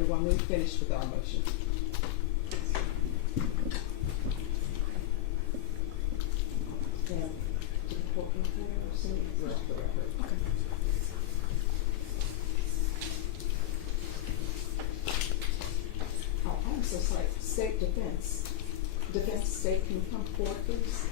everyone, we've finished with our motion. And to the courtroom there, send it for the record. Okay. Oh, I'm so sorry. State defense. Defense state, can you come forward, please?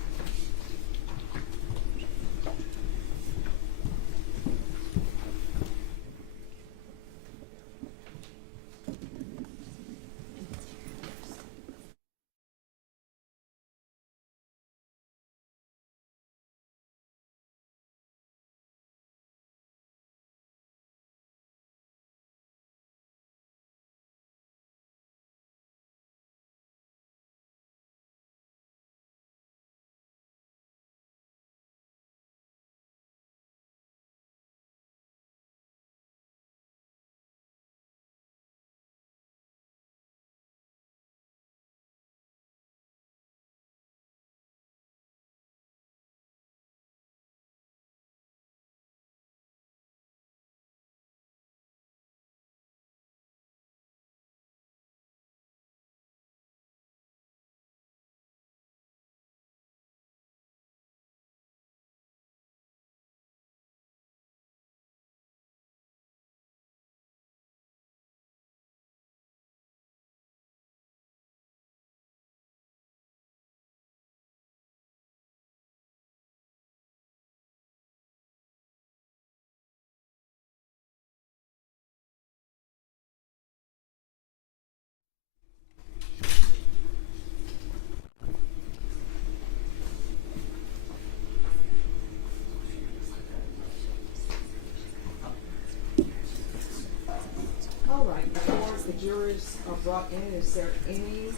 All right, before the jurors are brought in, is there any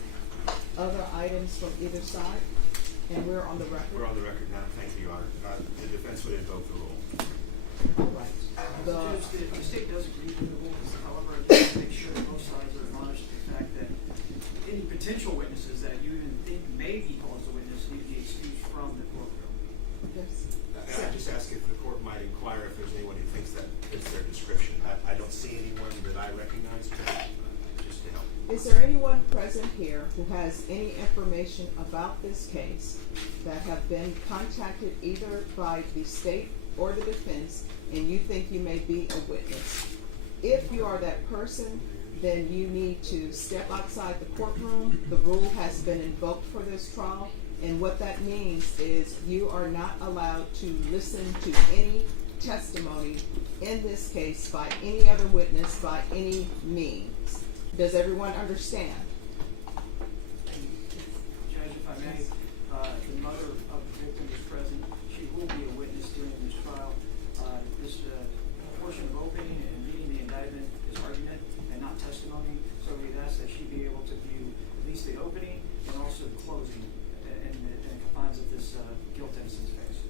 other items from either side? And we're on the record. We're on the record now. Thank you, Your Honor. The defense would invoke the rule. All right. The state does agree with the rules. However, I'd like to make sure that both sides are admonished to the fact that any potential witnesses that you even think may be called as a witness need to be excused from the courtroom. Yes. I just ask if the court might inquire if there's anyone who thinks that fits their description. I don't see anyone that I recognize, but just to help. Is there anyone present here who has any information about this case that have been contacted either by the state or the defense and you think you may be a witness? If you are that person, then you need to step outside the courtroom. The rule has been invoked for this trial, and what that means is you are not allowed to listen to any testimony in this case by any other witness by any means. Does everyone understand? Judge, if I may, the mother of the victim is present. She will be a witness during this trial. This portion of opening and reading the indictment is argument and not testimony. So we'd ask that she be able to view at least the opening and also the closing and confines of this guilt innocence case.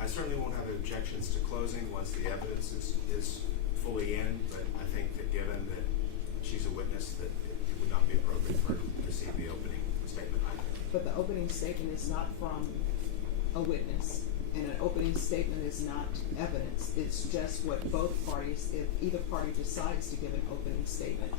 I certainly won't have objections to closing once the evidence is fully in, but I think that given that she's a witness, that it would not be appropriate for her to receive the opening statement either. But the opening statement is not from a witness, and an opening statement is not evidence. It's just what both parties, if either party decides to give an opening statement,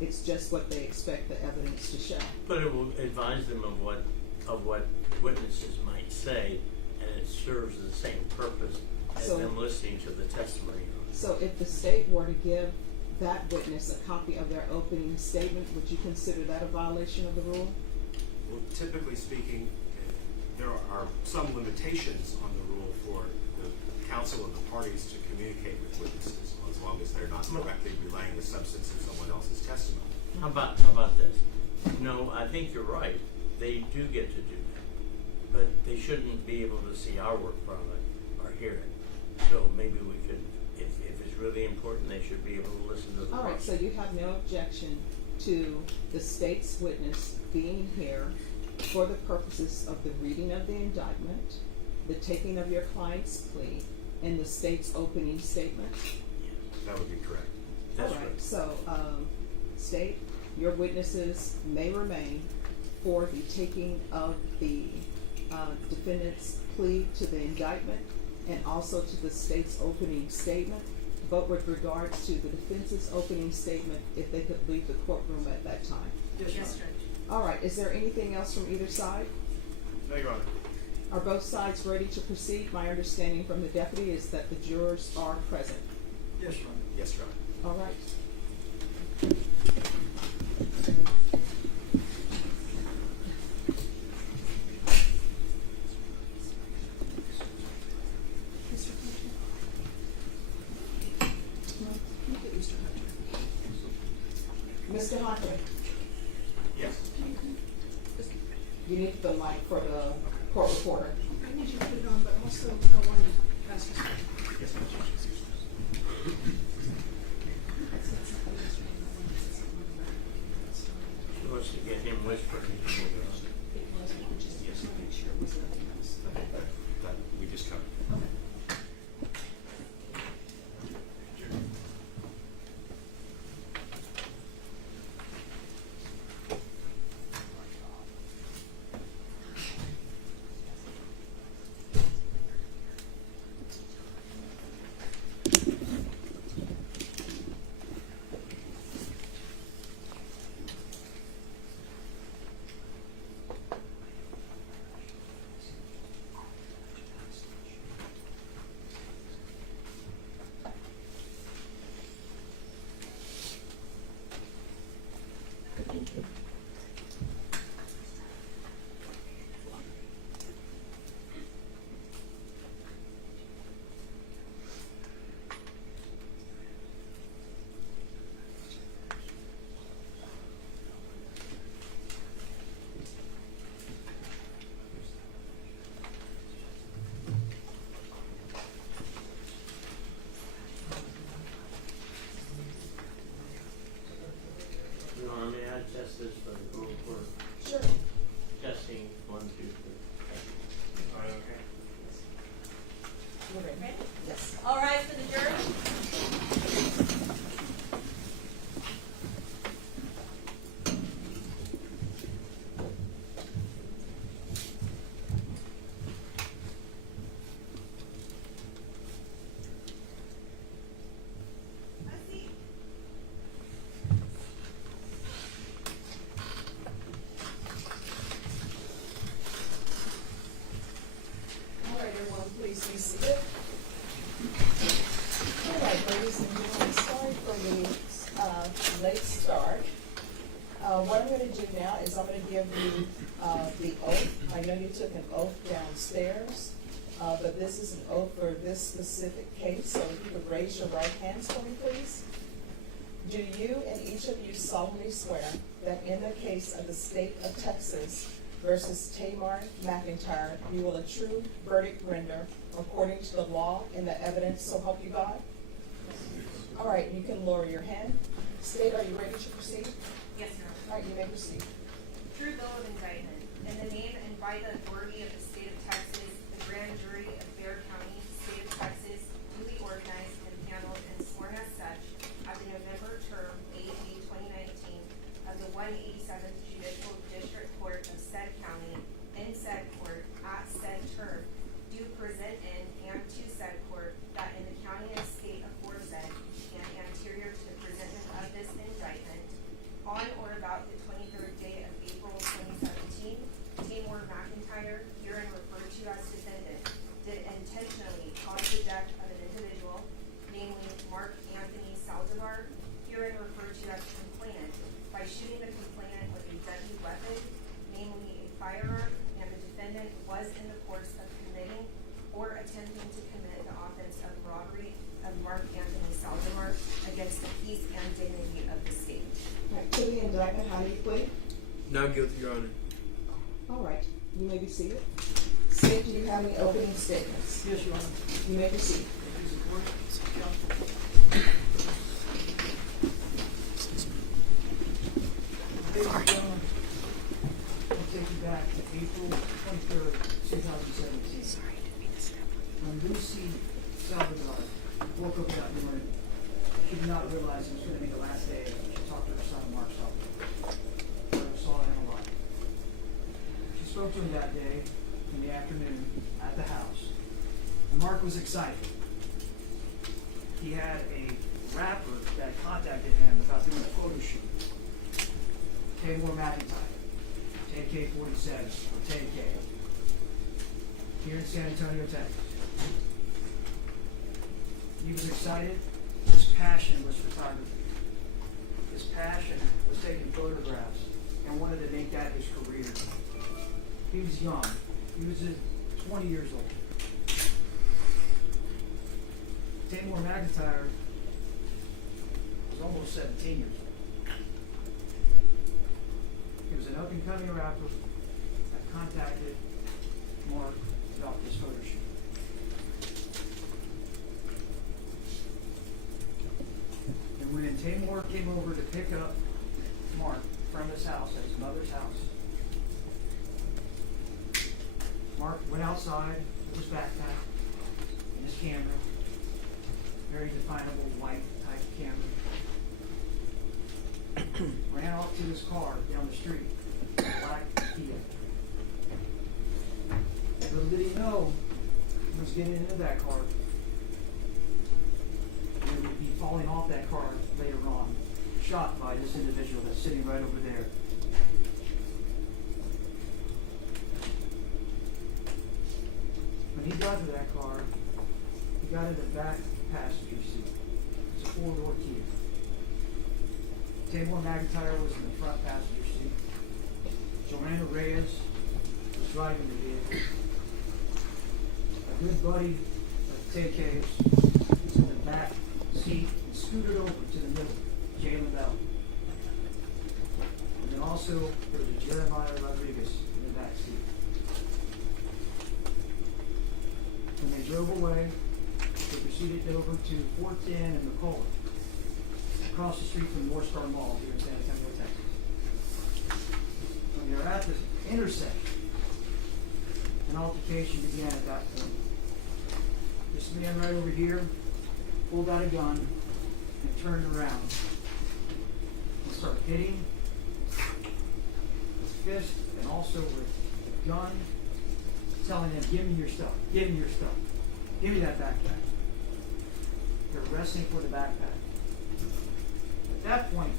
it's just what they expect the evidence to show. But it will advise them of what witnesses might say, and it serves the same purpose as them listening to the testimony. So if the state were to give that witness a copy of their opening statement, would you consider that a violation of the rule? Well, typically speaking, there are some limitations on the rule for the counsel of the parties to communicate with witnesses, as long as they're not directly relaying the substance of someone else's testimony. How about this? No, I think you're right. They do get to do that, but they shouldn't be able to see our work product or hear it. So maybe we could, if it's really important, they should be able to listen to the All right, so you have no objection to the state's witness being here for the purposes of the reading of the indictment, the taking of your client's plea, and the state's opening statement? That would be correct. That's All right, right. so state, your witnesses may remain for the taking of the defendant's plea to the indictment and also to the state's opening statement. but with regards to the defense's opening statement, if they could leave the courtroom at that time. Yes, Your Yes, Honor. Judge. All right, is there anything else from either side? No, Your Honor. Are both sides ready to proceed? My understanding from the deputy is that the jurors are present. Yes, Your Honor. Yes, Your Honor. All right. Mr. Hunter, Yes. you need the mic for the court reporter. I need you to put it on, but also I want to ask you something. Yes, ma'am. She wants to get him whispering. It was, I just want to make sure it was nothing else. Okay. That we just covered. Okay. You want me to test this for the court reporter? Sure. Testing, 1, 2, 3. All right, okay. Ready? Yes. All right, for the jury. All right, everyone, please be seated. All right, ladies and gentlemen, sorry for the late start. What I'm going to do now is I'm going to give you the oath. I know you took an oath downstairs, but this is an oath for this specific case, so if you could raise your right hands for me, please. Do you and each of you solemnly swear that in the case of the state of Texas versus Taymor McIntyre, you will a true verdict render according to the law and the evidence, so help you God? All right, you can lower your hand. State, are you ready to proceed? Yes, Your Honor. All right, you may proceed. True bill of indictment. In the name and by the authority of the state of Texas, the grand jury of Bexar County, state of Texas, duly organized and paneled and sworn as such at the November term, AD 2019, of the 187th Judicial District Court of said county, in said court, at said term, do present in and to said court that in the county and state aforesaid and anterior to the presentment of this indictment, on or about the 23rd day of April 2017, Taymor McIntyre, herein referred to as defendant, did intentionally cause the death of an individual, namely Mark Anthony Saldivar, herein referred to as complainant, by shooting the complainant with a deadly weapon, namely a firearm, and the defendant was in the course of committing or attempting to commit the offense of robbery of Mark Anthony Saldivar against the peace and dignity of the state. All right, to the indictment, how do you plead? Not guilty, Your Honor. All right, you may be seated. State, do you have any opening statements? Yes, Your Honor. You may proceed. Please support. Counsel. Ladies and gentlemen, I'll take you back to April 23rd, 2017. When Lucy Salvador woke up that morning, she did not realize it was going to be the last day she talked to her son, Mark Salvador. Never saw him alive. She spoke to him that day in the afternoon at the house. And Mark was excited. he had a rapper that contacted him about doing a photo shoot. Taymor McIntyre, Tay-K 47, or Tay-K, here in San Antonio, Texas. He was excited. His passion was photography. His passion was taking photographs and wanted to make that his career. He was young. He was 20 years old. Taymor McIntyre was almost 17 years old. He was an up-and-coming rapper that contacted Mark about this photo shoot. And when Taymor came over to pick up Mark from his house, at his mother's house, Mark went outside with his backpack and his camera, very definable white type camera, ran off to his car down the street, black Kia. Little did he know he was getting into that car, and he would be falling off that car later on, shot by this individual that's sitting right over there. When he got to that car, he got in the back passenger seat. It's a four-door Kia. Taymor McIntyre was in the front passenger seat. Joanna Reyes was driving the vehicle. A good buddy of Tay-K's was in the back seat and scooted over to the middle, Jalen Bell. And then also there was a Jeremiah Rodriguez in the back seat. When they drove away, they proceeded over to 410 and McCullough, across the street from North Star Mall here in San Antonio, Texas. When they were at the intersection, an altercation began at that point. This man right over here pulled out a gun and turned around and started hitting with fist and also with a gun, telling them, "Give me your stuff, give me your stuff, give me that backpack." They're wrestling for the backpack. At that point,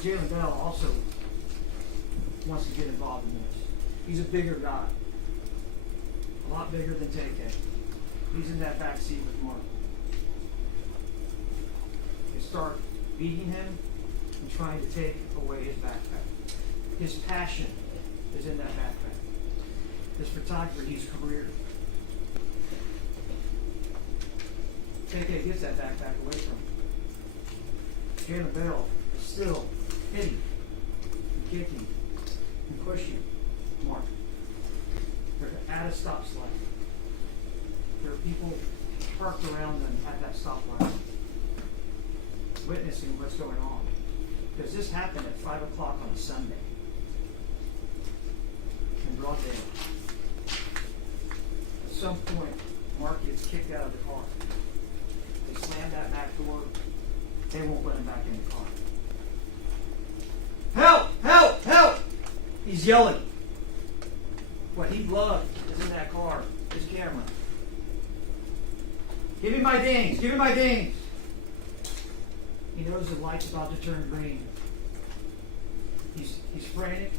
Jalen Bell also wants to get involved in this. He's a bigger guy, a lot bigger than Tay-K. He's in that back seat with Mark. They start beating him and trying to take away his backpack. His passion is in that backpack. His photography, his career. Tay-K gets that backpack away from him. Jalen Bell is still hitting and kicking and pushing Mark. They're at a stop sign. There are people parked around them at that stoplight, witnessing what's going on. Because this happened at 5 o'clock on a Sunday in broad daylight. At some point, Mark gets kicked out of the car. They slam that back door. They won't let him back in the car. Help! Help! Help! He's yelling. What he loved is in that car, his camera. Give me my dings! Give me my dings! He knows the light's about to turn green. He's frantic.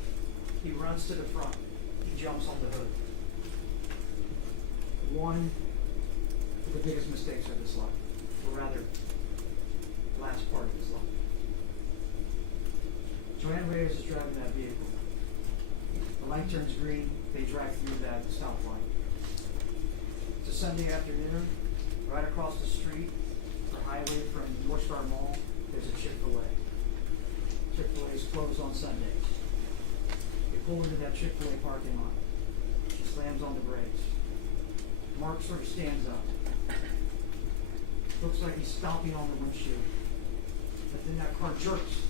He runs to the front. He jumps on the hood. One of the biggest mistakes of his life, or rather, last part of his life. Joanne Reyes is driving that vehicle. The light turns green. They drive through that stoplight. It's a Sunday afternoon. Right across the street, the highway from North Star Mall, there's a Chick-fil-A. Chick-fil-A is closed on Sundays. They pull into that Chick-fil-A parking lot. She slams on the brakes. Mark sort of stands up. Looks like he's stomping on the windshield. But then that car jerks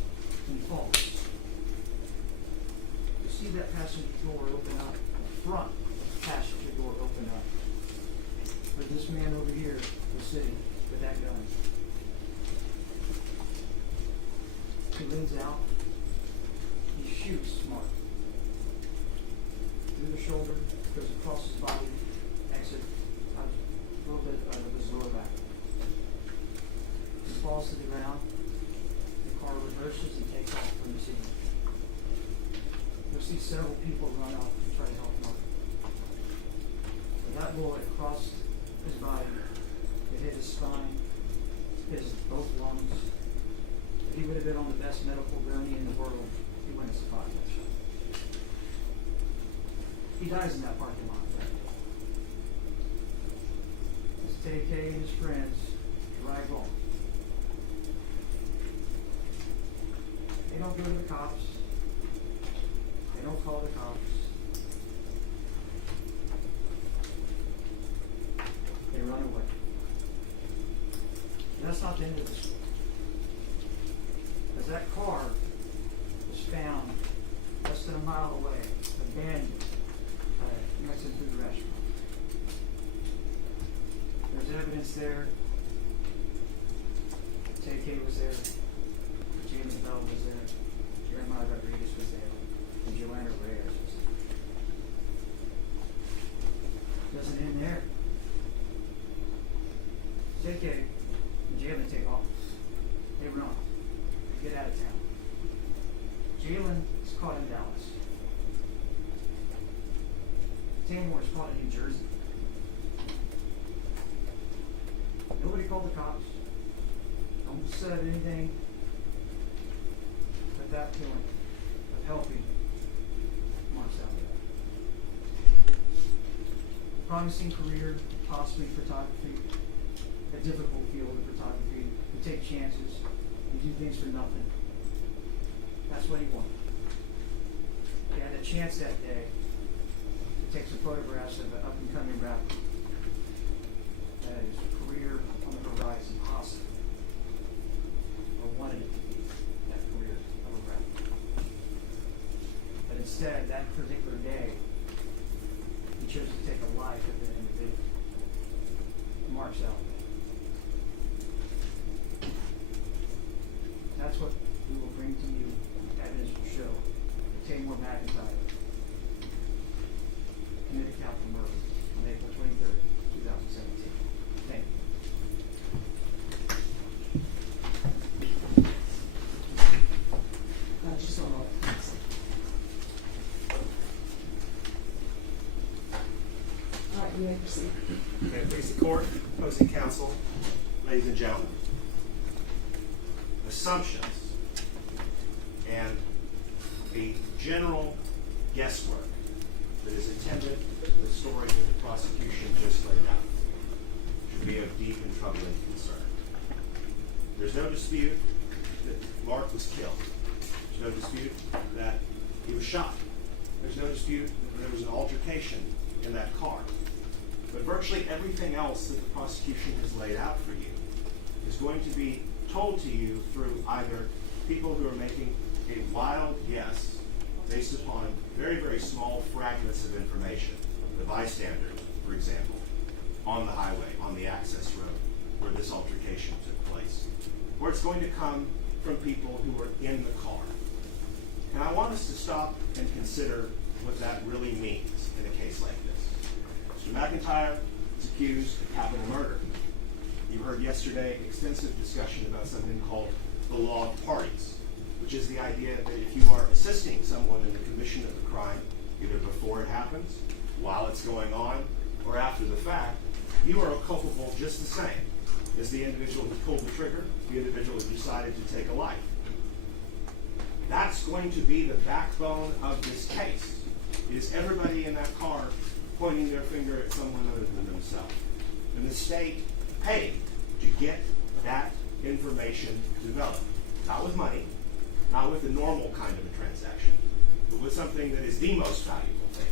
and he falls. You see that passenger door open up, the front passenger door open up. But this man over here was sitting with that gun. He leans out. He shoots Mark through the shoulder, goes across his body, exit a little bit of his lower back. falls to the ground. The car reverses and takes off from the scene. You'll see several people run up and try to help him up. But that bullet crossed his body. It hit his spine, hit his both lungs. If he would have been on the best medical gurney in the world, he wouldn't have survived that shot. He dies in that parking lot that day. As Tay-K and his friends drive on. They don't go to the cops. They don't call the cops. They run away. And that's not the end of the story. As that car was found less than a mile away, abandoned at a Mexican food restaurant. There's evidence there. Tay-K was there. James Bell was there. Jeremiah Rodriguez was there. And Joanna Reyes was there. Doesn't end there. Tay-K and Jalen take off. They run. They get out of town. Jalen is caught in Dallas. Taymor is caught in New Jersey. Nobody called the cops. No one said anything at that point of helping Marcel. Promising career, possibly photography, a difficult field of photography. You take chances, you do things for nothing. That's what he wanted. He had a chance that day to take some photographs of an up-and-coming rapper. That is a career on the horizon, possible. Or wanted it to be that career of a rapper. But instead, that particular day, he chose to take a life of an individual. Marcel. That's what we will bring to you. Evidence will show that Taymor McIntyre committed capital murder on April 23rd, 2017. Thank you. Just one moment. All right, you may proceed. May it please the court, opposing counsel, ladies and gentlemen. Assumptions and the general guesswork that is attendant to the story that the prosecution just laid out should be of deep and troubling concern. There's no dispute that Mark was killed. There's no dispute that he was shot. There's no dispute that there was an altercation in that car. But virtually everything else that the prosecution has laid out for you is going to be told to you through either people who are making a wild guess based upon very, very small fragments of information, the bystanders, for example, on the highway, on the access road where this altercation took place, or it's going to come from people who were in the car. And I want us to stop and consider what that really means in a case like this. Mr. McIntyre is accused of capital murder. You heard yesterday extensive discussion about something called the law of parties, which is the idea that if you are assisting someone in the commission of a crime, either before it happens, while it's going on, or after the fact, you are culpable just the same as the individual who pulled the trigger, the individual who decided to take a life. That's going to be the backbone of this case, is everybody in that car pointing their finger at someone other than themselves. And the state paid to get that information developed. Not with money, not with the normal kind of a transaction, but with something that is the most valuable thing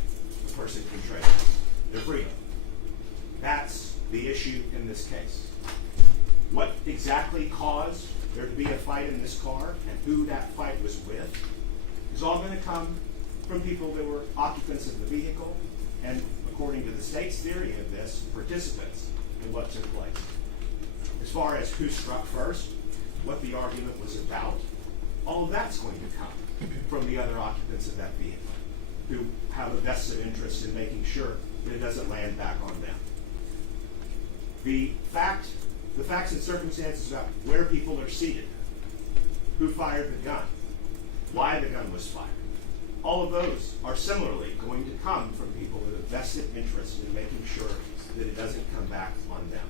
a person can trade, their freedom. That's the issue in this case. What exactly caused there to be a fight in this car and who that fight was with is all going to come from people that were occupants of the vehicle and, according to the state's theory of this, participants in what took place. As far as who struck first, what the argument was about, all of that's going to come from the other occupants of that vehicle who have a vested interest in making sure that it doesn't land back on them. The fact the facts and circumstances about where people are seated, who fired the gun, why the gun was fired. All of those are similarly going to come from people with a vested interest in making sure that it doesn't come back on them.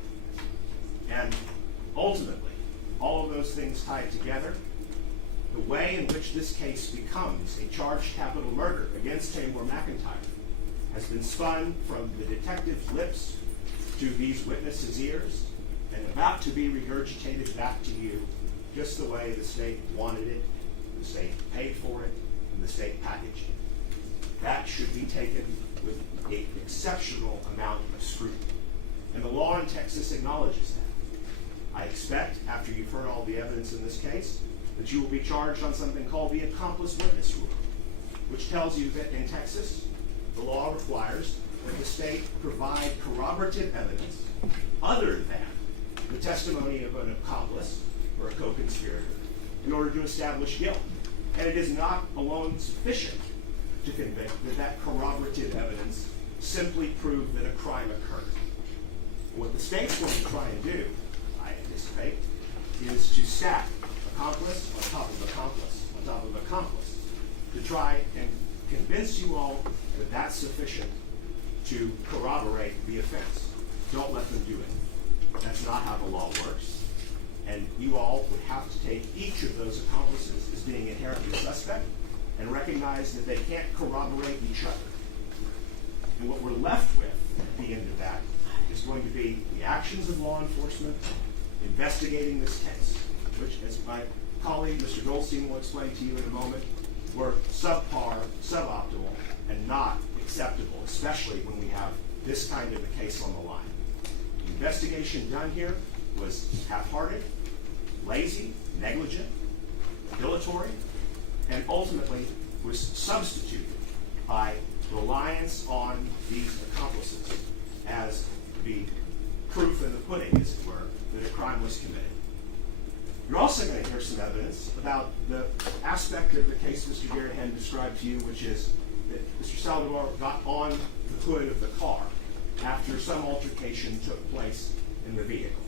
And ultimately, all of those things tied together, the way in which this case becomes a charged capital murder against Taymor McIntyre has been spun from the detective's lips to these witnesses' ears and about to be regurgitated back to you just the way the state wanted it, the state paid for it, and the state packaged it. That should be taken with an exceptional amount of scrutiny. And the law in Texas acknowledges that. I expect, after you've heard all the evidence in this case, that you will be charged on something called the accomplice witness rule, which tells you that in Texas, the law requires that the state provide corroborative evidence other than the testimony of an accomplice or a co-conspirator in order to establish guilt. And it is not alone sufficient to convict that corroborative evidence simply prove that a crime occurred. What the state's going to try and do, I anticipate, is to stack accomplice on top of accomplice on top of accomplice to try and convince you all that that's sufficient to corroborate the offense. Don't let them do it. That's not how the law works. And you all would have to take each of those accomplices as being inherently suspect and recognize that they can't corroborate each other. And what we're left with at the end of that is going to be the actions of law enforcement investigating this case, which, as my colleague Mr. Goldstein will explain to you in a moment, were subpar, suboptimal, and not acceptable, especially when we have this kind of a case on the line. The investigation done here was half-hearted, lazy, negligent, dilatory, and ultimately was substituted by reliance on these accomplices as the proof in the pudding, as it were, that a crime was committed. You're also going to hear some evidence about the aspect of the case Mr. Garrahan described to you, which is that Mr. Saldivar got on the hood of the car after some altercation took place in the vehicle.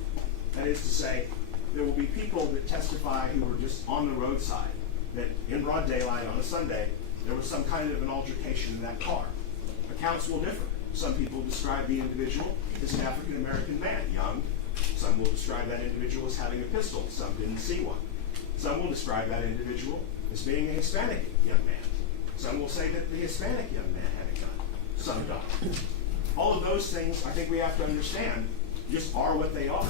That is to say, there will be people that testify who were just on the roadside, that in broad daylight on a Sunday, there was some kind of an altercation in that car. Accounts will differ. Some people describe the individual as an African-American man, young. Some will describe that individual as having a pistol. Some didn't see one. Some will describe that individual as being a Hispanic young man. Some will say that the Hispanic young man had a gun. Some don't. All of those things, I think we have to understand, just are what they are.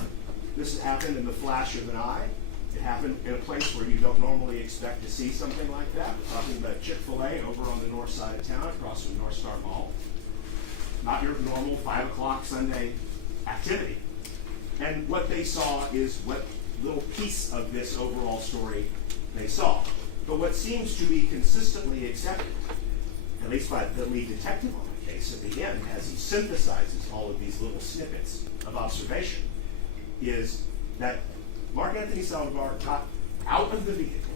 This happened in the flash of an eye. It happened in a place where you don't normally expect to see something like that. We're talking about Chick-fil-A over on the north side of town, across from North Star Mall. Not your normal 5 o'clock Sunday activity. And what they saw is what little piece of this overall story they saw. But what seems to be consistently accepted, at least by the lead detective on the case at the end, as he synthesizes all of these little snippets of observation, is that Mark Anthony Saldivar got out of the vehicle,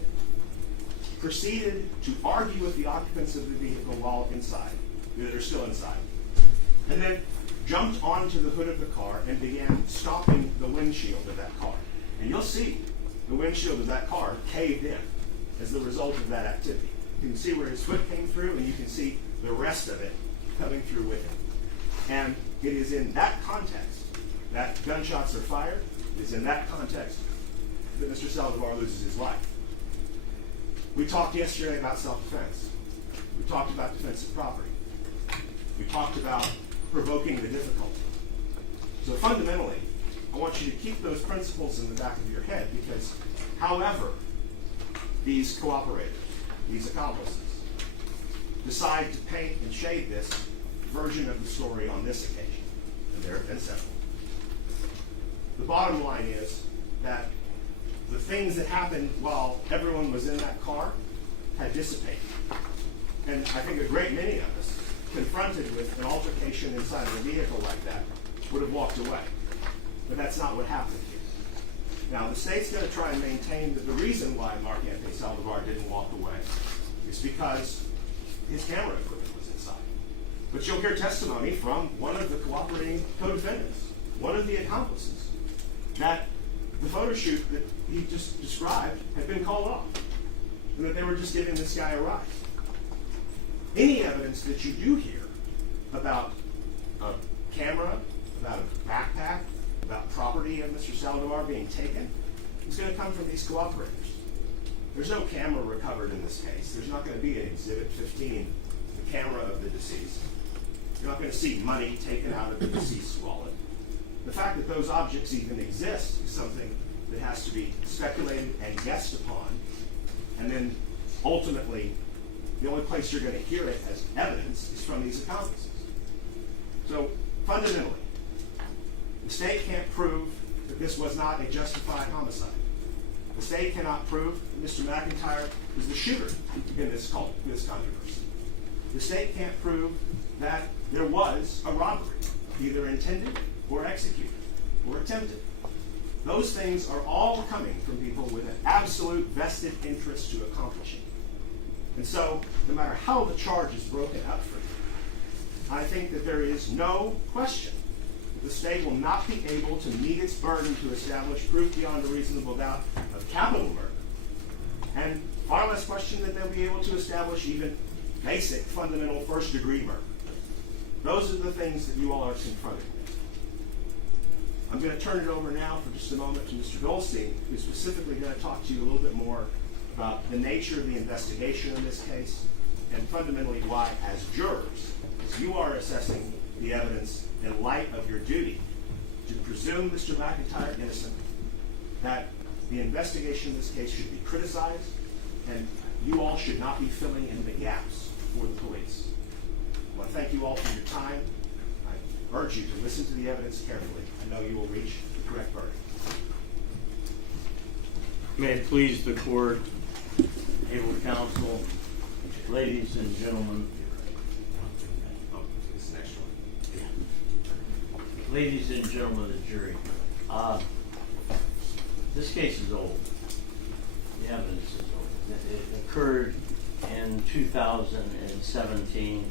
proceeded to argue with the occupants of the vehicle while inside, that are still inside, and then jumped onto the hood of the car and began stomping the windshield of that car. And you'll see the windshield of that car caved in as the result of that activity. You can see where his foot came through, and you can see the rest of it coming through with him. And it is in that context that gunshots are fired. It is in that context that Mr. Saldivar loses his life. We talked yesterday about self-defense. We talked about defensive property. We talked about provoking the difficulty. So fundamentally, I want you to keep those principles in the back of your head, because however these cooperators, these accomplices, decide to paint and shade this version of the story on this occasion, and there have been several, the bottom line is that the things that happened while everyone was in that car had dissipated. And I think a great many of us, confronted with an altercation inside of a vehicle like that, would have walked away. But that's not what happened here. Now, the state's going to try and maintain that the reason why Mark Anthony Saldivar didn't walk away is because his camera equipment was inside. But you'll hear testimony from one of the cooperating co-defendants, one of the accomplices, that the photo shoot that he just described had been called off, and that they were just giving this guy a ride. Any evidence that you do hear about a camera, about a backpack, about property of Mr. Saldivar being taken is going to come from these cooperators. There's no camera recovered in this case. There's not going to be an Exhibit 15, the camera of the deceased. You're not going to see money taken out of the deceased's wallet. The fact that those objects even exist is something that has to be speculated and guessed upon, and then ultimately the only place you're going to hear it as evidence is from these accomplices. So fundamentally, the state can't prove that this was not a justified homicide. The state cannot prove that Mr. McIntyre was the shooter in this controversy. The state can't prove that there was a robbery, either intended or executed or attempted. Those things are all coming from people with an absolute vested interest to accomplishing. And so, no matter how the charge is broken up for you, I think that there is no question that the state will not be able to meet its burden to establish proof beyond a reasonable doubt of capital murder. And far less question that they'll be able to establish even basic, fundamental first-degree murder. Those are the things that you all are confronted with. I'm going to turn it over now for just a moment to Mr. Goldstein, who's specifically going to talk to you a little bit more about the nature of the investigation in this case, and fundamentally why, as jurors, as you are assessing the evidence in light of your duty to presume Mr. McIntyre innocent, that the investigation in this case should be criticized, and you all should not be filling in the gaps for the police. I want to thank you all for your time. I urge you to listen to the evidence carefully. I know you will reach the correct verdict. May it please the court, able counsel, ladies and gentlemen. Oh, this next one. Ladies and gentlemen of the jury, this case is old. The evidence is old. It occurred in 2017,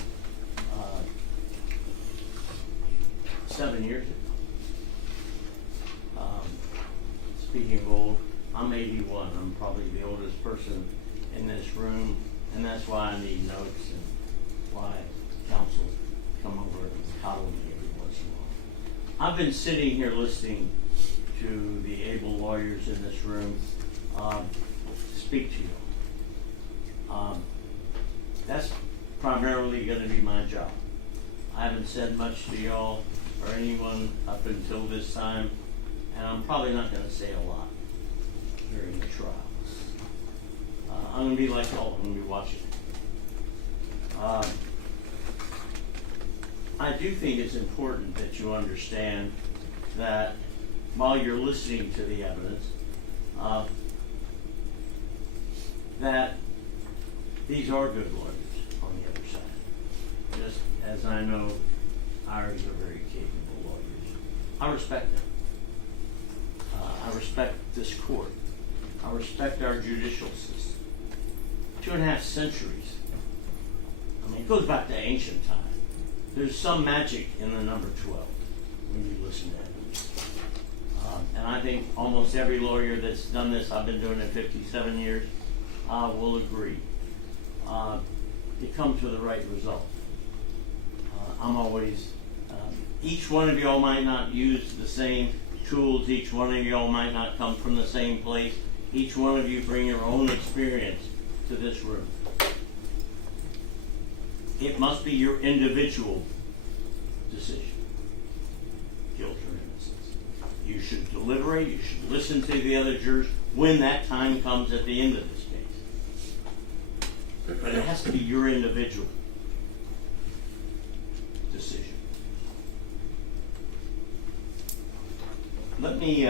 7 years ago. Speaking of old, I'm 81. I'm probably the oldest person in this room, and that's why I need notes and why counsel come over and coddle me every once in a while. I've been sitting here listening to the able lawyers in this room speak to you. That's primarily going to be my job. I haven't said much to y'all or anyone up until this time, and I'm probably not going to say a lot during the trial. I'm going to be like y'all. I'm going to be watching. I do think it's important that you understand that while you're listening to the evidence, that these are good lawyers on the other side. Just as I know ours are very capable lawyers. I respect them. I respect this court. I respect our judicial system. 2.5 centuries. I mean, it goes back to ancient times. There's some magic in the number 12 when you listen to evidence. And I think almost every lawyer that's done this, I've been doing it 57 years, will agree. You come to the right result. I'm always, each one of y'all might not use the same tools, each one of y'all might not come from the same place, each one of you bring your own experience to this room. It must be your individual decision, guilt or innocence. You should deliberate, you should listen to the other jurors when that time comes at the end of this case. But it has to be your individual decision. Let me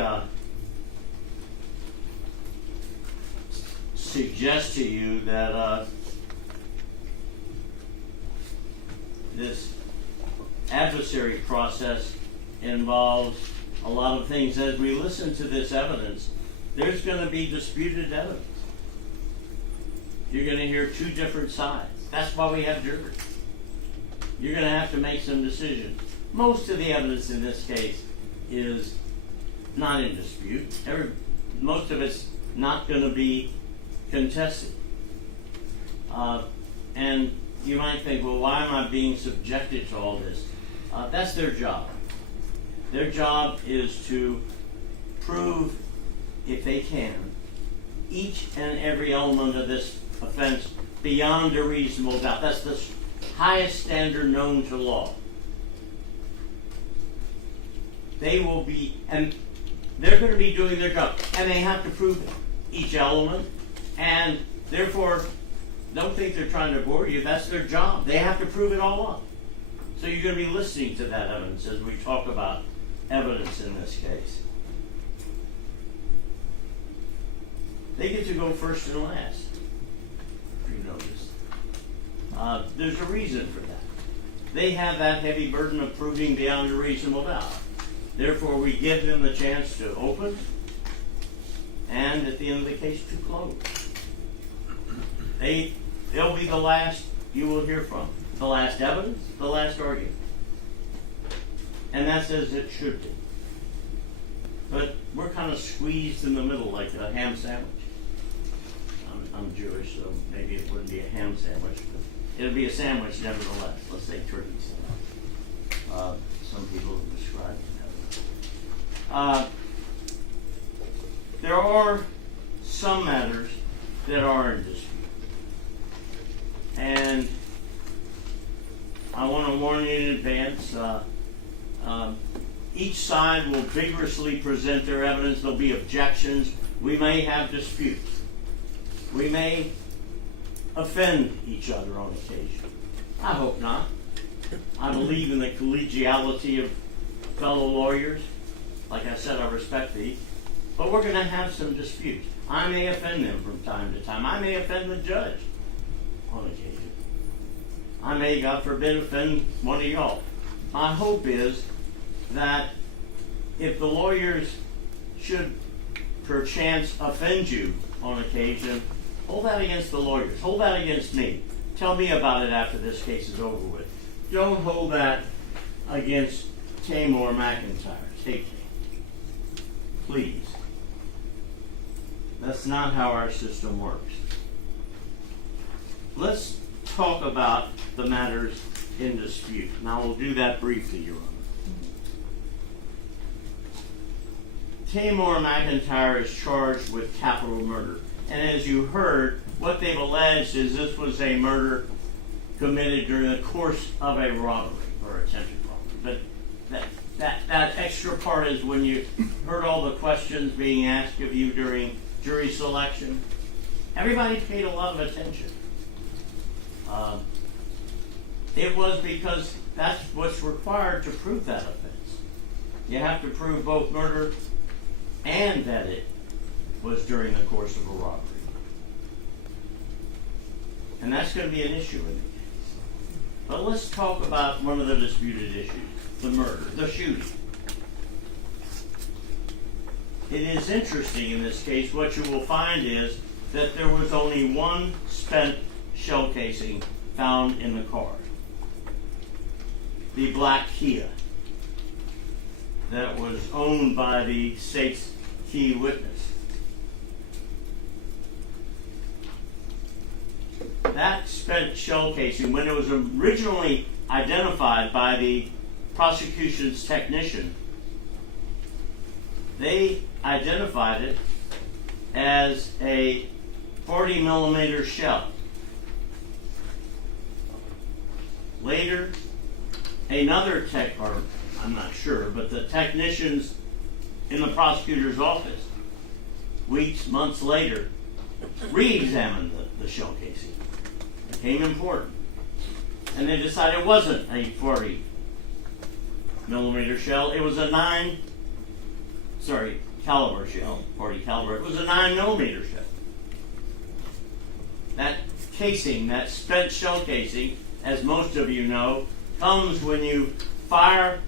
suggest to you that this adversary process involves a lot of things. As we listen to this evidence, there's going to be disputed evidence. You're going to hear two different sides. That's why we have jurors. You're going to have to make some decisions. Most of the evidence in this case is not in dispute. Most of it's not going to be contested. And you might think, well, why am I being subjected to all this? That's their job. Their job is to prove, if they can, each and every element of this offense beyond a reasonable doubt. That's the highest standard known to law. They will be, and they're going to be doing their job, and they have to prove each element, and therefore, don't think they're trying to bore you. That's their job. They have to prove it all up. So you're going to be listening to that evidence as we talk about evidence in this case. They get to go first and last, if you notice. There's a reason for that. They have that heavy burden of proving beyond a reasonable doubt. Therefore, we give them the chance to open and, at the end of the case, to close. They'll be the last you will hear from. The last evidence, the last argument. And that's as it should be. But we're kind of squeezed in the middle like a ham sandwich. I'm Jewish, so maybe it wouldn't be a ham sandwich, but it'll be a sandwich nevertheless. Let's say turkey sandwich. Some people have described it that way. There are some matters that are in dispute. And I want to warn you in advance, each side will vigorously present their evidence. There'll be objections. We may have disputes. We may offend each other on occasion. I hope not. I believe in the collegiality of fellow lawyers. Like I said, I respect these. But we're going to have some disputes. I may offend them from time to time. I may offend the judge on occasion. I may, God forbid, offend one of y'all. My hope is that if the lawyers should perchance offend you on occasion, hold that against the lawyers. Hold that against me. Tell me about it after this case is over with. Don't hold that against Taymor McIntyre. Tay-K. Please. That's not how our system works. Let's talk about the matters in dispute. Now we'll do that briefly, Your Honor. Taymor McIntyre is charged with capital murder. And as you heard, what they've alleged is this was a murder committed during the course of a robbery or attempted robbery. But that extra part is when you heard all the questions being asked of you during jury selection. Everybody paid a lot of attention. It was because that's what's required to prove that offense. You have to prove both murder and that it was during the course of a robbery. And that's going to be an issue in the case. But let's talk about one of the disputed issues, the murder, the shooting. It is interesting in this case, what you will find is that there was only one spent shell casing found in the car. The black Kia that was owned by the state's key witness. That spent shell casing, when it was originally identified by the prosecution's technician, they identified it as a 40 millimeter shell. Later, another I'm not sure, but the technicians in the prosecutor's office, weeks, months later, re-examined the shell casing. It became important. And they decided it wasn't a 40 millimeter shell. It was a caliber shell, 40 caliber. It was a 9 millimeter shell. That casing, that spent shell casing, as most of you know, comes when you fire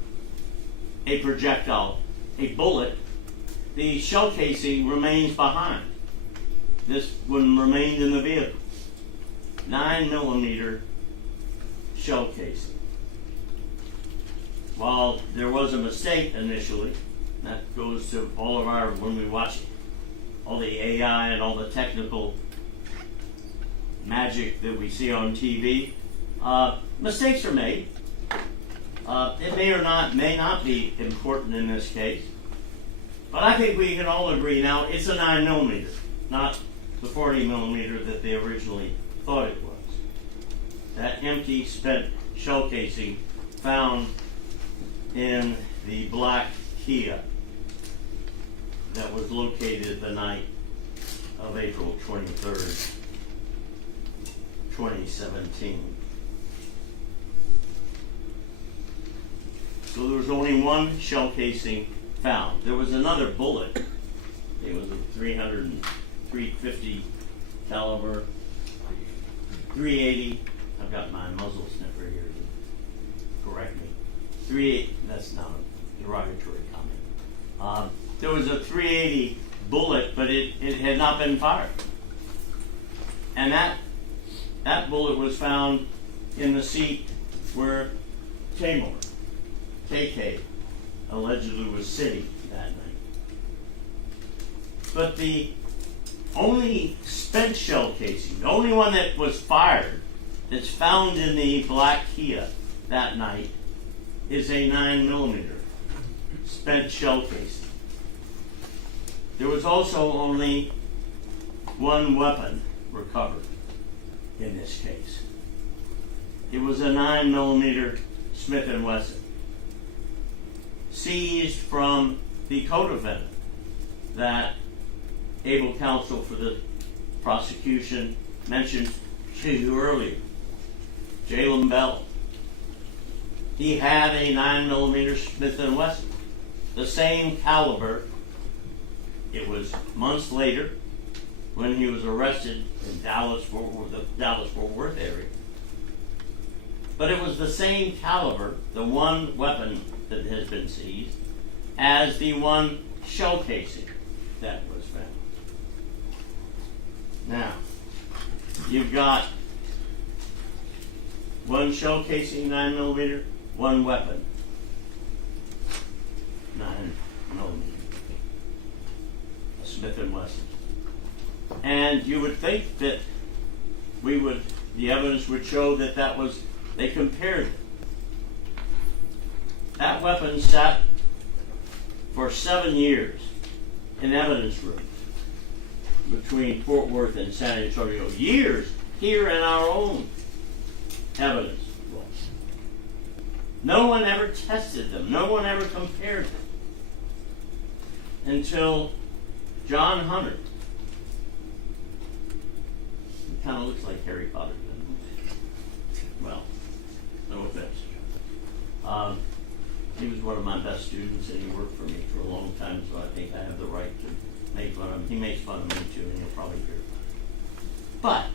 a projectile, a bullet. The shell casing remains behind. This one remained in the vehicle. 9 millimeter shell casing. While there was a mistake initially, that goes to all of our, when we watch all the AI and all the technical magic that we see on TV, mistakes are made. It may not be important in this case, but I think we can all agree now it's a 9mm, not the 40mm that they originally thought it was. That empty, spent shell casing found in the black Kia that was located the night of April 23rd, 2017. So there was only one shell casing found. There was another bullet. It was a 350 caliber, 380. I've got my muzzle sniffer here to correct me. 380. That's not a derogatory comment. There was a 380 bullet, but it had not been fired. And that bullet was found in the seat where Taymor, Tay-K, allegedly was sitting that night. But the only spent shell casing, the only one that was fired, that's found in the black Kia that night, is a 9mm spent shell casing. There was also only one weapon recovered in this case. It was a 9mm Smith & Wesson, seized from the co-defendant that able counsel for the prosecution mentioned to you earlier, Jalen Bell. He had a 9mm Smith & Wesson, the same caliber. It was months later when he was arrested in Dallas-Fort Worth area. But it was the same caliber, the one weapon that has been seized, as the one shell casing that was found. Now, you've got one shell casing, 9mm, one weapon, 9mm, a Smith & Wesson. And you would think that the evidence would show that they compared it. That weapon sat for 7 years in evidence rooms between Fort Worth and San Antonio. Years here in our own evidence rooms. No one ever tested them. No one ever compared them until John Hunter. He kind of looks like Harry Potter, doesn't he? Well, no offense. He was one of my best students, and he worked for me for a long time, so I think I have the right to make fun of him. He makes fun of me too, and he'll probably hear it. But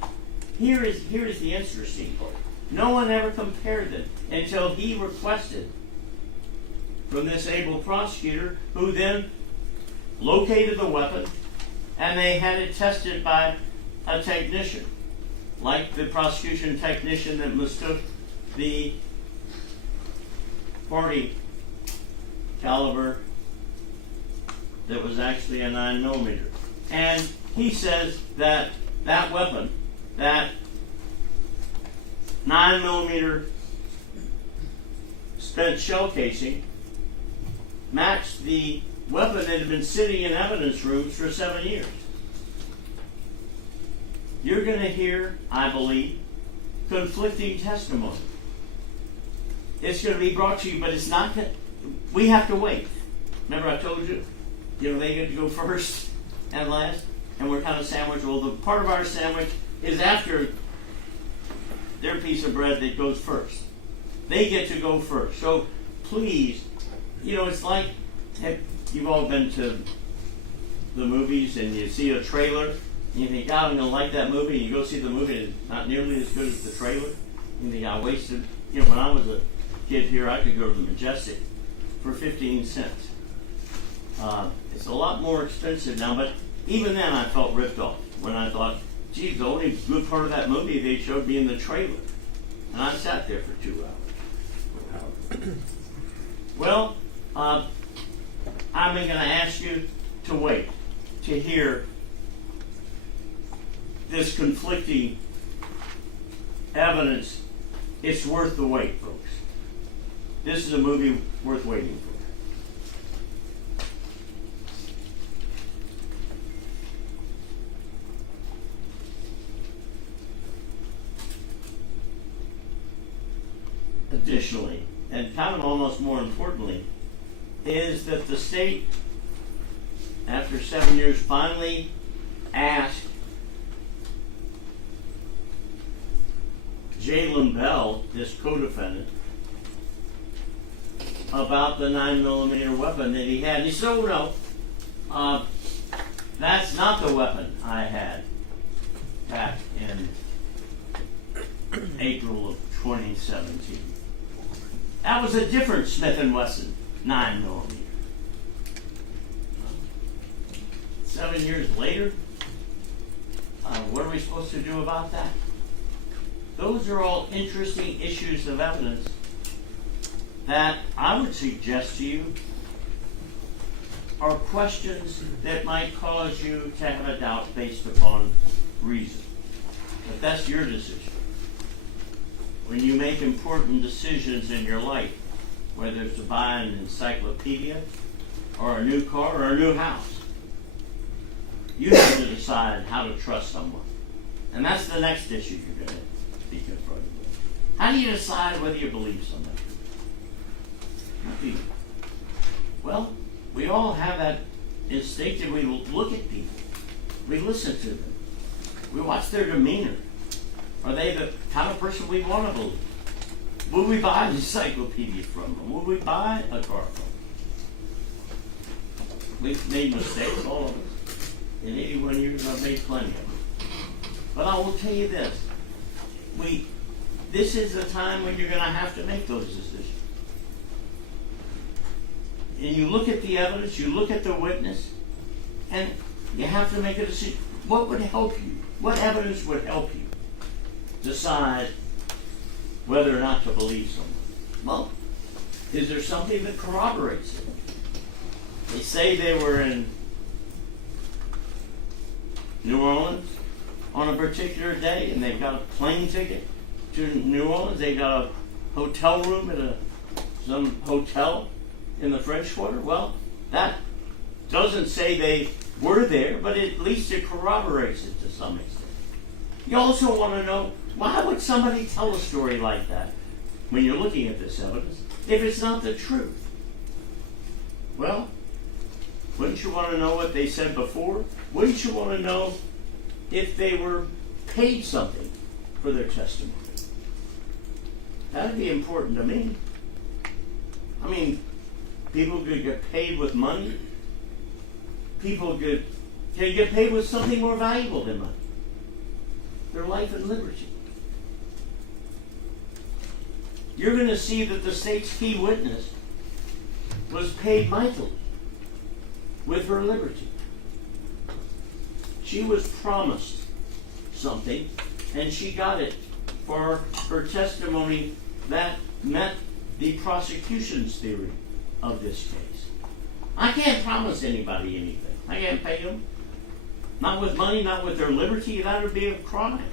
here is the interesting part. No one ever compared them until he requested from this able prosecutor, who then located the weapon, and they had it tested by a technician, like the prosecution technician that mistook the 40 caliber that was actually a 9mm. And he says that that weapon, that 9mm spent shell casing, matched the weapon that had been sitting in evidence rooms for 7 years. You're going to hear, I believe, conflicting testimony. It's going to be brought to you, but it's not that we have to wait. Remember I told you, they get to go first and last, and we're kind of sandwiched. Well, the part of our sandwich is after their piece of bread that goes first. They get to go first. So please, it's like, you've all been to the movies and you see a trailer and you think, God, I'm going to like that movie, and you go see the movie and it's not nearly as good as the trailer. You think, I wasted, when I was a kid here, I could go to the Majestic for 15 cents. It's a lot more expensive now, but even then I felt ripped off when I thought, geez, the only good part of that movie they showed me in the trailer. And I sat there for 2 hours. Well, I I'm going to ask you to wait to hear this conflicting evidence. It's worth the wait, folks. This is a movie worth waiting for. Additionally, and kind of almost more importantly, is that the state, after 7 years, finally asked Jalen Bell, this co-defendant, about the 9mm weapon that he had. And he said, "Oh no, that's not the weapon I had back in April of 2017. That was a different Smith & Wesson 9mm. 7 years later, what are we supposed to do about that?" Those are all interesting issues of evidence that I would suggest to you are questions that might cause you to have a doubt based upon reason. But that's your decision. When you make important decisions in your life, whether it's to buy an encyclopedia or a new car or a new house, you have to decide how to trust someone. And that's the next issue you're going to be confronted with. How do you decide whether you believe somebody? How do you? Well, we all have that instinct, and we look at people. We listen to them. We watch their demeanor. Are they the kind of person we want to believe? Will we buy an encyclopedia from them? Will we buy a car from them? We've made mistakes, all of us. In 81 years, I've made plenty of them. But I will tell you this. This is the time when you're going to have to make those decisions. And you look at the evidence, you look at the witness, and you have to make a decision. What would help you? What evidence would help you decide whether or not to believe someone? Well, is there something that corroborates it? They say they were in New Orleans on a particular day, and they've got a plane ticket to New Orleans. They got a hotel room at some hotel in the French Quarter. Well, that doesn't say they were there, but at least it corroborates it to some extent. You also want to know, why would somebody tell a story like that when you're looking at this evidence if it's not the truth? Well, wouldn't you want to know what they said before? Wouldn't you want to know if they were paid something for their testimony? That'd be important to me. I mean, people could get paid with money. People can get paid with something more valuable than money. Their life and liberty. You're going to see that the state's key witness was paid mightily with her liberty. She was promised something, and she got it for her testimony that met the prosecution's theory of this case. I can't promise anybody anything. I can't pay them. Not with money, not with their liberty. That would be a crime.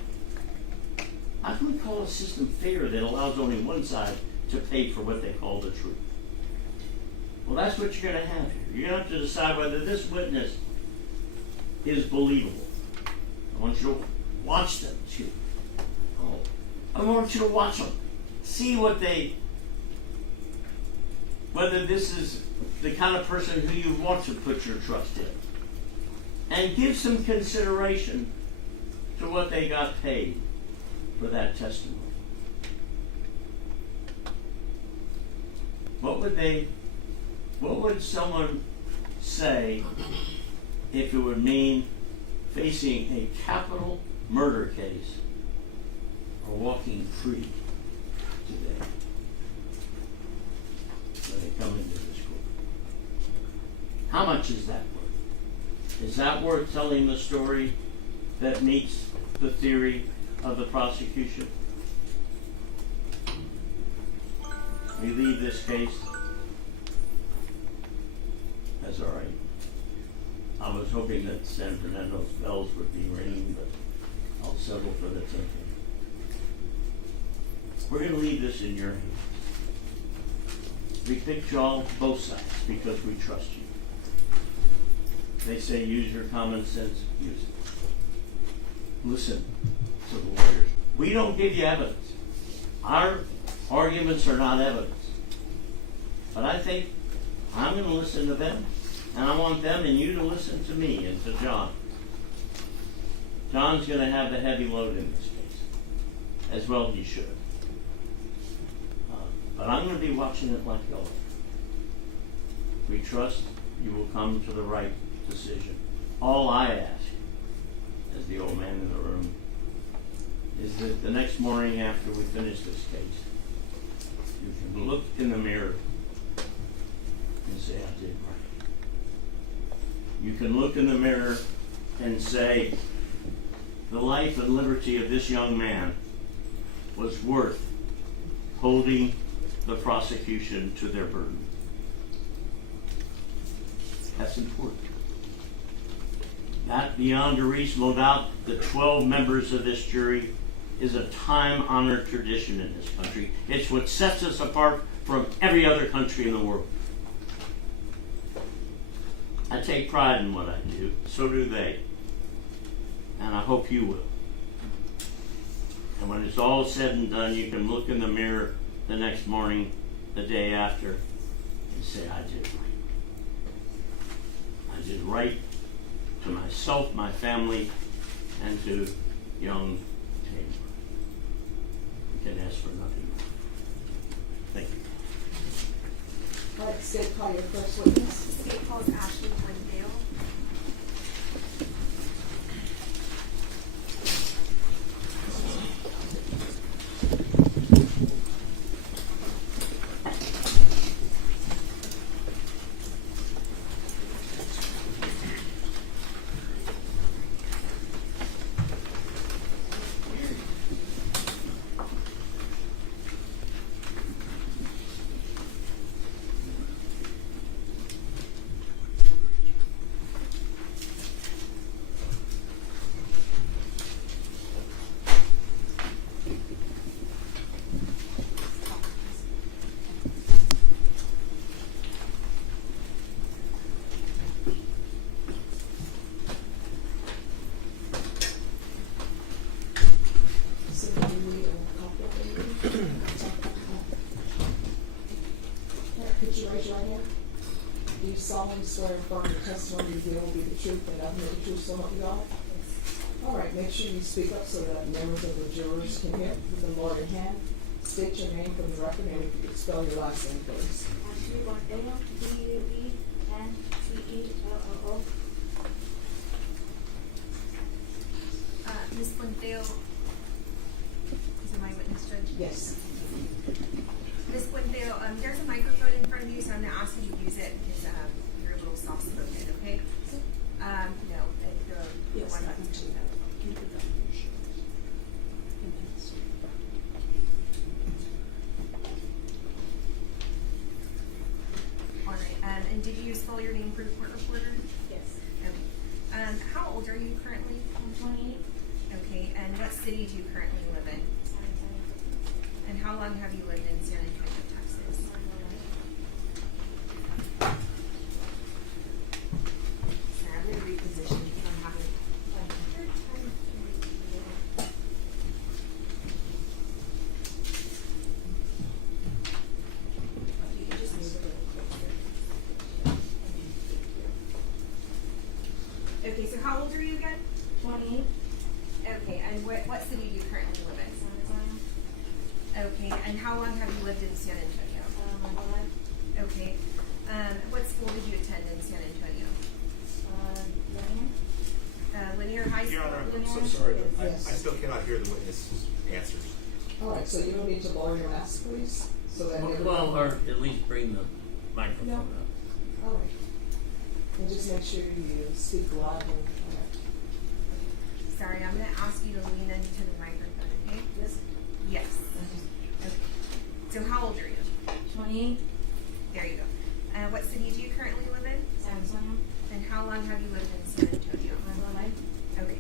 How can we call a system fair that allows only one side to pay for what they call the truth? Well, that's what you're going to have here. You're going to have to decide whether this witness is believable. I want you to watch them, too. I want you to watch them. See whether this is the kind of person who you want to put your trust in. And give some consideration to what they got paid for that testimony. What would someone say if it would mean facing a capital murder case or walking free today when they come into this court? How much is that worth? Is that worth telling the story that meets the theory of the prosecution? We leave this case That's all right. I was hoping that San Fernando's bells would be ringing, but I'll settle for the tinkling. We're gonna leave this in your hands. We picked y'all both sides because we trust you. They say use your common sense, use it. Listen to the lawyers. We don't give you evidence. Our arguments are not evidence. But I think I'm going to listen to them, and I want them and you to listen to me and to John. John's going to have the heavy load in this case, as well he should. But I'm going to be watching it like y'all. We trust you will come to the right decision. All I ask, as the old man in the room, is that the next morning after we finish this case, you can look in the mirror and say, I did right. You can look in the mirror and say, the life and liberty of this young man was worth holding the prosecution to their burden. That's important. That, beyond a reasonable doubt, the 12 members of this jury is a time-honored tradition in this country. It's what sets us apart from every other country in the world. I take pride in what I do. So do they. And I hope you will. And when it's all said and done, you can look in the mirror the next morning, the day after, and say, I did right. I did right to myself, my family, and to young Taymor. You can ask for nothing more. Thank you. All right, state call your first witness. State calls Ashley Glendale. So do you need a copy of anything? Could you raise your right hand? Do you solemnly swear in front of the testimony you give will be the truth and nothing but the truth, so help you God? All right, make sure you speak up so that members of the jurors can hear. With the Lord in hand, state your name for the record, and if you could spell your last name, please. Ashley Glendale, D-U-E-N-C-E-L-L-O. Ms. Glendale, is it my witness, Judge? Yes. Ms. Glendale, there's a microphone in front of you, so I'm going to ask you to use it because you're a little soft-spoken, okay? No, the Yes, one I can do that. Can you put that on your shirt? And then it's- All right, and did you spell your name for the court reporter? Yes. Okay. How old are you currently? I'm 28. Okay, and what city do you currently live in? San Antonio. And how long have you lived in San Antonio, Texas? Sorry, I'm going to reposition because I'm having a hard time. If you could just move a little closer. Okay, so how old are you again? 28. Okay, and what city do you currently live in? San Antonio. Okay, and how long have you lived in San Antonio? My whole life. Okay, what school did you attend in San Antonio? Linear. Linear High Your School? Honor, I'm so sorry, but I Yes. still cannot hear the witness's answers. All right, so you don't need to lower your mask, please, so that everyone. Well, or at least bring the microphone No. up. All right. And just make sure you speak loud and Sorry, I'm gonna ask you to lean into the microphone, okay? Yes. Yes. Okay. So how old are you? 28. There you go. What city do you currently live in? San Antonio. And how long have you lived in San Antonio? My whole life. Okay.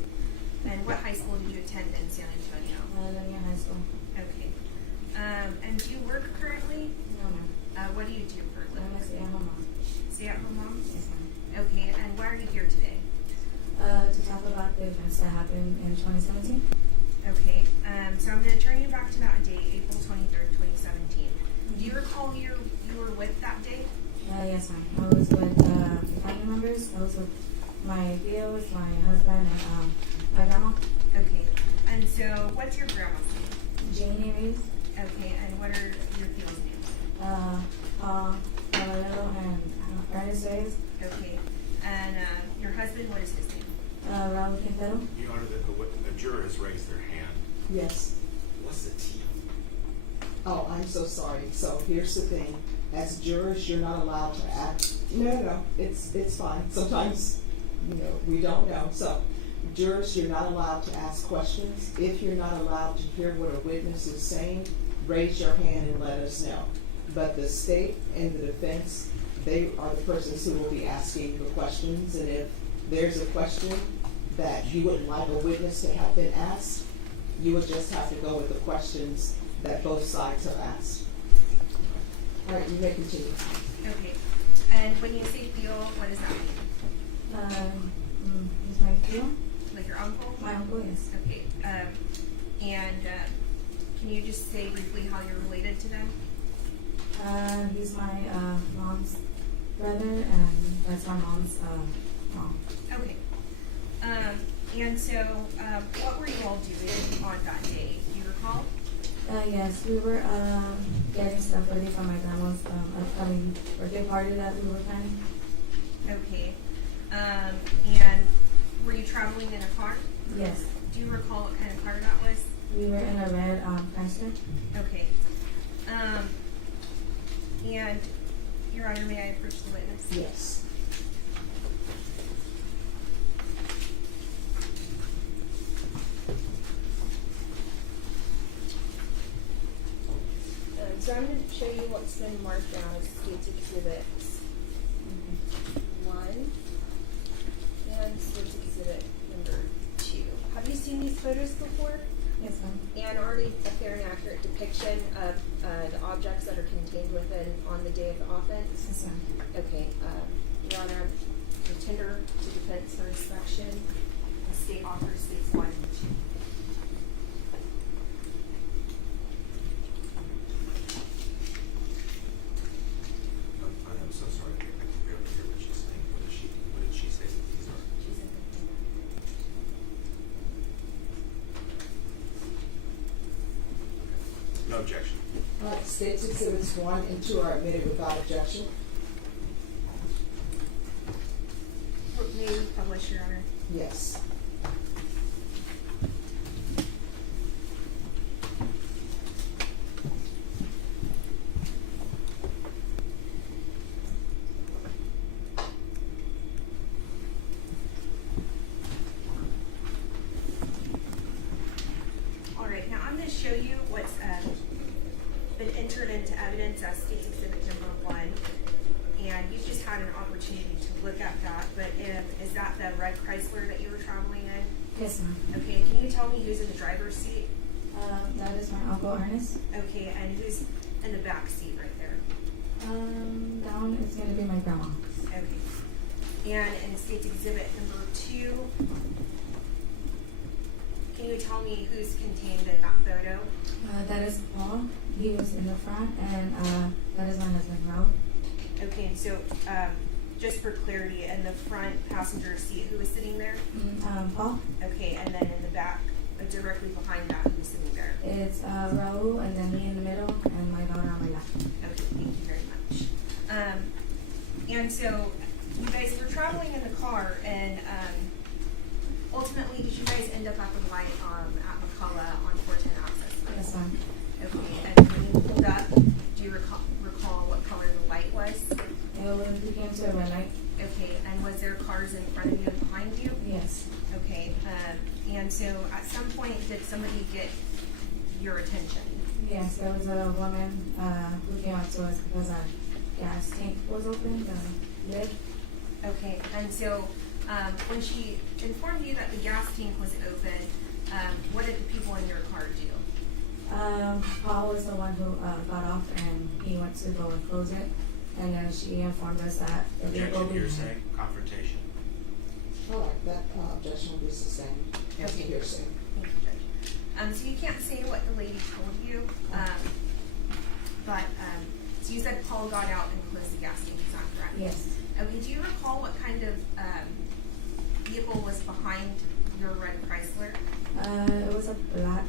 And what high school did you attend in San Antonio? Linear High School. Okay. And do you work currently? No, ma'am. What do you do for a I'm a living? stay-at-home mom. Stay-at-home mom? Yes, ma'am. Okay, and why are you here today? To talk about the events that happened in 2017. Okay, so I'm gonna turn you back to that day, April 23rd, 2017. Do you recall you were with that day? Yes, ma'am. I was with family members. I was with my tios, my husband, and my grandma. Okay, and so what's your grandma's name? Janie Reeves, Okay, and what are your tios' names? Paul Valero, and Ernest Reyes, Okay, and your husband, what is his name? Raul Quintero. Your Honor, the juror has raised their hand. Yes. What's the T? Oh, I'm so sorry. So here's the thing. As jurors, you're not allowed to act. No, it's fine. Sometimes, we don't know. So jurors, you're not allowed to ask questions. If you're not allowed to hear what a witness is saying, raise your hand and let us know. But the state and the defense, they are the persons who will be asking the questions. And if there's a question that you wouldn't like a witness to have been asked, you would just have to go with the questions that both sides have asked. All right, you may continue. Okay, and when you say tio, what does that mean? He's my tio. Like your uncle? My uncle, yes. Okay, and can you just say briefly how you're related to them? He's my mom's brother, and that's my mom's mom. Okay. And so, what were you all doing on that day? Do you recall? Yes, we were getting stuff ready for my grandma's upcoming birthday party that we were planning. Okay. And were you traveling in a car? Yes, Do you recall what kind of car that was? we were in a red Chrysler. Okay. And, Your Honor, may I approach the witness? Yes. So I'm going to show you what's been marked down as State's Exhibits 1 and State's Exhibit number 2. Have you seen these photos before? Yes, ma'am. And are they a fair and accurate depiction of the objects that are contained within on the day of the offense? Yes, ma'am. Okay, Your Honor, contender to defense for inspection. The state offers States 1 and 2. I'm so sorry. I can barely hear what she's saying. What did she say that these are? She said No objection. All right, State's Exhibits 1 and 2 are admitted without objection. May we publish, Your Honor? Yes. All right, now I'm going to show you what's been entered into evidence as State's Exhibit number 1. And you've just had an opportunity to look at that, but is that the red Chrysler that you were traveling in? Yes, ma'am. Okay, can you tell me who's in the driver's seat? That is my uncle Ernest. Okay, and who's in the back seat right there? Down is gonna be my grandma. Okay. And in State's Exhibit number 2, can you tell me who's contained in that photo? That is Paul. He was in the front, and that is my husband, Raul. Okay, and so just for clarity, in the front passenger seat, who was sitting there? Paul. Okay, and then in the back, directly behind that, who's sitting there? It's Raul, and then me in the middle, and my daughter on my left. Okay, thank you very much. And so you guys were traveling in the car, and ultimately, did you guys end up at the light at McCullough on 410 Access Road? Yes, ma'am. Okay, and when you pulled up, do you recall what color the light was? We came to a red light. Okay, and was there cars in front of you and behind you? Yes. Okay, and so at some point, did somebody get your attention? Yes, there was a woman who came up to us because our gas tank was open, the lid. Okay, and so, when she informed you that the gas tank was open, what did the people in your car do? Paul was the one who got off and he went to go and close it. And then she informed us that the vehicle Objection, hearsay, confrontation. All right, that objection will be sustained. As a Okay. hearsay. Thank you, Judge. So you can't say what the lady told you, but, so you said Paul got out and closed the gas tank, is that correct? Yes. Okay, do you recall what kind of, vehicle was behind your red Chrysler? It was a black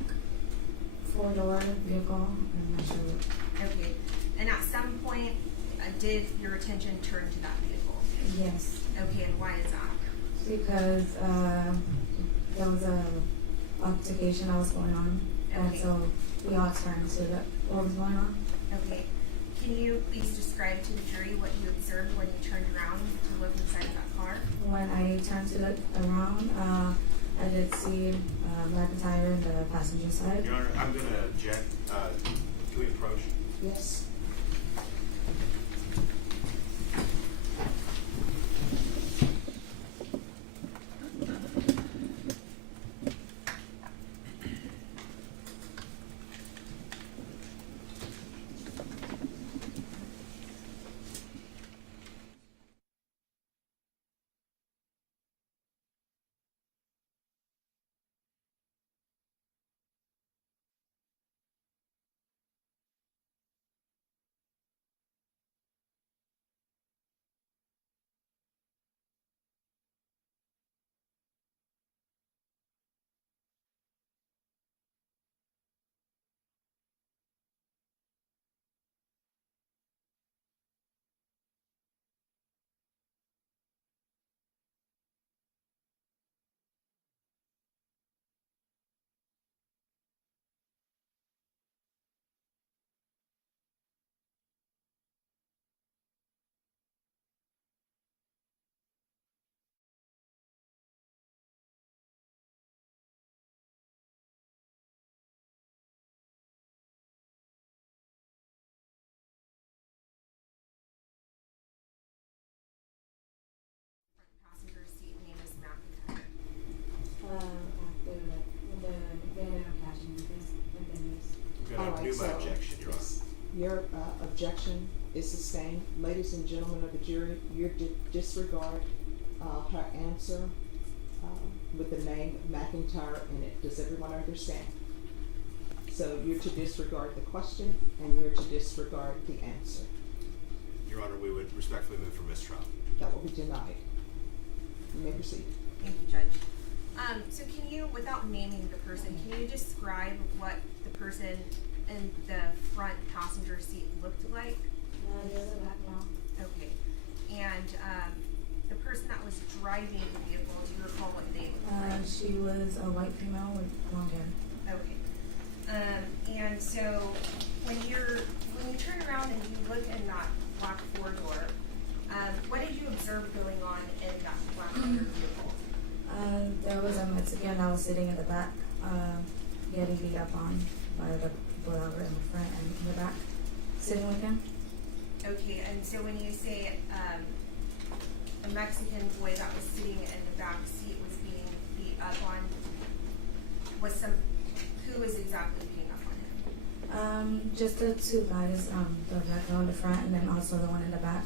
4-door vehicle. I'm not sure. Okay, and at some point, did your attention turn to that vehicle? Yes. Okay, and why is that? Because there was a altercation that was going on. And Okay. so we all turned to what was going on. Okay, can you please describe to the jury what you observed when you turned around to look inside of that car? When I turned to look around, I did see McIntyre in the passenger side. Your Honor, I'm gonna object. Can we approach? Yes. Passenger seat name is McIntyre. After the ended up cashing this within this. I'm All gonna right, renew my so, objection, Your Honor. yes. Your objection is sustained. Ladies and gentlemen of the jury, you disregard her answer with the name McIntyre in it. Does everyone understand? So you're to disregard the question and you're to disregard the answer. Your Honor, we would respectfully move for mistrial. That will be denied. You may proceed. Thank you, Judge. So can you, without naming the person, can you describe what the person in the front passenger seat looked like? There's a black male. Okay. And, the person that was driving the vehicle, do you recall what they looked like? She was a white female with blonde hair. Okay. And so when you turn around and you look in that black 4-door, what did you observe going on in that black vehicle? There was a Mexican that was sitting in the back, getting beat up on by the people that were in the front and in the back, sitting with him. Okay, and so when you say a Mexican boy that was sitting in the back seat was being beat up on, who was exactly beating up on him? Just the two guys, the black girl in the front and then also the one in the back.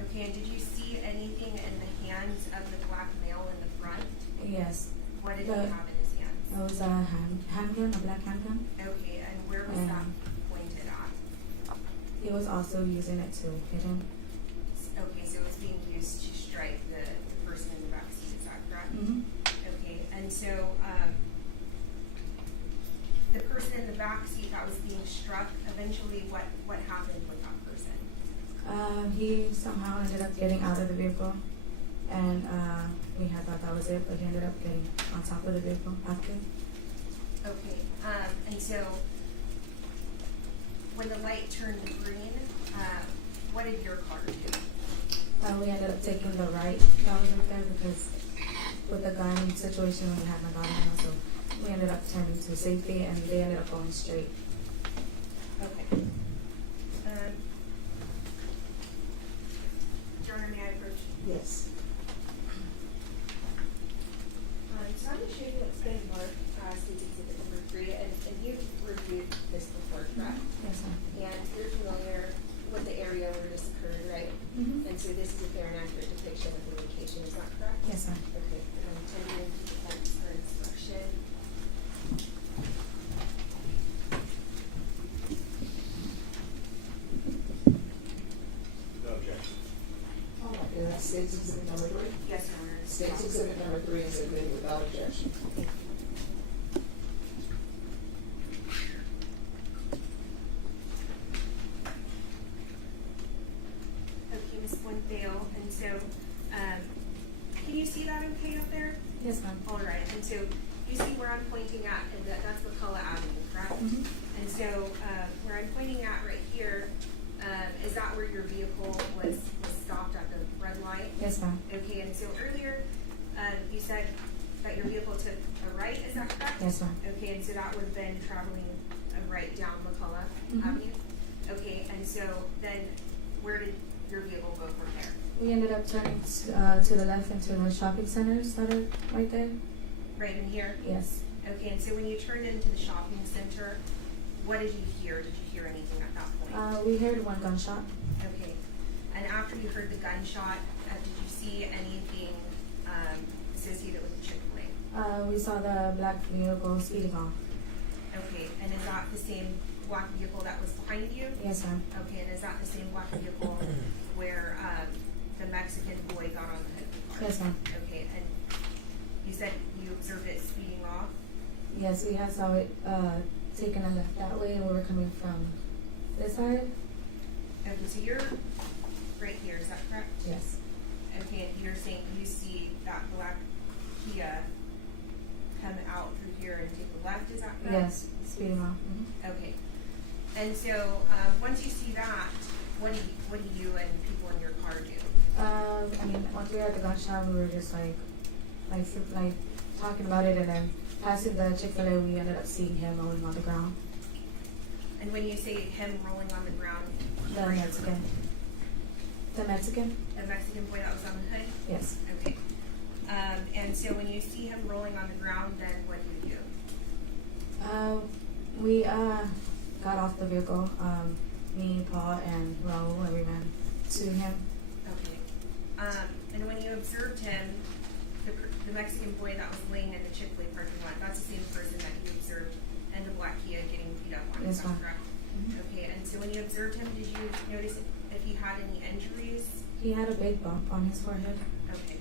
Okay, and did you see anything in the hands of the black male in the front? Yes. What did he have in his hands? It was a handgun, a black handgun. Okay, and where was that pointed at? He was also using it to hit him. Okay, so it was being used to strike the person in the back seat, is that correct? Mm-hmm. Okay, and so, the person in the back seat that was being struck, eventually what happened with that person? He somehow ended up getting out of the vehicle, and we had thought that was it, but he ended up getting on top of the vehicle after. Okay, and so, when the light turned green, what did your car do? We ended up taking the right that was right there because with the gun situation, we had my daughter now, so we ended up turning to safety, and they ended up going straight. Okay. Your Honor, may I approach? Yes. State's Exhibit number 3? Yes, Your Honor. State's Exhibit number 3 is admitted without objection. Okay, Ms. Fuenfeo, and so, can you see that okay up there? Yes, ma'am. All right, and so you see where I'm pointing at, and that's McCullough Avenue, correct? Mhm. And so, where I'm pointing at right here, is that where your vehicle was stopped at the red light? Yes, ma'am. Okay, and so earlier, you said that your vehicle took a right, is that correct? Yes, ma'am. Okay, and so that would have been traveling a right down McCullough Mhm. Avenue? Okay, and so then where did your vehicle go from there? We ended up turning to the left into the shopping centers that are right there. Right in here? Yes. Okay, and so when you turned into the shopping center, what did you hear? Did you hear anything at that point? We heard one gunshot. Okay, and after you heard the gunshot, did you see anything associated with the Chick-fil-A? We saw the black vehicle speeding off. Okay, and is that the same black vehicle that was behind you? Yes, ma'am. Okay, and is that the same black vehicle where the Mexican boy got on the hood of the car? Yes, ma'am. Okay, and you said you observed it speeding off? Yes, we had saw it taking a left that way, and we were coming from this side. Okay, so you're right here, is that correct? Yes. Okay, and you're saying you see that black Kia come out through here and take the left, is that correct? Yes, speeding off. Mhm. Okay, and so, once you see that, what do you and people in your car do? I mean, once we heard the gunshot, we were just like talking about it, and then passing the Chick-fil-A, we ended up seeing him rolling on the ground. And when you say him rolling on the ground, The were you- Mexican. The Mexican? the Mexican boy that was on the hood? Yes. Okay. And so when you see him rolling on the ground, then what do you do? We got off the vehicle. Me, Paul, and Raul, and we ran to him. Okay. And when you observed him, the Mexican boy that was laying in the Chick-fil-A parking lot, that's the same person that you observed in the black Kia getting beat up on, is Yes, that ma'am. correct? Okay, and so when you observed him, did you notice if he had any injuries? He had a big bump on his forehead. Okay.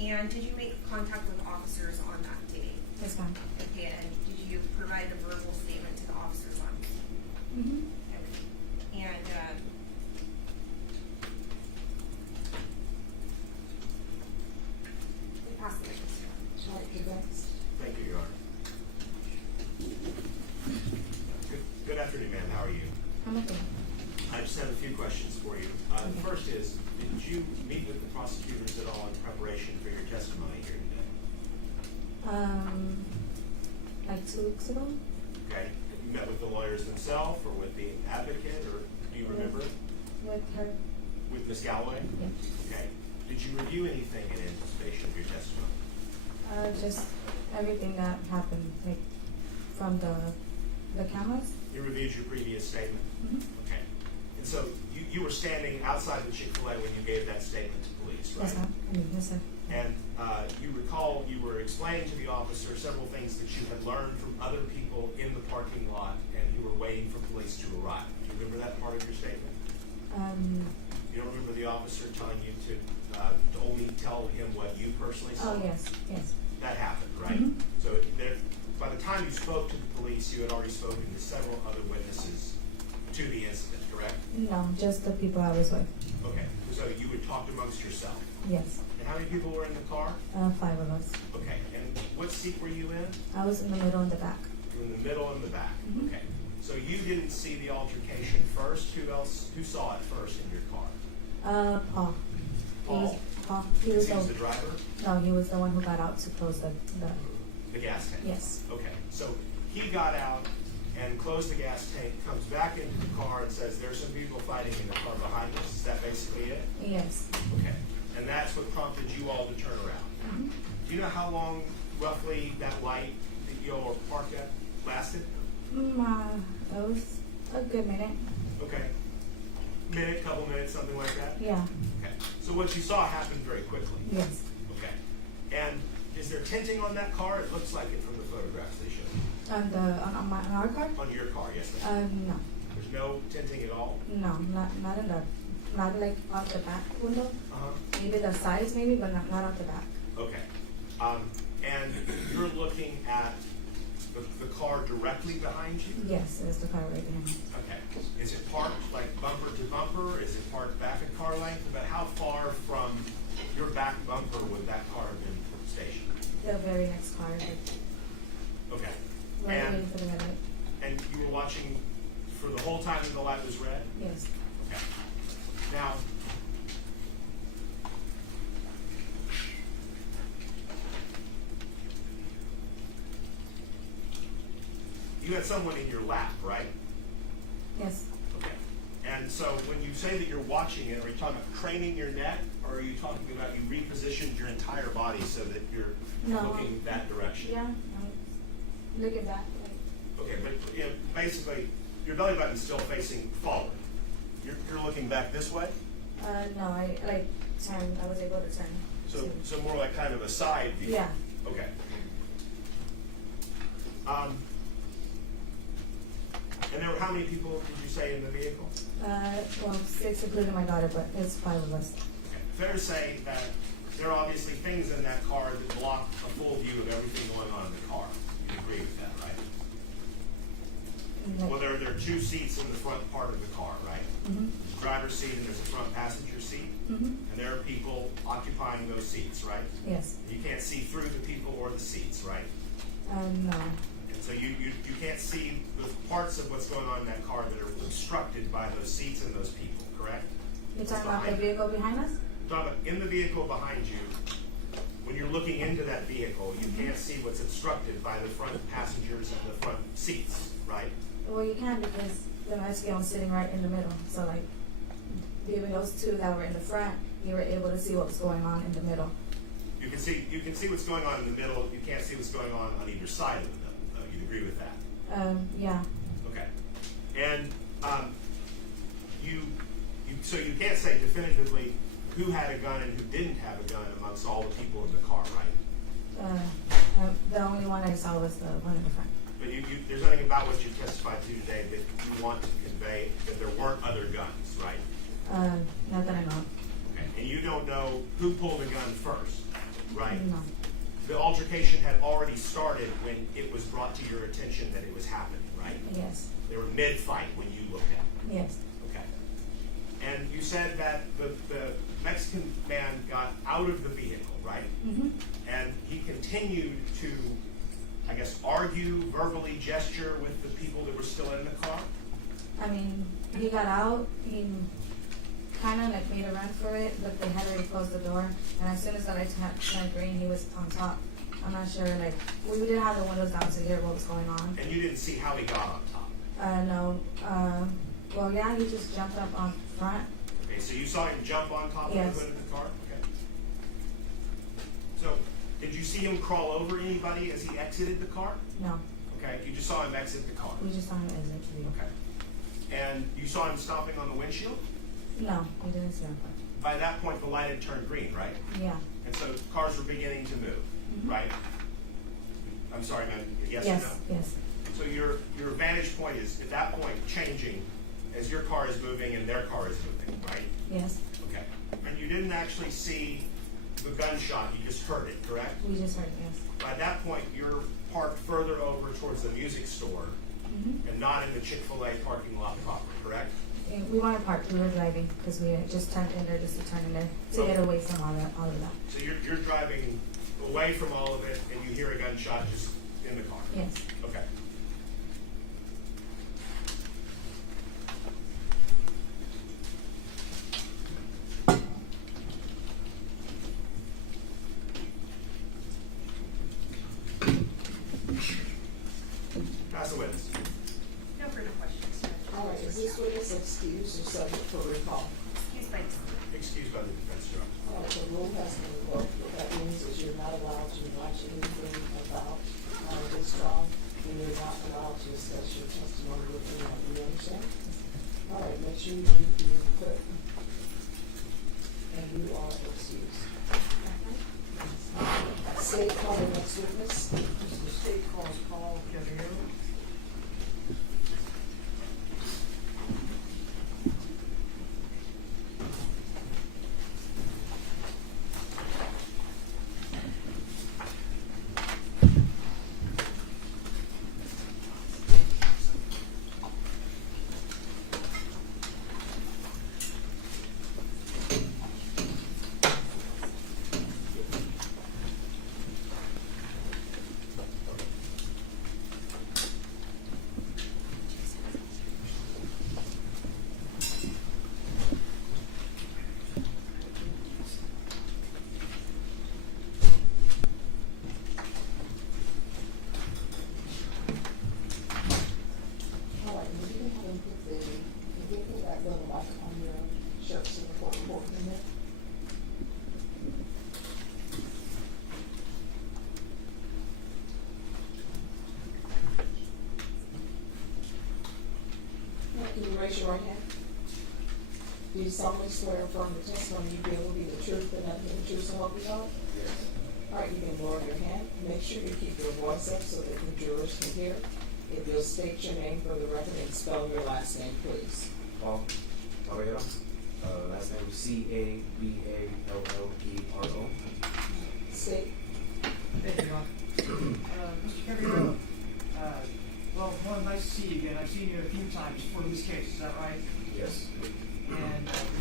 And did you make contact with officers on that day? Yes, ma'am. Okay, and did you provide a verbal statement to the officers on the scene? Mm-hmm. Okay. And, pass the mic. Thank you, Your Honor. Good afternoon, ma'am. How are you? I'm okay. I just have a few questions for you. The first is, did you meet with the prosecutors at all in preparation for your testimony here today? Like 2 weeks ago? Okay. You met with the lawyers themselves or with the advocate, or do you remember? With her? With Ms. Galloway? Yeah. Okay. Did you review anything in anticipation of your testimony? Just everything that happened, like, from the cameras. You reviewed your previous statement? Mm-hmm. Okay. And so you were standing outside the Chick-fil-A when you gave that statement to police, right? Yes, ma'am. Yes, sir. And you recall you were explaining to the officer several things that you had learned from other people in the parking lot, and you were waiting for police to arrive. Do you remember that part of your statement? You don't remember the officer telling you to only tell him what you personally saw? Oh, yes, yes. That happened, right? Mhm. So by the time you spoke to the police, you had already spoken to several other witnesses to the incident, correct? No, just the people I was with. Okay, so you would talk amongst yourself. Yes. And how many people were in the car? 5 of us. Okay, and what seat were you in? I was in the middle and the back. You were in the middle and the back. Mhm. Okay, so you didn't see the altercation first. Who saw it first in your car? Paul. Paul? Paul. He Because was he was the driver? No, he was the one who got out to close the The gas tank? yes. Okay, so he got out and closed the gas tank, comes back into the car and says, there's some people fighting in the car behind us. Is that basically it? Yes. Okay, and that's what prompted you all to turn around. Mhm. Do you know how long roughly that light that you all were parked at lasted? It was a good minute. Okay. Minute, couple minutes, something like that? Yeah. Okay. So what you saw happened very quickly? Yes. Okay. And is there tinting on that car? It looks like it from the photographs they showed. On our car? On your car, yes, ma'am. No. There's no tinting at all? No, not in the not like out the back window. Uh-huh. Maybe the sides, maybe, but not out the back. Okay. And you're looking at the car directly behind you? Yes, there's the car right behind me. Okay. Is it parked like bumper to bumper? Is it parked back a car length? But how far from your back bumper would that car have been stationed? The very next car, like, Okay. right And, waiting for the red light. and you were watching for the whole time that the light was red? Yes. Okay. Now, you had someone in your lap, right? Yes. Okay. And so when you say that you're watching it, are you talking about craning your neck, or are you talking about you repositioned your entire body so that you're No. looking that direction? Yeah. Look at that. Like, Okay, but you know, basically, your belly button's still facing forward. You're looking back this way? no, I like turned. I was able to turn. So more like kind of a side view? Yeah. Okay. And there were how many people did you say in the vehicle? Well, 6 including my daughter, but it's 5 of us. Okay. Fair to say that there are obviously things in that car that block a full view of everything going on in the car. You agree with that, right? Like, Well, there are 2 seats in the front part of the car, right? Mhm. There's a driver's seat and there's a front passenger seat. Mhm. And there are people occupying those seats, right? Yes. You can't see through the people or the seats, right? No. And so you can't see the parts of what's going on in that car that are obstructed by those seats and those people, correct? You're What's talking about the behind it? vehicle behind us? Talking about in the vehicle behind you, when you're looking into that vehicle, you can't see what's obstructed by the front passengers and the front seats, right? Well, you can because the Mexican was sitting right in the middle. So like, even those 2 that were in the front, you were able to see what was going on in the middle. You can see what's going on in the middle. You can't see what's going on either side of the middle. You'd agree with that? Yeah. Okay. And so you can't say definitively who had a gun and who didn't have a gun amongst all the people in the car, right? The only one I saw was the one in the front. But there's nothing about what you testified to today that you want to convey that there weren't other guns, right? Not that I know. Okay. And you don't know who pulled the gun first, right? No. The altercation had already started when it was brought to your attention that it was happening, right? Yes. They were mid-fight when you looked at it. Yes. Okay. And you said that the Mexican man got out of the vehicle, right? Mhm. And he continued to, I guess, argue, verbally gesture with the people that were still in the car? I mean, he got out. He kind of like made a run for it, but they had already closed the door. And as soon as the lights turned green, he was on top. I'm not sure. Like, we didn't have the windows down to hear what was going on. And you didn't see how he got on top? No. Well, yeah, he just jumped up on front. Okay, so you saw him jump on top Yes. of the hood of the car? Okay. So, did you see him crawl over anybody as he exited the car? No. Okay, you just saw him exit the car? We just saw him exit the vehicle. Okay. And you saw him stomping on the windshield? No, we didn't see him. By that point, the light had turned green, right? Yeah. And so cars were beginning to move, Mhm. right? I'm sorry, ma'am, yes Yes. or no? Yes. So your vantage point is, at that point, changing as your car is moving and their car is moving, right? Yes. Okay. And you didn't actually see the gunshot, you just heard it, correct? We just heard yes. By that point, you're parked further over towards the music store Mm-hmm. and not in the Chick-fil-A parking lot proper, correct? We weren't parked. We were driving because we had just turned in there just to turn in there to get away from all of that. So you're driving away from all of it and you hear a gunshot just in the car? Yes. Okay. Pass the witness. No further questions. All right, is this witness excused or subject for recall? Excuse me. Excused by the defense, Your Honor. All right, the rule has been revoked. What that means is you're not allowed to watch anything about this trial, and you're not allowed to discuss your testimony with anyone. Do you understand? All right, make sure you keep your clear. And you are excused. State call the next witness. The state calls Paul Caballero. your right hand. Do you solemnly swear and affirm the testimony you give will be the truth and nothing but the truth, so help you God? Yes. All right, you can lower your hand. Make sure you keep your voice up so that the jurors can hear. If you'll state your name for the record and spell your last name, please. Paul Caballero. Last name Caballero. State. Thank you, Your Honor. Mr. Caballero, well, one, nice to see you again. I've seen you a few times for this case, is that right? Yes. And we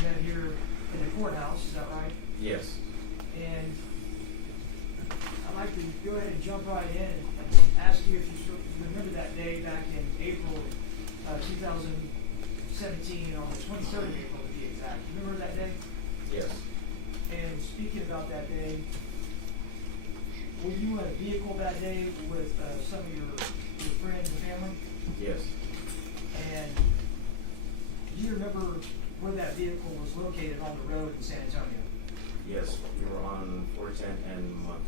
met here in the courthouse, is that right? Yes. And I'd like to go ahead and jump right in and ask you if you remember that day back in April 2017, on the 23rd of April to be exact. Remember that day? Yes. And speaking about that day, were you in a vehicle that day with some of your friends and family? Yes. And do you remember where that vehicle was located on the road in San Antonio? Yes. We were on 410 and month.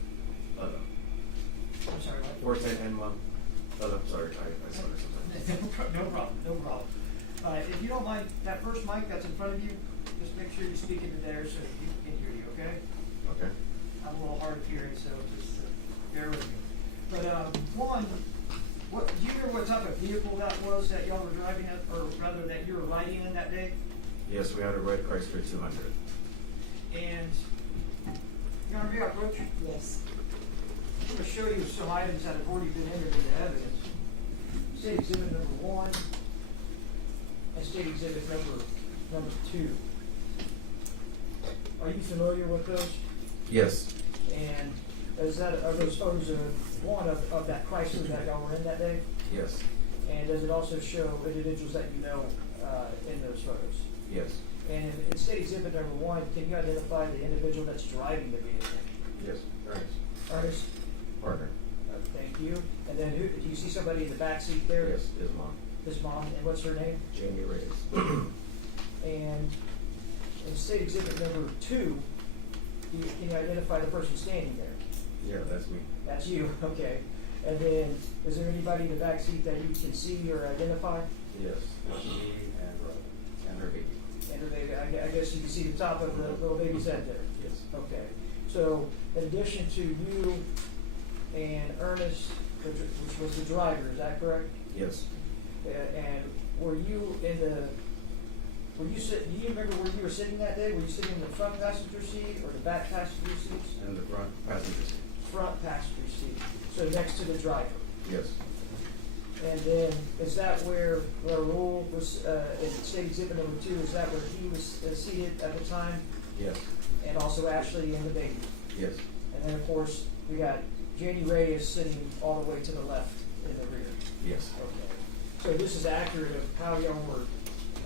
I'm sorry, what? 410 and month. Sorry. I started something. No problem, no problem. If you don't mind, that first mic that's in front of you, just make sure you speak into there so that people can hear you, okay? Okay. I'm a little hard of hearing, so just bear with me. But one, do you remember what type of vehicle that was that y'all were driving in, or rather that you were riding in that day? Yes, we had a red Chrysler 200. And you want to be approach? Yes. I'm going to show you some items that have already been entered into evidence. State exhibit number 1 and state exhibit number 2. Are you familiar with those? Yes. And are those photos of one of that Chrysler that y'all were in that day? Yes. And does it also show individuals that you know in those photos? Yes. And in state exhibit number 1, can you identify the individual that's driving the vehicle? Yes. Ernest. Ernest? Partner. Thank you. And then do you see somebody in the back seat there? Yes. His mom. His mom, and what's her name? Jamie Reyes. And in state exhibit number 2, can you identify the person standing there? Yeah, that's me. That's you, okay. And then, is there anybody in the back seat that you can see or identify? Yes. That's me and her baby. And her baby, I guess you can see the top of the little baby's head there. Yes. Okay. So, in addition to you and Ernest, which was the driver, is that correct? Yes. And were you do you remember where you were sitting that day? Were you sitting in the front passenger seat or the back passenger seats? In the front passenger seat. Front passenger seat. So next to the driver. Yes. And then, is that where Raul was, in state exhibit number 2, is that where he was seated at the time? Yes. And also Ashley and the baby? Yes. And then, of course, we got Janie Reyes sitting all the way to the left in the rear. Yes. Okay. So this is accurate of how y'all were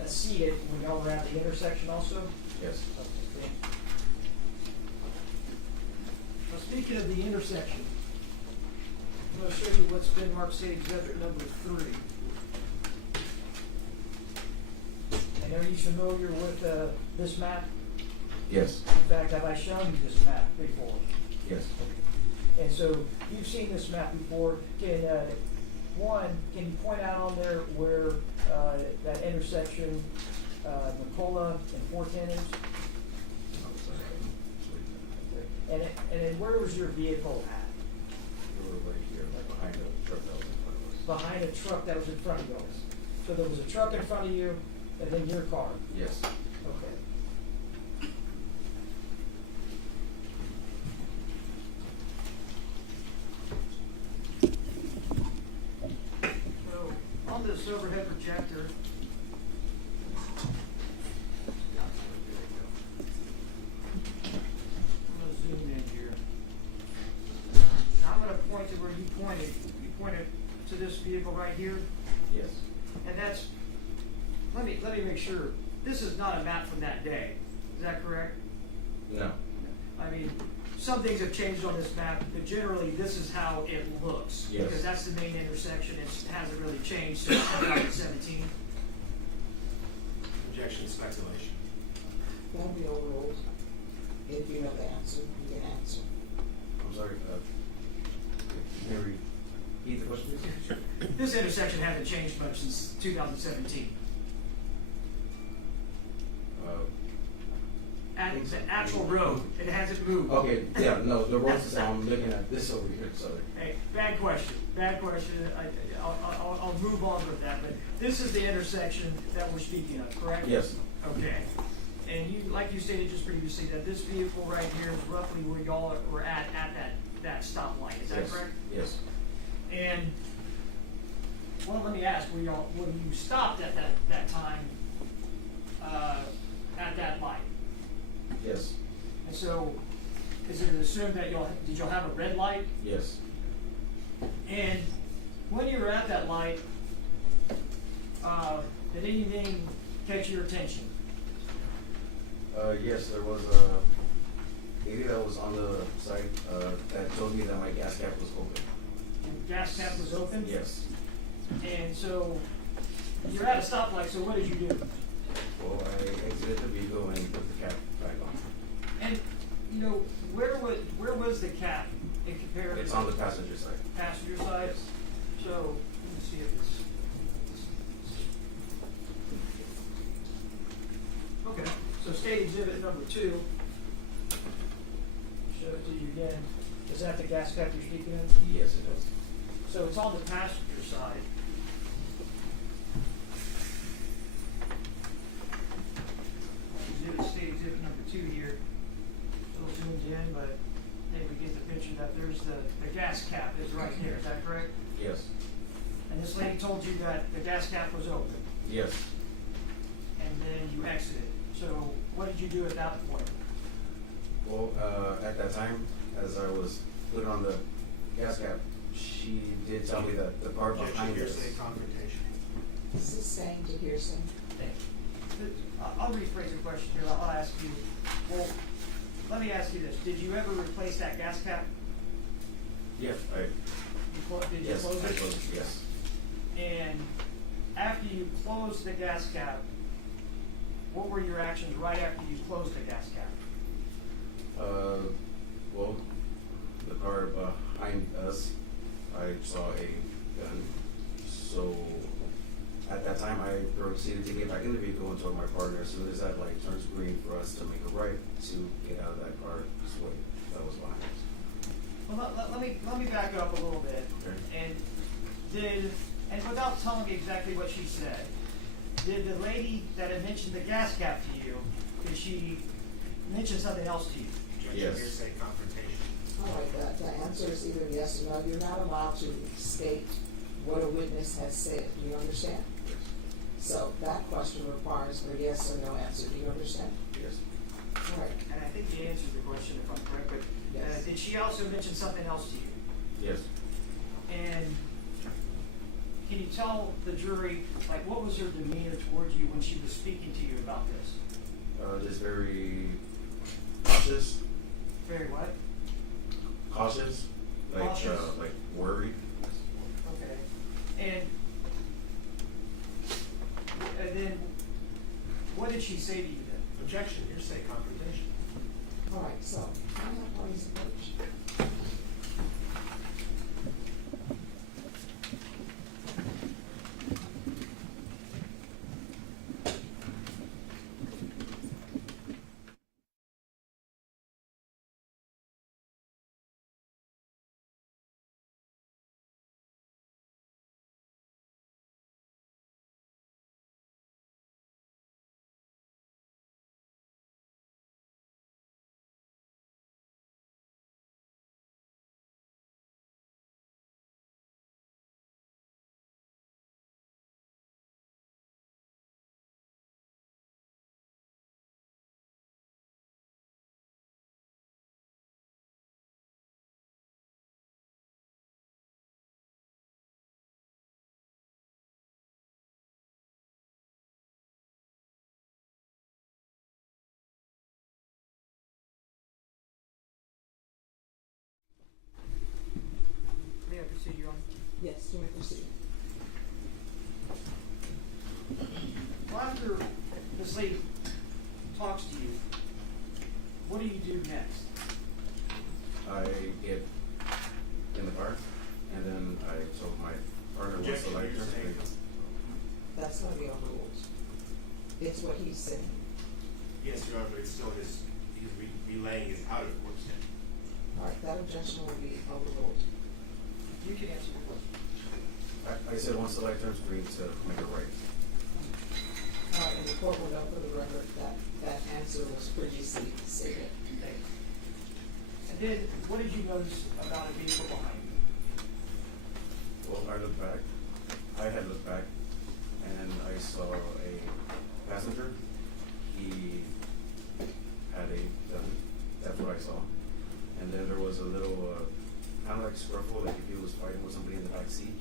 seated when y'all were at the intersection also? Yes. Okay. Now, speaking of the intersection, I'm going to show you what's been marked state exhibit number 3. And are you familiar with this map? Yes. In fact, have I shown you this map before? Yes. And so you've seen this map before. Can you point out on there where that intersection, Nicola and 410 is? And then where was your vehicle at? We were right here, like behind the truck that was in front of us. Behind a truck that was in front of you. So there was a truck in front of you, and then your car. Yes. Okay. So on this overhead projector, I'm going to zoom in here. Now I'm going to point to where you pointed. You pointed to this vehicle right here, Yes. and that's. Let me make sure. This is not a map from that day. Is that correct? No. I mean, some things have changed on this map, but generally this is how it looks. Yes. Because that's the main intersection. It hasn't really changed since 2017. Objection, speculation. That'll be overruled. If you know the answer, you can answer. I'm sorry. Can you repeat the question, please? This intersection hasn't changed much since 2017. at the actual road. It hasn't moved. Okay, yeah, no, the road's the same. I'm looking at this over here, sorry. Hey, bad question. I'll move on with that, but this is the intersection that we're speaking of, correct? Yes, Okay. And you, like you stated just previously, that this vehicle right here is roughly where y'all were at that stoplight, is that yes, correct? yes, And, well, let me ask, when you stopped at that time, at that light? yes, And so, is it assumed that did y'all have a red light? yes. And when you were at that light, did anything catch your attention? Yes, there was a lady that was on the side, that told me that my gas cap was open. And the gas tap was open? Yes. And so, you're at a stoplight, so what did you do? Well, I exited the vehicle and put the cap back on. And, you know, where was the cap in comparison? It's on the passenger side. Passenger side? Yes. So, let me see if it's. Okay, so state exhibit number 2. Show it to you again. Is that the gas cap you're speaking of? Yes, it is. So it's on the passenger side. State exhibit number 2 here. A little zoomed in, but maybe we get the picture that there's the gas cap is right there. Is that correct? Yes, And this lady told you that the gas cap was open, yes. and then you exited. So what did you do at that point? Well, at that time, as I was putting on the gas cap, she did tell me that the car Objection, behind us. hearsay, confrontation. Sustained to hearsay. I'll rephrase the question here. I'll ask you, well, let me ask you this. Did you ever replace that gas cap? Yes, Did you yes, close I it? closed it, yes. And after you closed the gas cap, what were your actions right after you closed the gas cap? Well, the car behind us, I saw a gun. So at that time, I proceeded to get back in the vehicle and told my partner as soon as that light turns green for us to make a right to get out of that car sway that was behind us. Well, let me back up a little bit. Okay. And without telling me exactly what she said, did the lady that had mentioned the gas cap to you, did she mention something else to you? Objection, Yes. hearsay, confrontation. All right, the answer is either yes or no. You're not allowed to state what a witness has said. Do you understand? So that question requires a yes or no answer. Do you understand? Yes. All right. And I think you answered the question if I'm correct, but Yes. did she also mention something else to you? Yes. And can you tell the jury, like, what was her demeanor towards you when she was speaking to you about this? Just very cautious. Very what? Cautious. Cautious? Like worried. Okay. And then, what did she say to you then? Objection, hearsay, confrontation. All right, so I have parties approach. May I proceed, Your Honor? Yes, you may proceed. Well, after this lady talks to you, what do you do next? I get in the car, and then I told my partner once the Objection, light turns hearsay. green. That's gonna be overruled. It's what he's saying. Yes, Your Honor, but it's still he's relaying his out-of-court statement. All right, that objection will be overruled. You can answer your question. I said once the light turns green to make a right. All right, and the court will note for the record that that answer was previously stated. Okay. And then, what did you notice about a vehicle behind you? Well, I looked back. I had looked back, and I saw a passenger. He had a gun. That's what I saw. And then there was a little, kind of like scruffle, like if he was fighting with somebody in the back seat.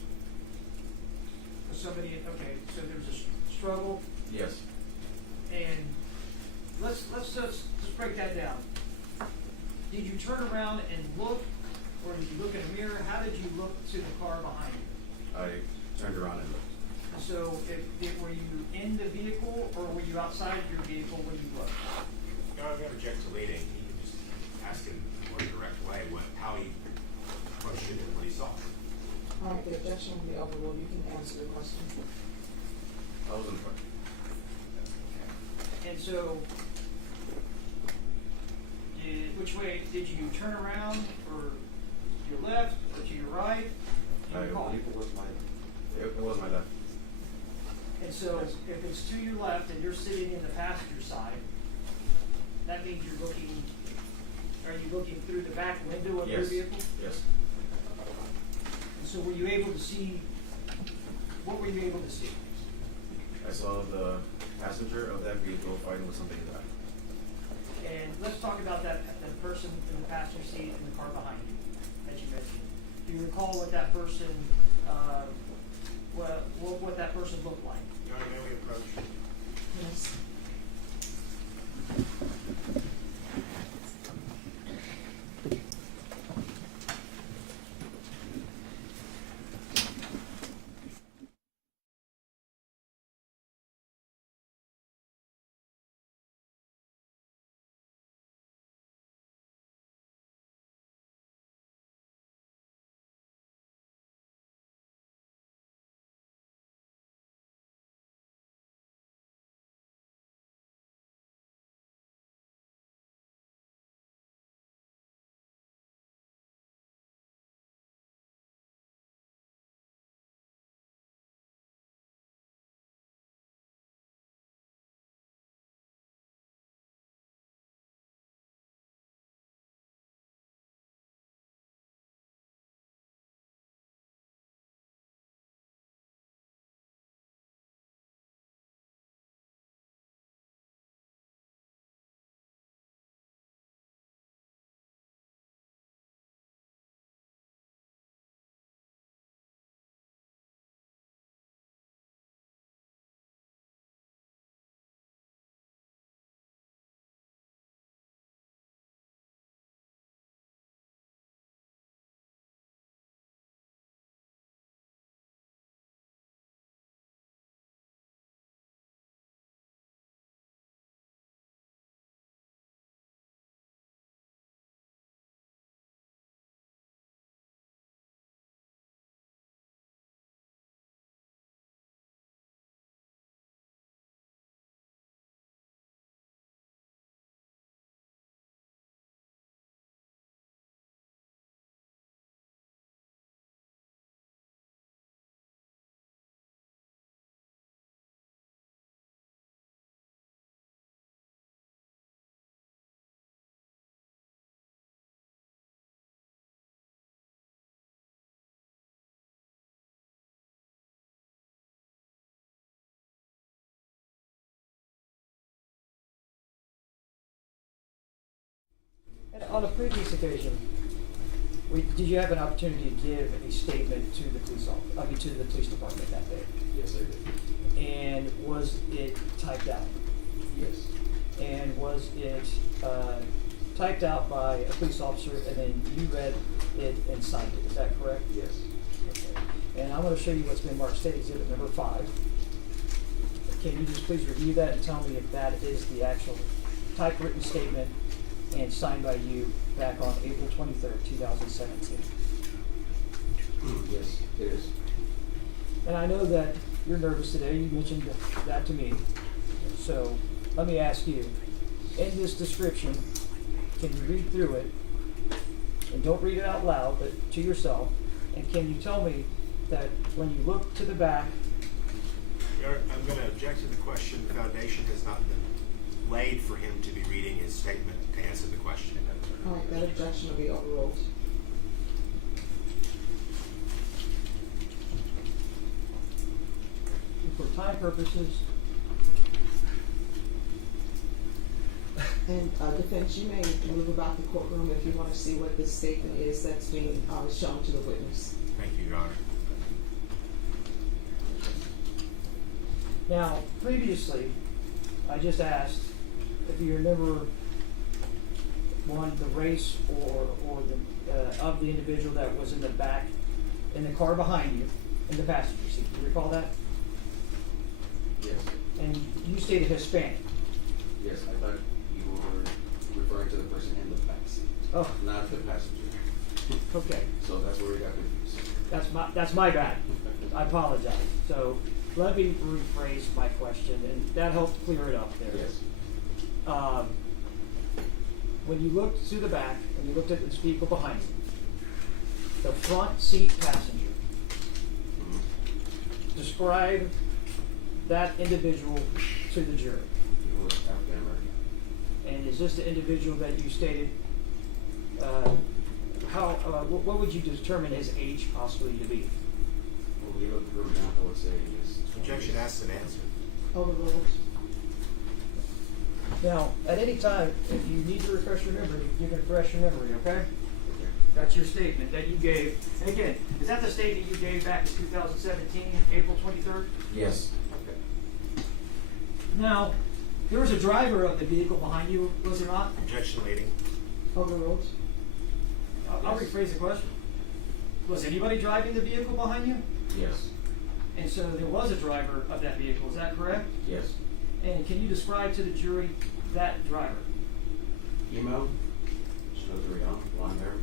Somebody, okay, so there's a struggle, Yes. and let's just break that down. Did you turn around and look, or did you look in a mirror? How did you look to the car behind you? I turned around and looked. So, were you in the vehicle, or were you outside your vehicle when you looked? Your Honor, I object to leading. He can just ask him in a more direct way how he questioned and what he saw. All right, the objection will be overruled. You can answer the question. I was in front. And so, which way, did you turn around, or to your left, or to your right? Do you recall? It was my left. And so, if it's to your left and you're sitting in the passenger side, that means are you looking through the back window of your Yes. vehicle? Yes. And so were you able to see, what were you able to see? I saw the passenger of that vehicle fighting with somebody in the back. And let's talk about the person in the passenger seat in the car behind you, that you mentioned. Do you recall what that person, what that person looked like? Your Honor, may we approach? Yes. And on a previous occasion, did you have an opportunity to give a statement to the to the police department that day? Yes, I did. And was it typed out? Yes. And was it typed out by a police officer, and then you read it and signed it? Is that correct? Yes. Okay. And I'm going to show you what's been marked State Exhibit number 5. Can you just please review that and tell me if that is the actual typewritten statement and signed by you back on April 23rd, 2017? Yes, it is. And I know that you're nervous today. You mentioned that to me. So let me ask you, in this description, can you read through it? And don't read it out loud, but to yourself. And can you tell me that when you look to the back, I'm going to object to the question. The foundation has not been laid for him to be reading his statement to answer the question. All right, that objection will be overruled. for time purposes, And defense, you may move about the courtroom if you want to see what this statement is that's being shown to the witness. Thank you, Your Honor. now, previously, I just asked if you remember the race or the of the individual that was in the back, in the car behind you, in the passenger seat. Do you recall that? Yes. And you stated Hispanic. Yes, I thought you were referring to the person in the back seat, Oh, not the passenger. okay. So that's where we got confused. That's my bad. I apologize. So let me rephrase my question, and that helped clear it up there. Yes. When you looked to the back and you looked at the vehicle behind you, the front seat passenger, describe that individual to the jury. He was African American. And is this the individual that you stated? What would you determine his age possibly to be? Well, he looked really young, I would say he is. Objection asked and answered. Overruled. Now, at any time, if you need to refresh your memory, you can refresh your memory, okay? Okay. That's your statement that you gave. And again, is that the statement you gave back in 2017, April 23rd? Yes. Okay. Now, there was a driver of the vehicle behind you, was there not? Objection, lady. Overruled. I'll rephrase the question. Was anybody driving the vehicle behind you? Yes. And so there was a driver of that vehicle, is that correct? Yes. And can you describe to the jury that driver? Email. She looked really young, blonde hair.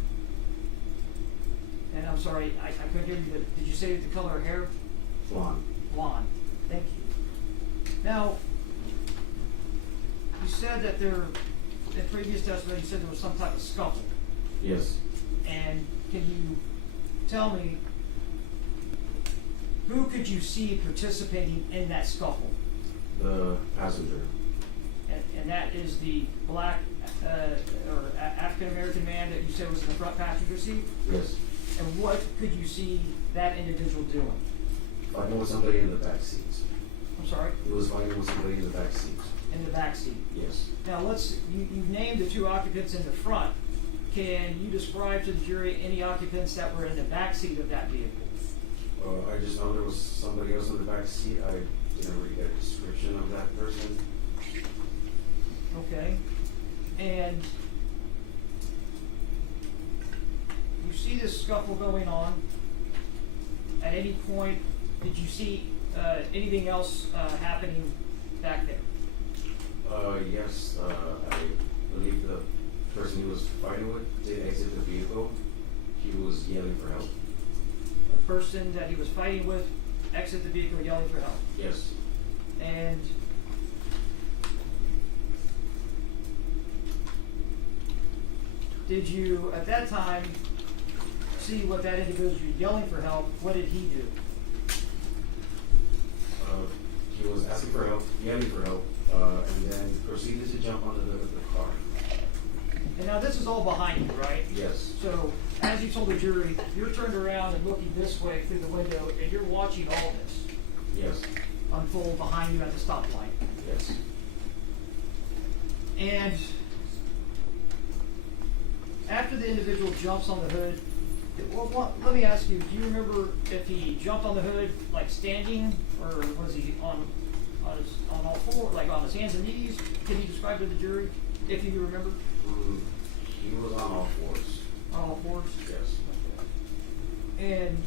And I'm sorry, I couldn't hear you, but did you say the color of hair? Blonde. Blonde. Thank you. Now, you said that in previous testimony, you said there was some type of scuffle. Yes. And can you tell me, who could you see participating in that scuffle? The passenger. And that is the black or African American man that you said was in the front passenger seat? Yes. And what could you see that individual doing? Fighting with somebody in the back seat. I'm sorry? He was fighting with somebody in the back seat. In the back seat. Yes. Now you named the two occupants in the front. Can you describe to the jury any occupants that were in the back seat of that vehicle? I just know there was somebody else in the back seat. I didn't really get a description of that person. Okay. And you see this scuffle going on. At any point, did you see anything else happening back there? Yes. I believe the person he was fighting with did exit the vehicle. He was yelling for help. The person that he was fighting with exit the vehicle yelling for help. Yes. And did you, at that time, see what that individual was yelling for help? What did he do? He was asking for help, yelling for help, and then proceeded to jump onto the car. And now this is all behind you, right? Yes. So, as you told the jury, you're turned around and looking this way through the window, and you're watching all this Yes. unfold behind you at the stoplight. Yes. And after the individual jumps on the hood, let me ask you, do you remember if he jumped on the hood like standing, or was he on all four, like on his hands and knees? Can you describe to the jury, if you remember? He was on all fours. On all fours? Yes. And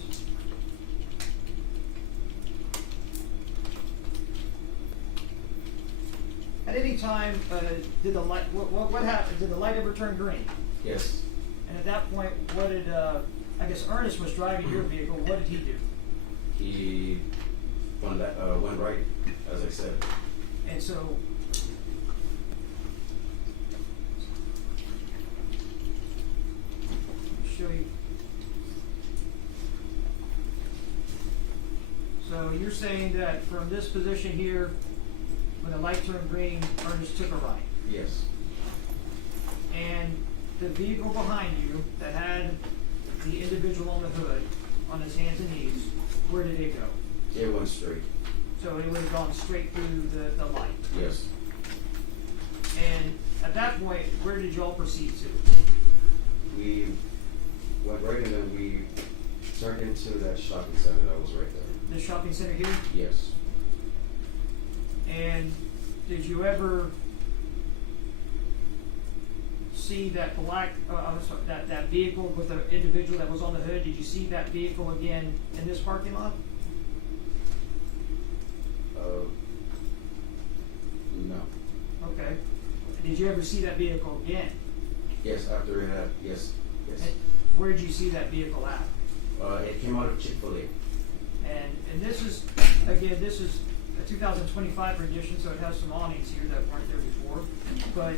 at any time, did the light, what happened? Did the light ever turn green? Yes. And at that point, what did, I guess Ernest was driving your vehicle, what did he do? He went right, as I said. And so, you're saying that from this position here, when the light turned green, Ernest took a right. Yes. And the vehicle behind you that had the individual on the hood, on his hands and knees, where did it go? It went straight. So it would have gone straight through the light. Yes. And at that point, where did y'all proceed to? We went right and then we turned into that shopping center that was right there. The shopping center here? Yes. And did you ever see that black, I'm sorry, that vehicle with the individual that was on the hood? Did you see that vehicle again in this parking lot? No. Okay. Did you ever see that vehicle again? Yes, after it had, yes. And where did you see that vehicle at? It came out of Chick-fil-A. And this is, again, this is a 2025 rendition, so it has some awnings here that weren't there before. But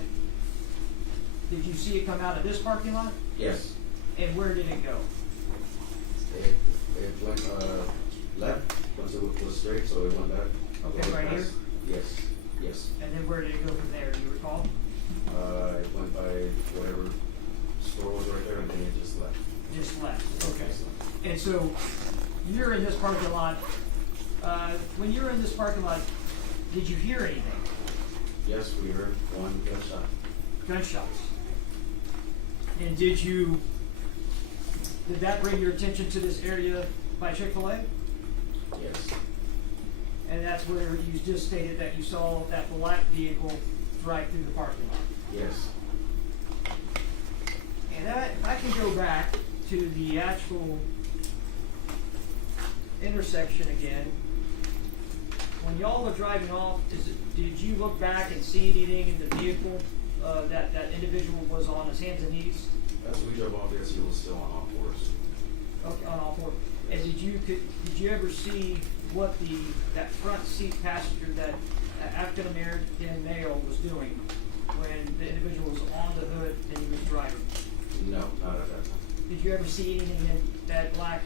did you see it come out of this parking lot? Yes. And where did it go? It went left once it was straight, so it went back. Okay, Going right past- Yes. Yes. And then where did it go from there? Do you recall? It went by whatever store was right there, and then it just left. Just left. Okay. Just left. And so you're in this parking lot. When you were in this parking lot, did you hear anything? Yes, we heard one gunshot. Gunshots. And did that bring your attention to this area by Chick-fil-A? Yes. And that's where you just stated that you saw that black vehicle drive through the parking lot. Yes. And that, I can go back to the actual intersection again. When y'all were driving off, did you look back and see anything in the vehicle that individual was on his hands and knees? As we drove off, yes, he was still on all fours. Okay, on all four. And did you ever see what that front seat passenger, that African American male, was doing when the individual was on the hood and he was driving? No, not at that time. Did you ever see anything in that black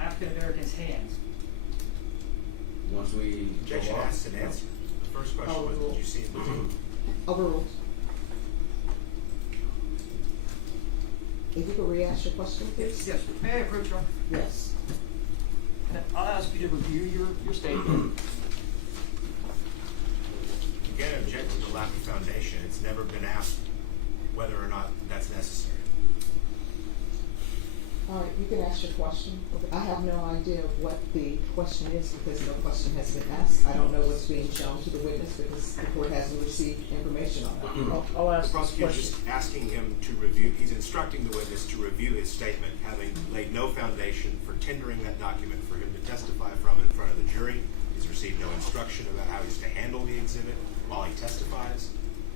African American's hands? Once we drove Objection off, asked and answered. The first question was, did you see it? Overruled. If you could re-ask your question, please? Yes. May I approach, Your Honor? Yes. And I'll ask you to review your statement. Again, object to the lack of foundation. It's never been asked whether or not that's necessary. All right, you can ask your question. I have no idea what the question is because no question has been asked. I don't know what's being shown to the witness because the court hasn't received information on that. I'll The ask this prosecutor's question. just asking him to review, he's instructing the witness to review his statement, having laid no foundation for tendering that document for him to testify from in front of the jury. He's received no instruction about how he's to handle the exhibit while he testifies.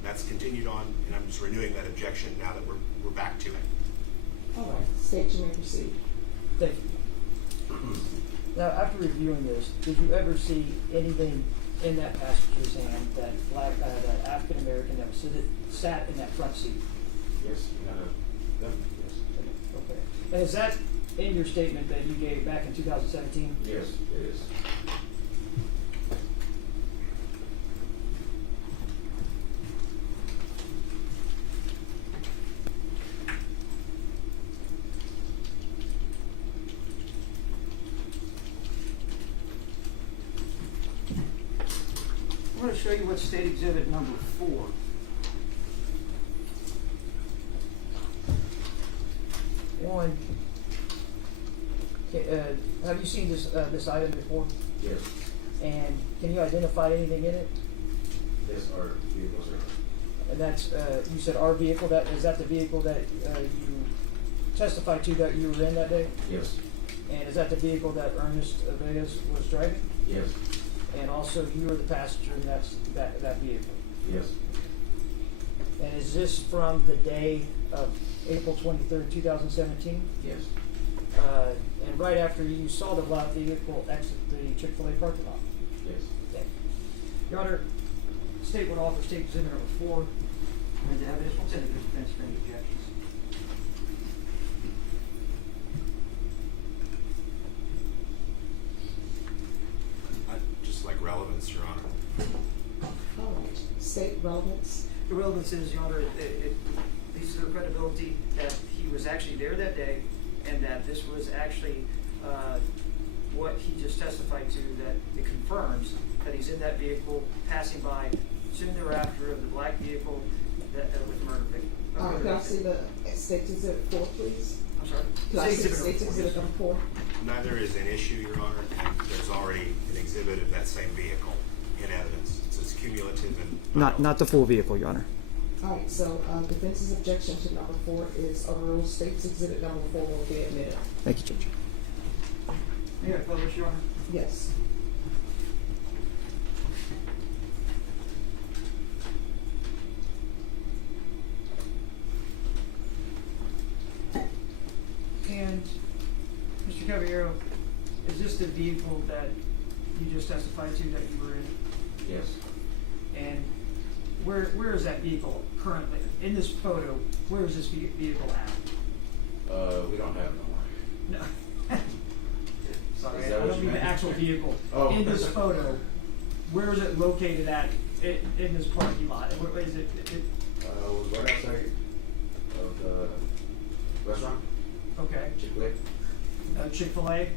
That's continued on, and I'm just renewing that objection now that we're back to it. All right, State, you may proceed. Thank you. Now, after reviewing this, did you ever see anything in that passenger's hand, that African American that was sat in that front seat? yes, we had a gun, yes. Okay. And is that in your statement that you gave back in 2017? Yes, it is. I'm going to show you what state exhibit number 4. One. Have you seen this item before? Yes. And can you identify anything in it? Yes, our vehicles are. And that's, you said our vehicle, is that the vehicle that you testified to that you were in that day? Yes. And is that the vehicle that Ernest Vegas was driving? Yes. And also you were the passenger in that vehicle? Yes. And is this from the day of April 23rd, 2017? Yes. And right after you saw the black vehicle exit the Chick-fil-A parking lot? Yes. Okay. Your Honor, the state would offer state exhibit number 4 and the evidence will send it to the defense for any objections. relevance, Your Honor. All right, state relevance. The relevance is, Your Honor, it leads to the credibility that he was actually there that day, and that this was actually what he just testified to, that it confirms that he's in that vehicle passing by soon thereafter of the black vehicle that, with the murder victim. Can I see the state exhibit 4, please? I'm sorry? Can I see the Exhibit state number exhibit four, number 4? Neither is an issue, Your Honor, and there's already an exhibit of that same vehicle in evidence. So it's cumulative and Not the full vehicle, Your Honor. All right, so defense's objection to number 4 is overruled. State's exhibit number 4 will be admitted. Thank you, Judge. May I publish, Your Honor? Yes. And, Mr. Caballero, is this the vehicle that you just testified to that you were in? Yes. And where is that vehicle currently? In this photo, where is this vehicle at? We don't have no more. No. Sorry, Is I that what don't you mean the meant? actual vehicle. Oh. In this photo, where is it located at in this parking lot? And where is it? It was right outside of the restaurant, Okay, Chick-fil-A. Chick-fil-A.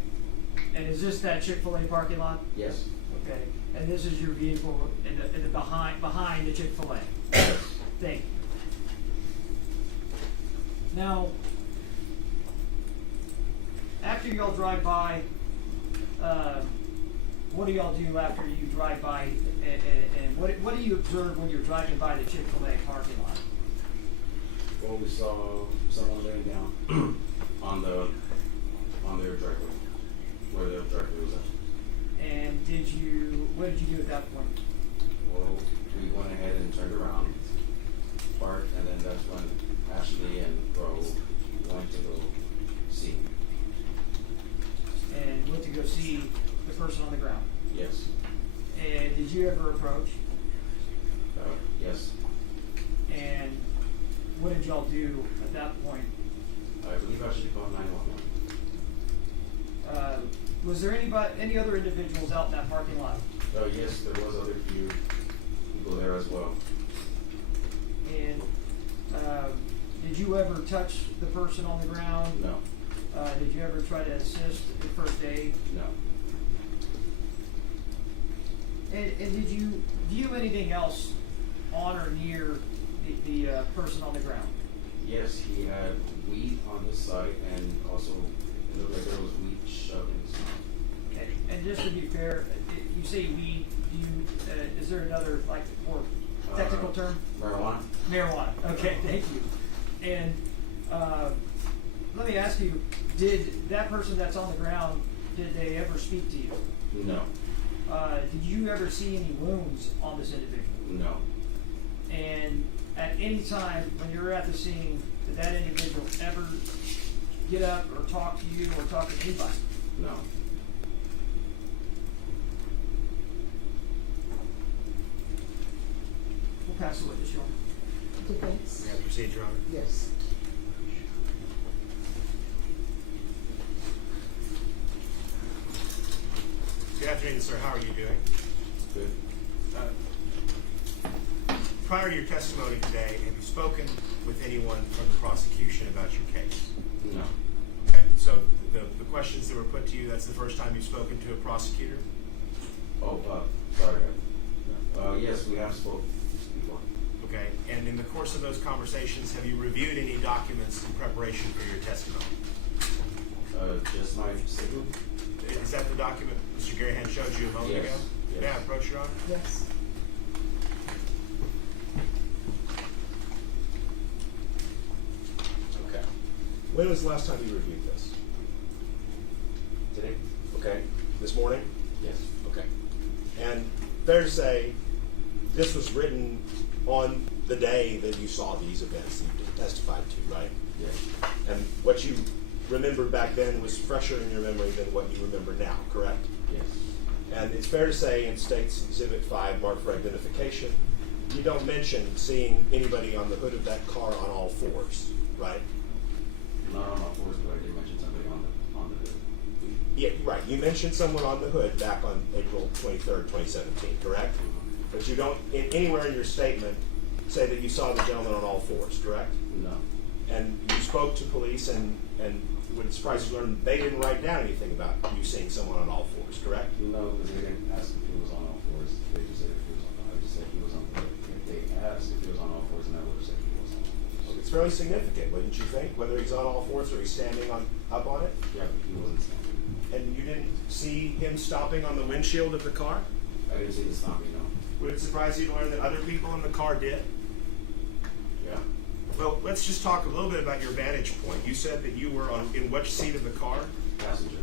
And is this that Chick-fil-A parking lot? Yes. Okay, and this is your vehicle in the behind the Chick-fil-A? Yes. Thank you. Now, after y'all drive by, what do y'all do after you drive by, and what do you observe when you're driving by the Chick-fil-A parking lot? Well, we saw someone laying down on their driveway, where the driveway was at. And what did you do at that point? Well, we went ahead and turned around, parked, and then that's when Ashley and Bro went to go see. And went to go see the person on the ground? Yes. And did you ever approach? Yes. And what did y'all do at that point? I believe I should call 911. Was there any other individuals out in that parking lot? Yes, there was other few people there as well. And did you ever touch the person on the ground? No. Did you ever try to assist in first aid? No. And did you view anything else on or near the person on the ground? Yes, he had weed on his side, and also it looked like there was weed shoved in his mouth. Okay. And just to be fair, you say weed. Do you? Is there another more technical term? Marijuana? Marijuana. Okay, thank you. And let me ask you: did that person that's on the ground? Did they ever speak to you? No. Did you ever see any wounds on this individual? No. And at any time when you were at the scene, did that individual ever get up or talk to you or talk to anybody? No. We'll pass the witness, Your Honor. Defense? May I proceed, Your Honor? Yes. Good afternoon, sir. How are you doing? Good. Prior to your testimony today, have you spoken with anyone from the prosecution about your case? No. Okay, so the questions that were put to you, that's the first time you've spoken to a prosecutor? Oh, sorry. Yes, we have spoken before. Okay, and in the course of those conversations, have you reviewed any documents in preparation for your testimony? Just my statement? Is that the document Mr. Garahan showed you a moment Yes, ago? yes. May I approach, Your Honor? Yes. Okay. When was the last time you reviewed this? Today? Okay. This morning? Yes. Okay. And fair to say, this was written on the day that you saw these events that you testified to, right? Yes. And what you remembered back then was fresher in your memory than what you remember now, correct? Yes. And it's fair to say in State's Exhibit 5, marked for identification, you don't mention seeing anybody on the hood of that car on all fours, right? Not on all fours, but I did mention somebody on the hood. Yeah, right. You mentioned someone on the hood back on April 23rd, 2017, correct? But you don't, anywhere in your statement, say that you saw the gentleman on all fours, correct? No. And you spoke to police and would surprise you to learn they didn't write down anything about you seeing someone on all fours, correct? No, because they didn't ask if he was on all fours. They just said if he was on. I just said he was on the hood. If they asked if he was on all fours, then I would have said he was on all fours. It's fairly significant, wouldn't you think? Whether he's on all fours or he's standing up on it? Yeah, but he wasn't stomping. And you didn't see him stomping on the windshield of the car? I didn't see the stomping, no. Would it surprise you to learn that other people in the car did? Yeah. Well, let's just talk a little bit about your vantage point. You said that you were in which seat of the car? Passenger.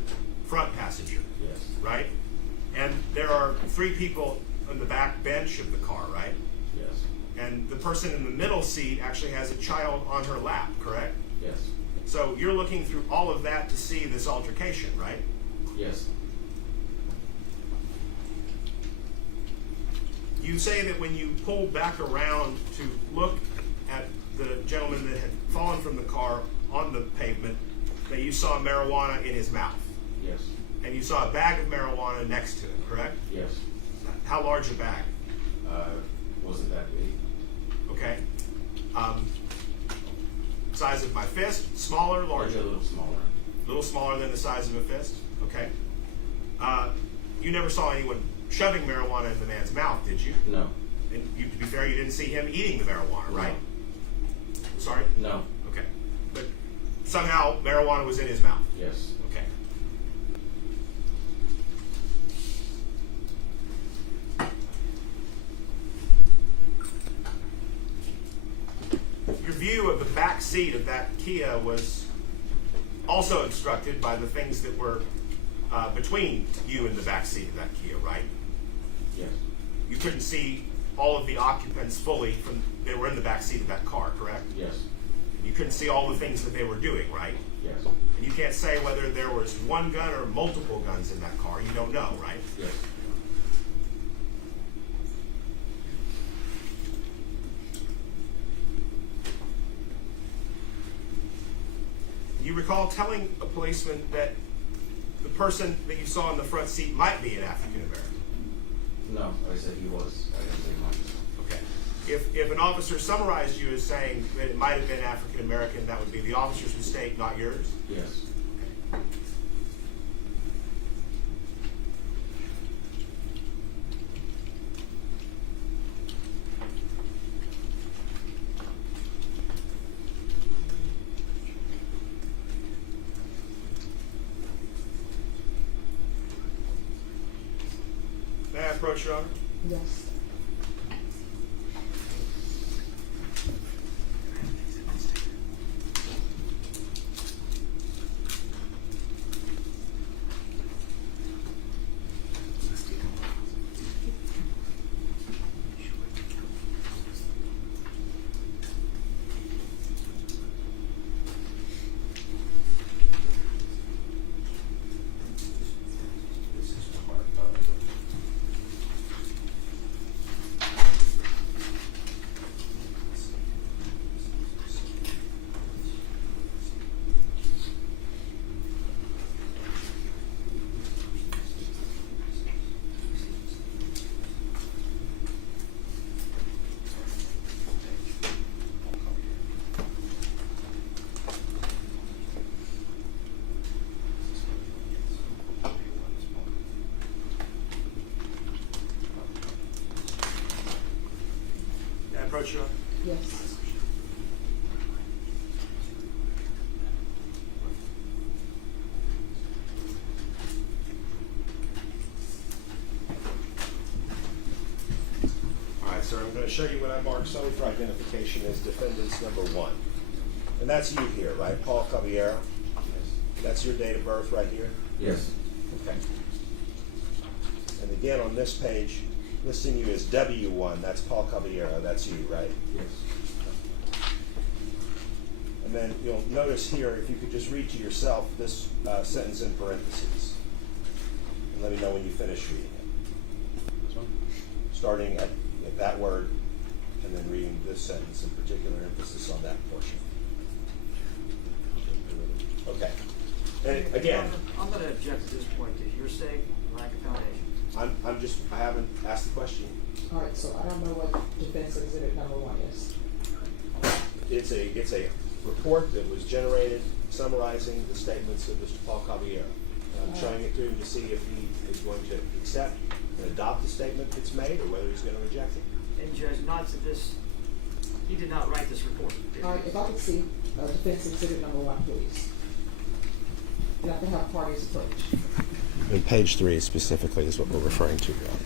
Front passenger, Yes. right? And there are 3 people on the back bench of the car, right? Yes. And the person in the middle seat actually has a child on her lap, correct? Yes. So you're looking through all of that to see this altercation, right? Yes. You say that when you pulled back around to look at the gentleman that had fallen from the car on the pavement, that you saw marijuana in his mouth. Yes. And you saw a bag of marijuana next to it, correct? Yes. How large a bag? Wasn't that big? Okay. Size of my fist? Smaller, Maybe larger? a little smaller. A little smaller than the size of a fist? Okay. You never saw anyone shoving marijuana in the man's mouth, did you? No. And you, to be fair, you didn't see him eating the marijuana, right? Sorry? No. Okay. But somehow marijuana was in his mouth. Yes. Okay. Your view of the back seat of that Kia was also obstructed by the things that were between you and the back seat of that Kia, right? Yes. You couldn't see all of the occupants fully from they were in the back seat of that car, correct? Yes. You couldn't see all the things that they were doing, right? Yes. And you can't say whether there was one gun or multiple guns in that car. You don't know, right? Yes. You recall telling a policeman that the person that you saw in the front seat might be an African American. No, I said he was. I didn't say mine. Okay. If an officer summarized you as saying that it might have been African American, that would be the officer's mistake, not yours? Yes. May I approach, Your Honor? Yes. May I approach, Your Honor? Yes. All right, sir, I'm going to show you what I marked solely for identification as defendants number 1. And that's you here, right? Paul Caballero? Yes. That's your date of birth right here? Yes. Okay. And again, on this page, listing you as W1, that's Paul Caballero, that's you, right? Yes. And then you'll notice here, if you could just read to yourself this sentence in parentheses. And let me know when you finish reading it. This one? Starting at that word, and then reading this sentence in particular, emphasis on that portion. Okay. And again, I'm gonna object to this point, because you're saying lack of foundation. I haven't asked the question. All right, so I don't know what defense exhibit number 1 is. It's a report that was generated summarizing the statements of Mr. Paul Caballero. I'm showing it to him to see if he is going to accept and adopt the statement that's made, or whether he's going to reject it. And Judge, not to this, he did not write this report. All right, if I could see defense exhibit number 1, please. And I can have parties approach. And page 3 specifically is what we're referring to, Your Honor.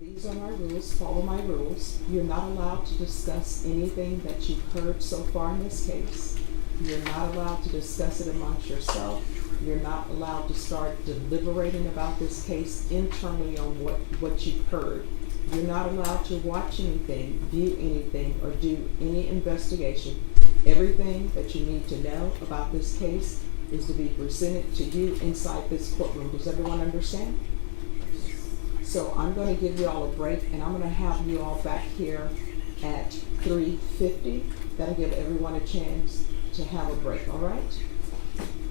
These are my rules. Follow my rules. You're not allowed to discuss anything that you've heard so far in this case. You're not allowed to discuss it amongst yourself. You're not allowed to start deliberating about this case internally on what you've heard. You're not allowed to watch anything, view anything, or do any investigation. Everything that you need to know about this case is to be presented to you inside this courtroom. Does everyone understand? So I'm going to give you all a break, and I'm going to have you all back here at 3:50. That'll give everyone a chance to have a break, all right?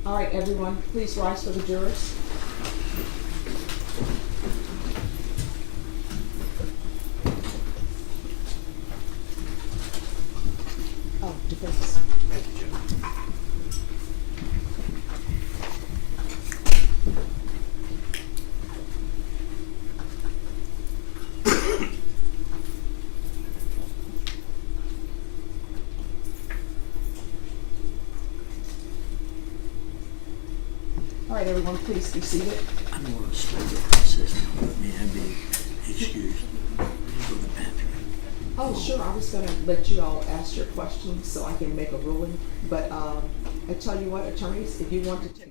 All right, everyone, please rise for the jurors. Oh, defense. right, everyone, please be seated. I don't want to slow the process down. May I be excused to go to the bathroom? Oh, sure, I was gonna let you all ask your questions so I can make a ruling, but, I tell you what, attorneys, if you want to take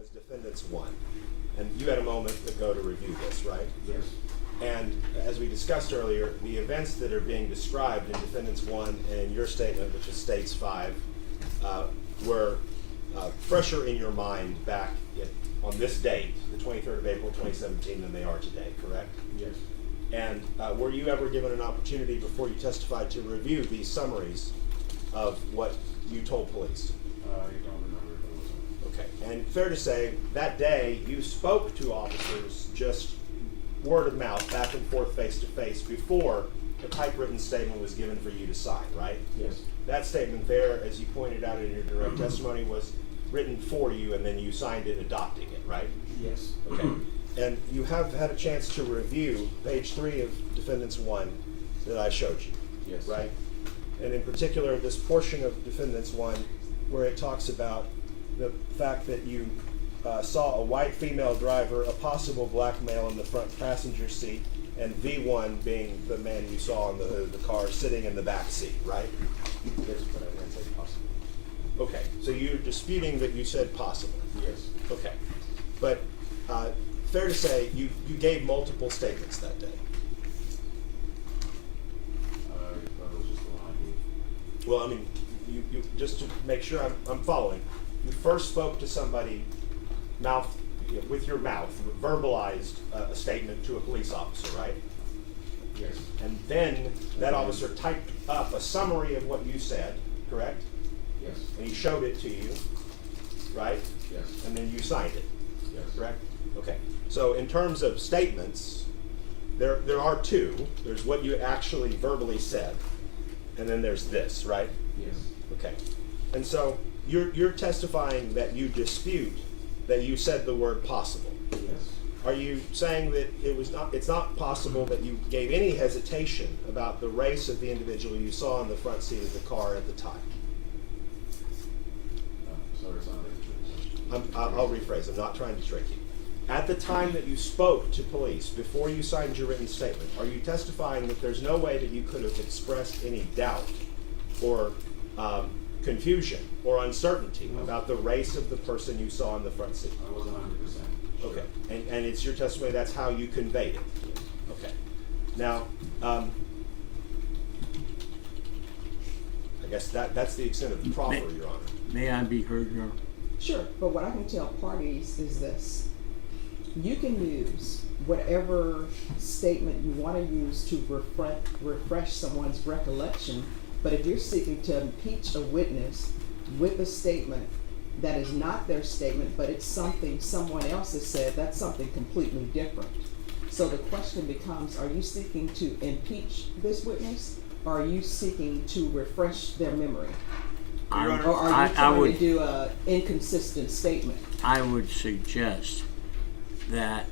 as Defendants 1. And you had a moment ago to review this, right? Yes. And as we discussed earlier, the events that are being described in Defendants 1 and in your statement, which is States 5, were fresher in your mind back on this date, the 23rd of April 2017, than they are today, correct? Yes. And were you ever given an opportunity before you testified to review these summaries of what you told police? I don't remember if it was. Okay, and fair to say, that day you spoke to officers just word of mouth, back and forth, face to face, before the typewritten statement was given for you to sign, right? Yes. That statement there, as you pointed out in your direct testimony, was written for you and then you signed it adopting it, right? Yes. Okay. And you have had a chance to review page 3 of Defendants 1 that I showed you. Yes. Right? And in particular, this portion of Defendants 1 where it talks about the fact that you saw a white female driver, a possible black male in the front passenger seat, and V1 being the man you saw in the hood of the car sitting in the back seat, right? Yes, but I didn't say possible. Okay, so you're disputing that you said possible. Yes. Okay, but fair to say you gave multiple statements that day. I thought it was just the one I gave. Well, I mean, you just to make sure I'm following. You first spoke to somebody, with your mouth, verbalized a statement to a police officer, right? Yes. And then that officer typed up a summary of what you said, correct? Yes. And he showed it to you, right? Yes. And then you signed it, Yes. correct? Okay. So in terms of statements, there are two. There's what you actually verbally said, and then there's this, right? Yes. Okay. And so you're testifying that you dispute that you said the word possible. Yes. Are you saying that it's not possible that you gave any hesitation about the race of the individual you saw in the front seat of the car at the time? Sorry, it's not like I'll rephrase. I'm not trying to trick you. At the time that you spoke to police, before you signed your written statement, are you testifying that there's no way that you could have expressed any doubt or confusion or uncertainty about the race of the person you saw in the front seat? I wasn't 100% sure. Okay, and it's your testimony, that's how you conveyed it? Okay. Now, I guess that's the extent of the proffer, Your Honor. May I be heard, Your Honor? Sure, but what I can tell parties is this. You can use whatever statement you want to use to refresh someone's recollection, but if you're seeking to impeach a witness with a statement that is not their statement, but it's something someone else has said, that's something completely different. So the question becomes, are you seeking to impeach this witness, or are you seeking to refresh their memory? Or are you trying to do an inconsistent statement? I would suggest that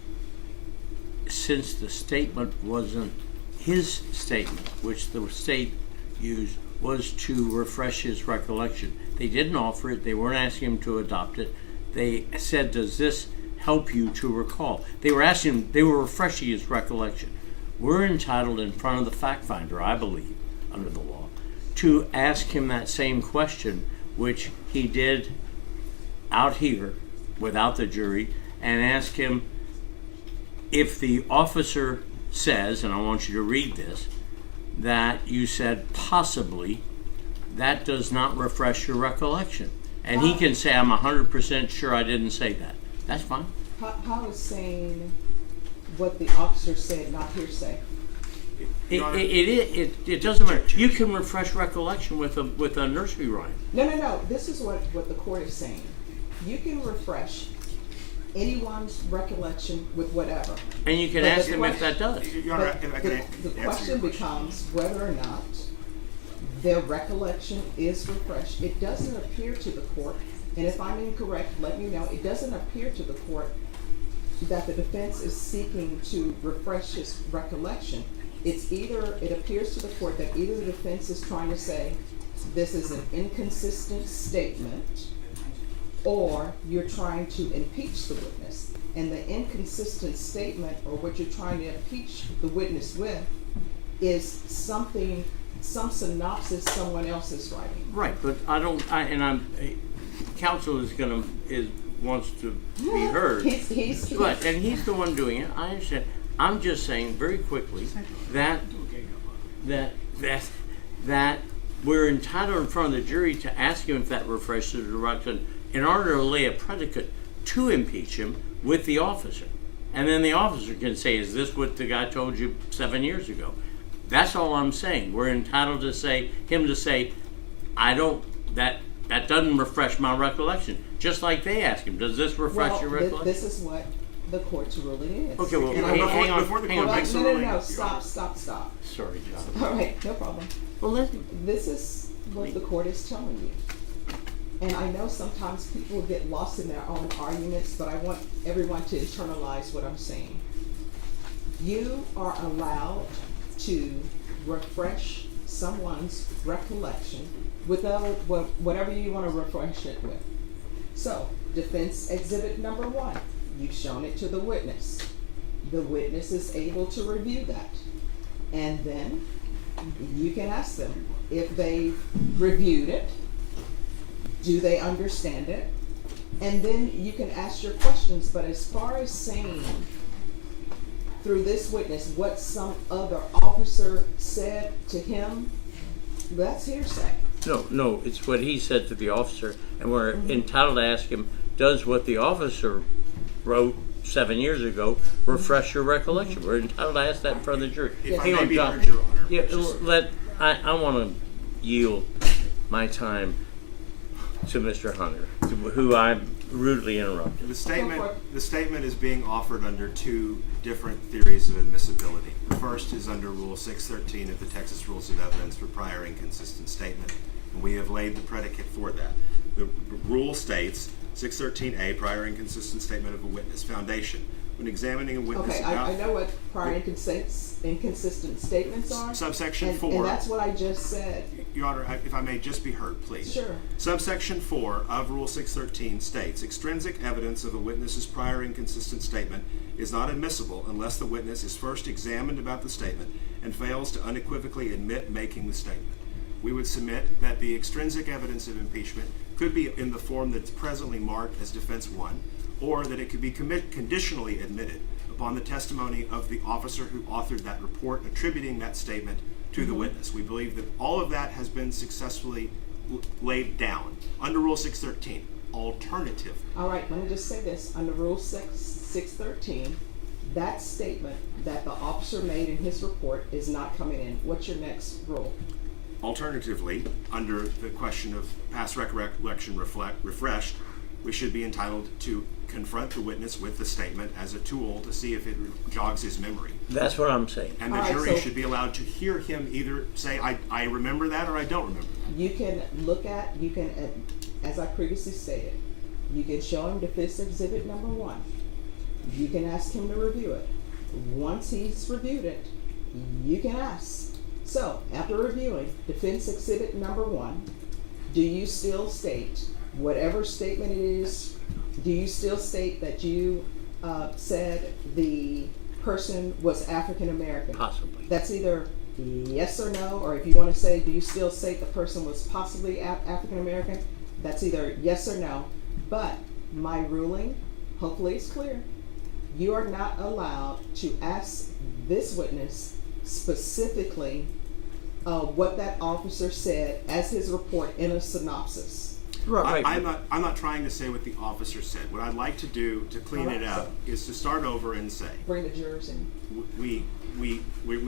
since the statement wasn't his statement, which the state used, was to refresh his recollection. They didn't offer it. They weren't asking him to adopt it. They said, does this help you to recall? They were refreshing his recollection. We're entitled in front of the fact finder, I believe, under the law, to ask him that same question, which he did out here without the jury, and ask him if the officer says, and I want you to read this, that you said possibly, that does not refresh your recollection. And he can say, I'm 100% sure I didn't say that. That's fine. How is saying what the officer said not hearsay? It doesn't matter. You can refresh recollection with a nursery rhyme. No. This is what the court is saying. You can refresh anyone's recollection with whatever. And you can But ask the them if that does. Your Honor, if I can The answer question your becomes whether or not their recollection is refreshed. It doesn't appear to the court, and if I'm incorrect, let me know, it doesn't appear to the court that the defense is seeking to refresh his recollection. It appears to the court that either the defense is trying to say this is an inconsistent statement, or you're trying to impeach the witness. And the inconsistent statement, or what you're trying to impeach the witness with, is some synopsis someone else is writing. Right, but counsel is wants to be heard. He's But, and he's the one doing it, I understand. I'm just saying very quickly that we're entitled in front of the jury to ask him if that refreshes the direction in order to lay a predicate to impeach him with the officer. And then the officer can say, is this what the guy told you 7 years ago? That's all I'm saying. We're entitled to say, I don't, that doesn't refresh my recollection. Just like they ask him, does this refresh your recollection? This is what the court's ruling is. Okay, well, And hang on. before the hang on. court makes a No, ruling. stop. Sorry, John. All right, no problem. Well, let This is what the court is telling you. And I know sometimes people get lost in their own arguments, but I want everyone to internalize what I'm saying. You are allowed to refresh someone's recollection with whatever you want to refresh it with. So, defense exhibit number 1, you've shown it to the witness. The witness is able to review that. And then you can ask them if they reviewed it, do they understand it? And then you can ask your questions. But as far as saying through this witness what some other officer said to him, that's hearsay. No, it's what he said to the officer, and we're entitled to ask him, does what the officer wrote 7 years ago refresh your recollection? We're entitled to ask that in front of the jury. If I Hang may on, be John. heard, Your Honor. Yeah, just- I want to yield my time to Mr. Hunter, who I rudely interrupted. The statement is being offered under 2 different theories of admissibility. The first is under Rule 613 of the Texas Rules of Evidence for prior inconsistent statement, and we have laid the predicate for that. The rule states, 613A, prior inconsistent statement of a witness. Foundation, when examining a witness Okay, I know what prior inconsistent statements are. Subsection and 4. And that's what I just said. Your Honor, if I may just be heard, please. Sure. Subsection 4 of Rule 613 states, extrinsic evidence of a witness's prior inconsistent statement is not admissible unless the witness is first examined about the statement and fails to unequivocally admit making the statement. We would submit that the extrinsic evidence of impeachment could be in the form that's presently marked as Defense 1, or that it could be conditionally admitted upon the testimony of the officer who authored that report attributing that statement to the witness. We believe that all of that has been successfully laid down under Rule 613. Alternative. All right, let me just say this. Under Rule 613, that statement that the officer made in his report is not coming in. What's your next rule? Alternatively, under the question of past recollection refreshed, we should be entitled to confront the witness with the statement as a tool to see if it jogs his memory. That's what I'm saying. And the All right, jury so- should be allowed to hear him either say, I remember that, or I don't remember that. You can as I previously stated, you can show him defense exhibit number 1. You can ask him to review it. Once he's reviewed it, you can ask. So, after reviewing defense exhibit number 1, do you still state whatever statement it is? Do you still state that you said the person was African American? Possibly. That's either yes or no, or if you want to say, do you still say the person was possibly African American? That's either yes or no. But my ruling, hopefully it's clear. You are not allowed to ask this witness specifically what that officer said as his report in a synopsis. Right. I'm not trying to say what the officer said. What I'd like to do to clean it up is to start over and say, Bring the jurors in.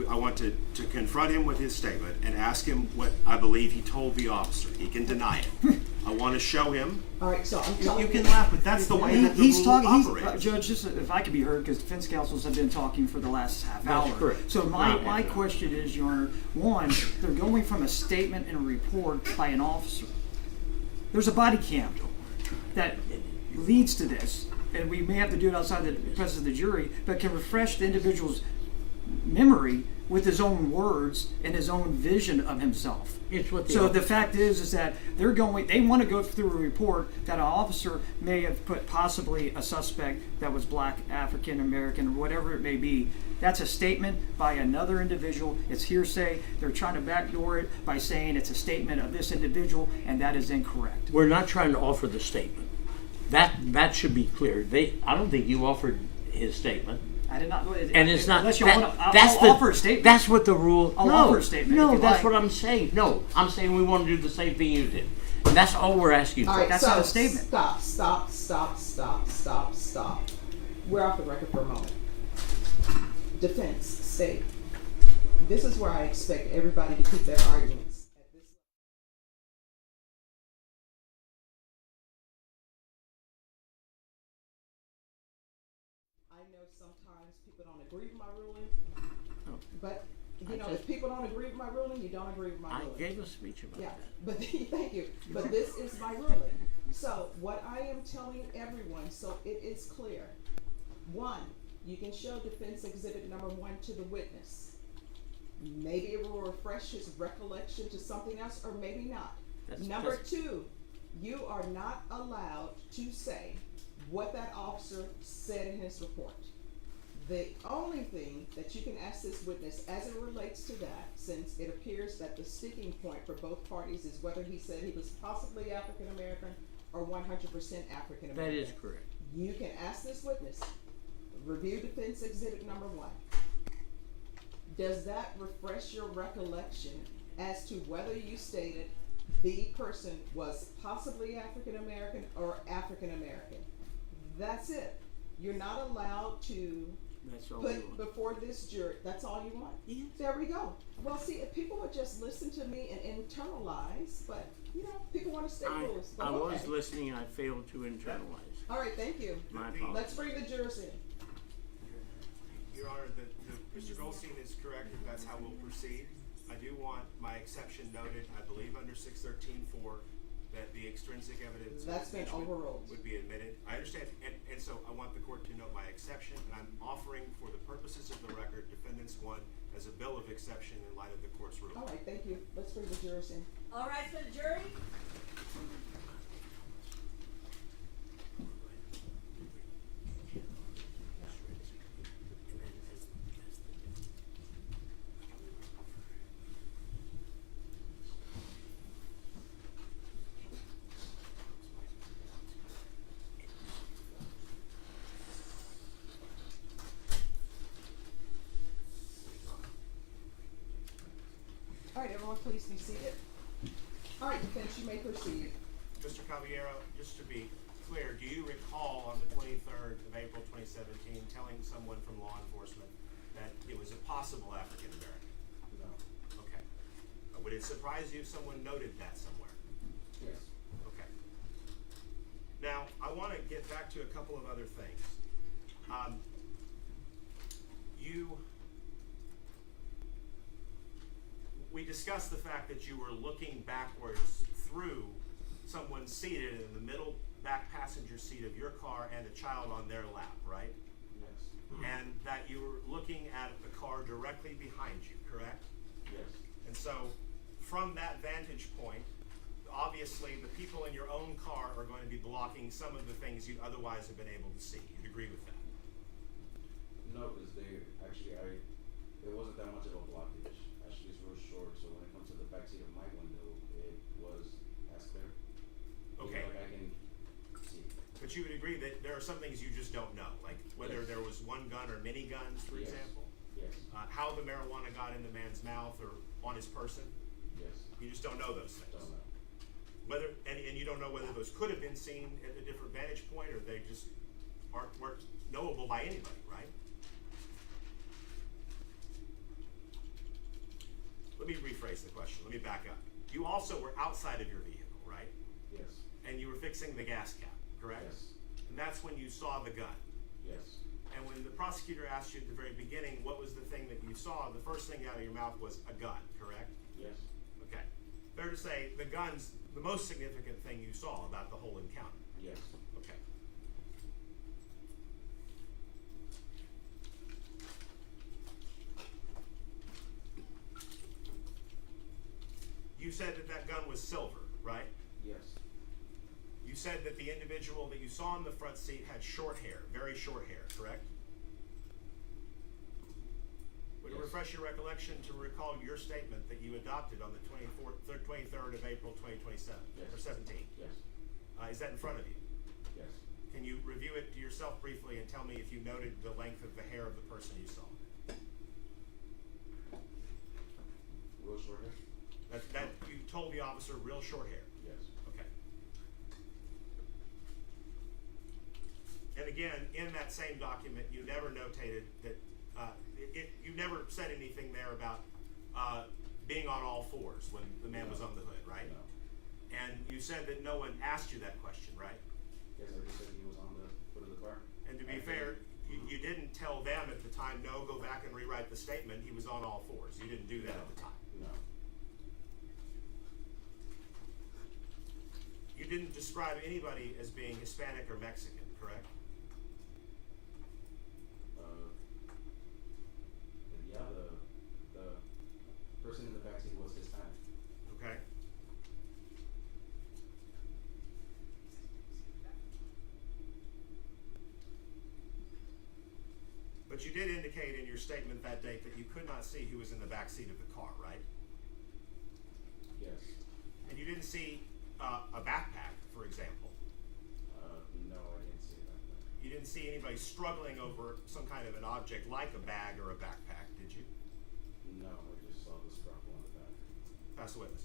I want to confront him with his statement and ask him what I believe he told the officer. He can deny it. I want to show him. All right, so I'm telling You can laugh, but that's the way that the He's rule talking, operates. Judge, just if I could be heard, because defense counsels have been talking for the last half That's hour. correct. So my question is, Your Honor, one, they're going from a statement and a report by an officer. There's a body cam that leads to this, and we may have to do it outside the presence of the jury, but can refresh the individual's memory with his own words and his own vision of himself. It's what the So the fact is that they want to go through a report that an officer may have put possibly a suspect that was black, African American, or whatever it may be. That's a statement by another individual. It's hearsay. They're trying to backdoor it by saying it's a statement of this individual, and that is incorrect. We're not trying to offer the statement. That should be clear. I don't think you offered his statement. I did not. And it's not. Unless you that- want to, that's I'll the, offer a statement. That's what the rule. I'll no, offer a statement No, if you that's like. what I'm saying. No, I'm saying we want to do the same thing you did. And that's all we're asking All for. right, That's so not a statement. Stop. We're off the record for a moment. Defense, state. This is where I expect everybody to keep their arguments. At this I know sometimes people don't agree with my ruling, but you know, if people don't agree with my ruling, you don't agree with my I ruling. gave a speech about Yeah, that. but thank you. But this is my ruling. So what I am telling everyone, so it is clear. One, you can show defense exhibit number 1 to the witness. Maybe it will refresh his recollection to something else, or maybe not. Number 2, you are not allowed to say what that officer said in his report. The only thing that you can ask this witness as it relates to that, since it appears that the sticking point for both parties is whether he said he was possibly African American or 100% African American. That is correct. You can ask this witness, review defense exhibit number 1. Does that refresh your recollection as to whether you stated the person was possibly African American or African American? That's it. You're not allowed to That's all we put want. before this jury. That's all you want? Yeah. There we go. Well, see, if people would just listen to me and internalize, but, you know, people want to stay rules. But I was okay. listening and I failed to internalize. All right, thank you. My apologies. Let's bring the jurors in. Your Honor, Mr. Goldstein is correct, that that's how we'll proceed. I do want my exception noted, I believe under 613-4, that the extrinsic evidence. That's been overruled. Would be admitted. I understand, and so I want the court to note my exception, and I'm offering for the purposes of the record, defendants 1 as a bill of exception in light of the court's ruling. All right, thank you. Let's bring the jurors in. All right, for the jury? All right, everyone, please be seated. All right, defense, you may proceed. Mr. Caballero, just to be clear, do you recall on the 23rd of April 2017 telling someone from law enforcement that it was a possible African American? No. Okay. Would it surprise you if someone noted that somewhere? Yes. Okay. Now, I want to get back to a couple of other things. We discussed the fact that you were looking backwards through someone seated in the middle back passenger seat of your car and a child on their lap, right? Yes. And that you were looking at the car directly behind you, correct? Yes. And so, from that vantage point, obviously the people in your own car are going to be blocking some of the things you'd otherwise have been able to see. You'd agree with that? No, because it wasn't that much of a blockage. Actually, it's real short, so when it comes to the back seat of my window, it was as clear. Okay. Like I can see. But you would agree that there are some things you just don't know, like whether Yes. there was one gun or many guns, for Yes. example? Yes. How the marijuana got in the man's mouth or on his person? Yes. You just don't know those things. Don't know. Whether, and you don't know whether those could have been seen at a different vantage point, or they just weren't knowable by anybody, right? Let me rephrase the question. Let me back up. You also were outside of your vehicle, right? Yes. And you were fixing the gas cap, correct? Yes. And that's when you saw the gun. Yes. And when the prosecutor asked you at the very beginning what was the thing that you saw, the first thing out of your mouth was a gun, correct? Yes. Okay. Fair to say the gun's the most significant thing you saw about the whole encounter. Yes. Okay. You said that that gun was silver, right? Yes. You said that the individual that you saw in the front seat had short hair, very short hair, correct? Would it Yes. refresh your recollection to recall your statement that you adopted on the 23rd of April 2027, Yes. or 17? Yes. Is that in front of you? Yes. can you review it to yourself briefly and tell me if you noted the length of the hair of the person you saw? Real short hair? That you told the officer real short hair. Yes. Okay. And again, in that same document, you never notated that, you never said anything there about being on all fours when the man was on the hood, right? No. And you said that no one asked you that question, right? Yes, I just said he was on the foot of the car. And to be fair, you didn't tell them at the time, no, go back and rewrite the statement, he was on all fours. You didn't do that at the time. No. You didn't describe anybody as being Hispanic or Mexican, correct? Yeah, the person in the backseat was Hispanic. Okay. But you did indicate in your statement that date that you could not see who was in the back seat of the car, right? Yes. And you didn't see a backpack, for example. No, I didn't see that. You didn't see anybody struggling over some kind of an object like a bag or a backpack, did you? No, I just saw the strap on the back. Pass the witness.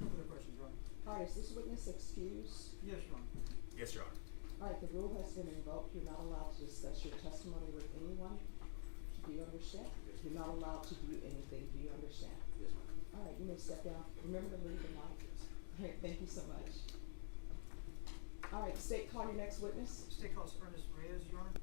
No further questions, Your Honor. All right, is this witness excused? Yes, Your Honor. Yes, Your Honor. All right, the rule has been invoked. You're not allowed to discuss your testimony with anyone. Do you understand? You're not allowed to do anything. Do you understand? Yes, ma'am. All right, you may step down. Remember to leave the mic. All right, thank you so much. All right, state, call your next witness. State calls Ernest Reyes, Your Honor.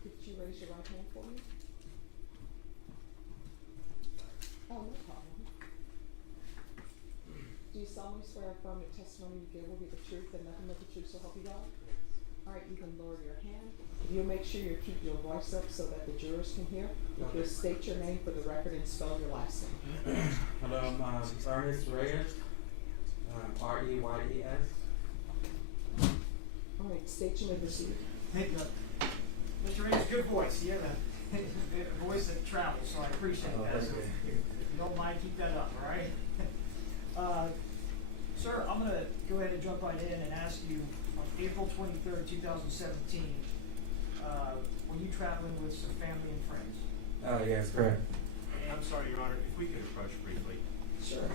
Could you raise your right hand for me? Oh, no problem. Do you solemnly swear or affirm the testimony you give will be the truth and nothing but the truth, so help you God? All right, you can lower your hand. You'll make sure you keep your voice up so that the jurors can hear. You'll state your name for the record and spell your last name. Hello, I'm Ernest Reyes, R-E-Y-E-S. All right, state your name, proceed. Thank you. Mr. Reyes, good voice. You have a voice that travels, so I appreciate that. So if you don't mind, keep that up, all right? Sir, I'm going to go ahead and jump right in and ask you, on April 23rd, 2017, were you traveling with some family and friends? Oh, yes, correct. I'm sorry, Your Honor, if we could approach briefly. Sure.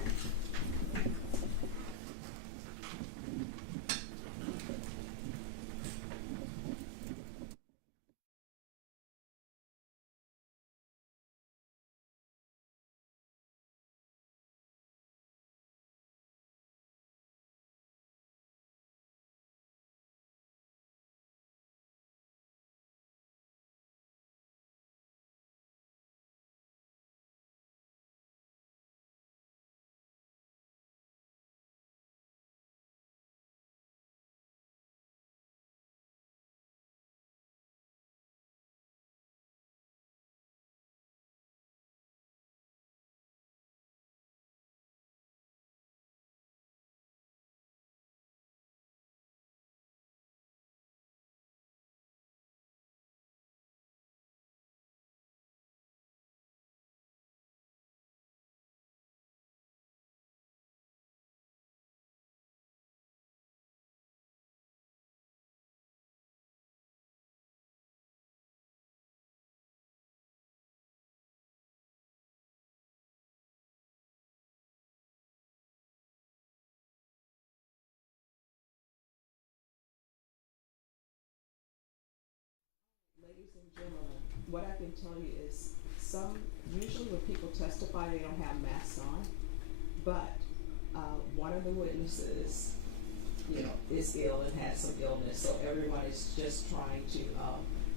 Ladies and gentlemen, what I can tell you is usually when people testify, they don't have masks on, but one of the witnesses, you know, is ill and has some illness, so everyone is just trying to,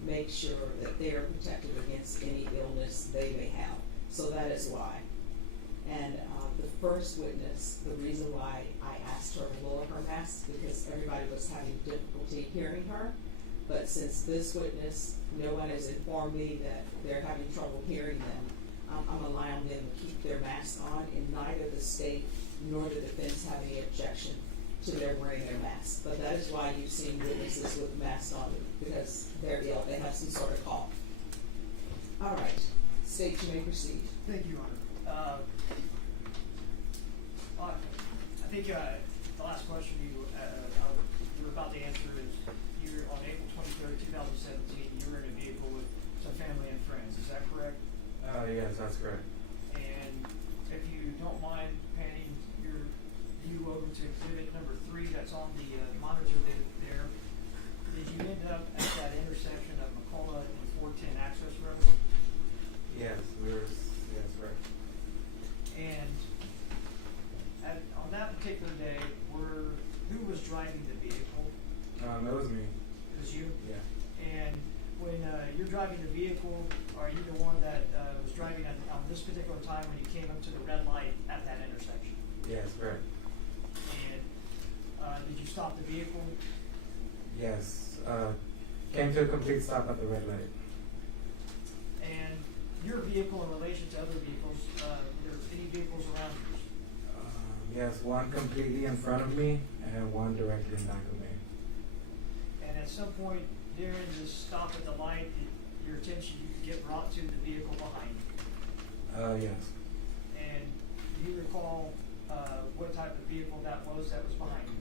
make sure that they are protected against any illness they may have. So that is why. And, the first witness, the reason why I asked her to lower her mask, because everybody was having difficulty hearing her. But since this witness, no one has informed me that they're having trouble hearing them, I'm allowing them to keep their mask on, and neither the state nor the defense have any objection to their wearing their masks. But that is why you've seen witnesses with masks on, because they're ill, they have some sort of cough. All right, state, you may proceed. Thank you, Your Honor. I think the last question you were about to answer is, you're on April 23rd, 2017, you were in a vehicle with some family and friends, is that correct? Yes, that's correct. And if you don't mind panning your view over to exhibit number 3 that's on the monitor there, did you end up at that intersection of McCullough and 410 Access Road? Yes, yes, right. And on that particular day, who was driving the vehicle? It was me. It was you? Yeah. And when you're driving the vehicle, are you the one that was driving on this particular time when you came up to the red light at that intersection? Yes, correct. And did you stop the vehicle? Yes. Came to a complete stop at the red light. And your vehicle in relation to other vehicles, there any vehicles around you? Yes, one completely in front of me and one directly in back of me. And at some point during the stop at the light, did your attention get brought to the vehicle behind you? Yes. And do you recall what type of vehicle that was behind you?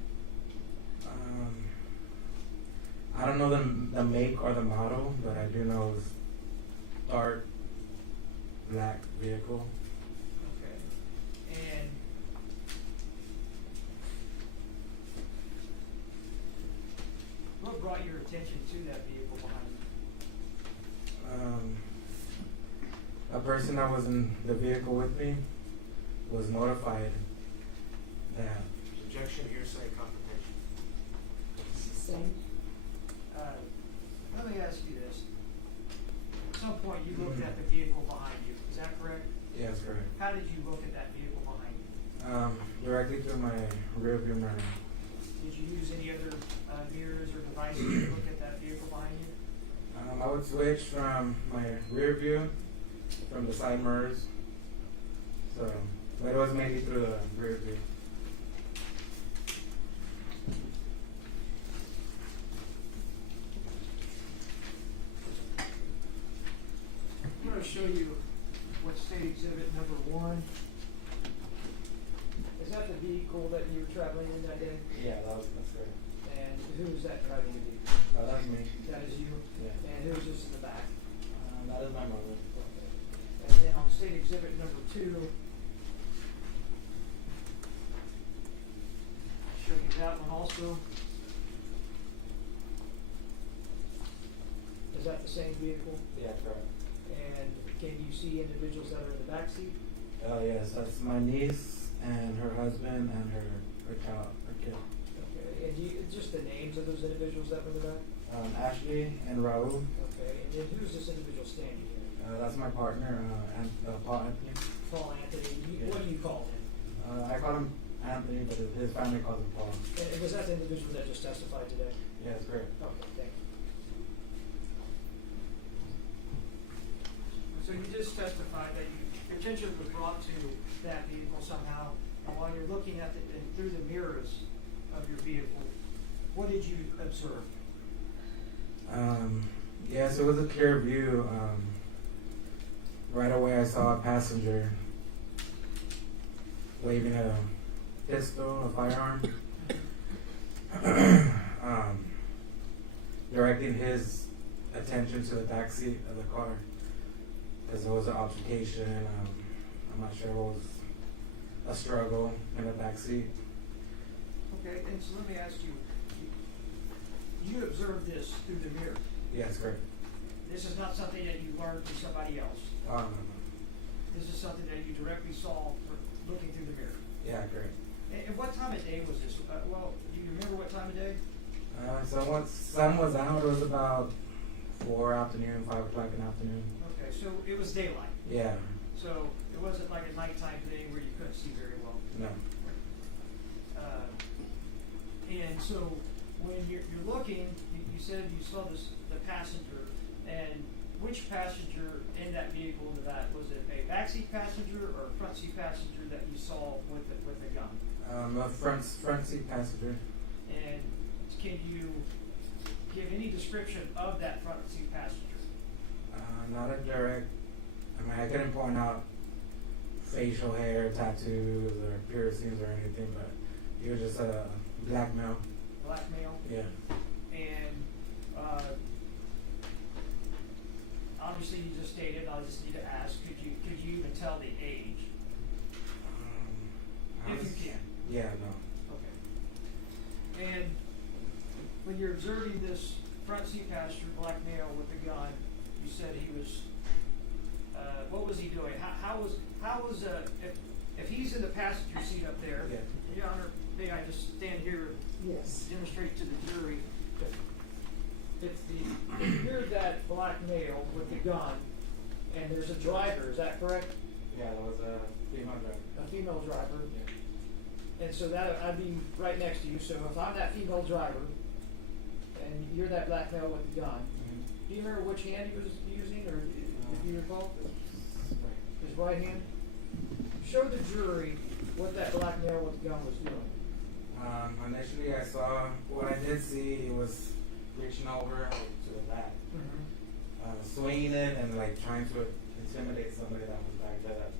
I don't know the make or the model, but I do know it was dark black vehicle. Okay. And what brought your attention to that vehicle behind you? A person that was in the vehicle with me was notified that. Objection, hearsay, confrontation. Same. Let me ask you this. At some point you looked at the vehicle behind you, is that correct? Yes, correct. How did you look at that vehicle behind you? Directly through my rear view mirror. Did you use any other mirrors or devices to look at that vehicle behind you? I would switch from my rear view, from the side mirrors. So, but it was mainly through the rear view. I'm going to show you what state exhibit number 1. Is that the vehicle that you were traveling in that day? Yeah, that's correct. And who is that driving the vehicle? That's me. That is you? Yeah. And who is this in the back? That is my mother. And then on state exhibit number 2, show you that one also. Is that the same vehicle? Yeah, correct. And can you see individuals that are in the back seat? Yes, that's my niece and her husband and her child, her kid. Okay, and just the names of those individuals that were in the back? Ashley and Raul. Okay, and then who's this individual standing here? That's my partner, Paul Anthony. Paul Anthony. Yeah. What do you call him? I call him Anthony, but his family calls him Paul. And was that the individual that just testified today? Yeah, that's correct. Okay, thank you. So you just testified that your attention was brought to that vehicle somehow, and while you're looking at through the mirrors of your vehicle, what did you observe? Yes, it was a clear view. Right away I saw a passenger waving a pistol, a firearm, directing his attention to the back seat of the car, because there was an altercation. I'm not sure, it was a struggle in the back seat. Okay, and so let me ask you, you observed this through the mirror. Yes, correct. This is not something that you learned from somebody else. No. This is something that you directly saw looking through the mirror. Yeah, correct. And what time of day was this? Well, do you remember what time of day? So once sun was out, it was about 4 afternoon, 5 o'clock in the afternoon. Okay, so it was daylight. Yeah, So it wasn't like a nighttime thing where you couldn't see very well. no. And so when you're looking, you said you saw the passenger, and which passenger in that vehicle was it a backseat passenger or a front seat passenger that you saw with the gun? A front seat passenger. And can you give any description of that front seat passenger? Not a direct. I mean, I couldn't point out facial hair, tattoos, or piercings or anything, but he was just a black male. Black male? Yeah. And obviously you just stated, I just need to ask, could you even tell the age? If you can. Yeah, no. Okay. And when you're observing this front seat passenger, black male with a gun, you said he was, what was he doing? How was if he's in the passenger seat up there, Yeah. Your Honor, may I just stand here Yes. and demonstrate to the jury that if you're that black male with the gun and there's a driver, is that correct? Yeah, that was a female driver. A female driver. Yeah. And so that I'd be right next to you. So if I'm that female driver and you're that black male with the gun, do you remember which hand he was using, or if you recall? His right hand? Show the jury what that black male with the gun was doing. Initially, I saw what I did see. He was reaching over to the back, swinging it and like trying to intimidate somebody that was back there that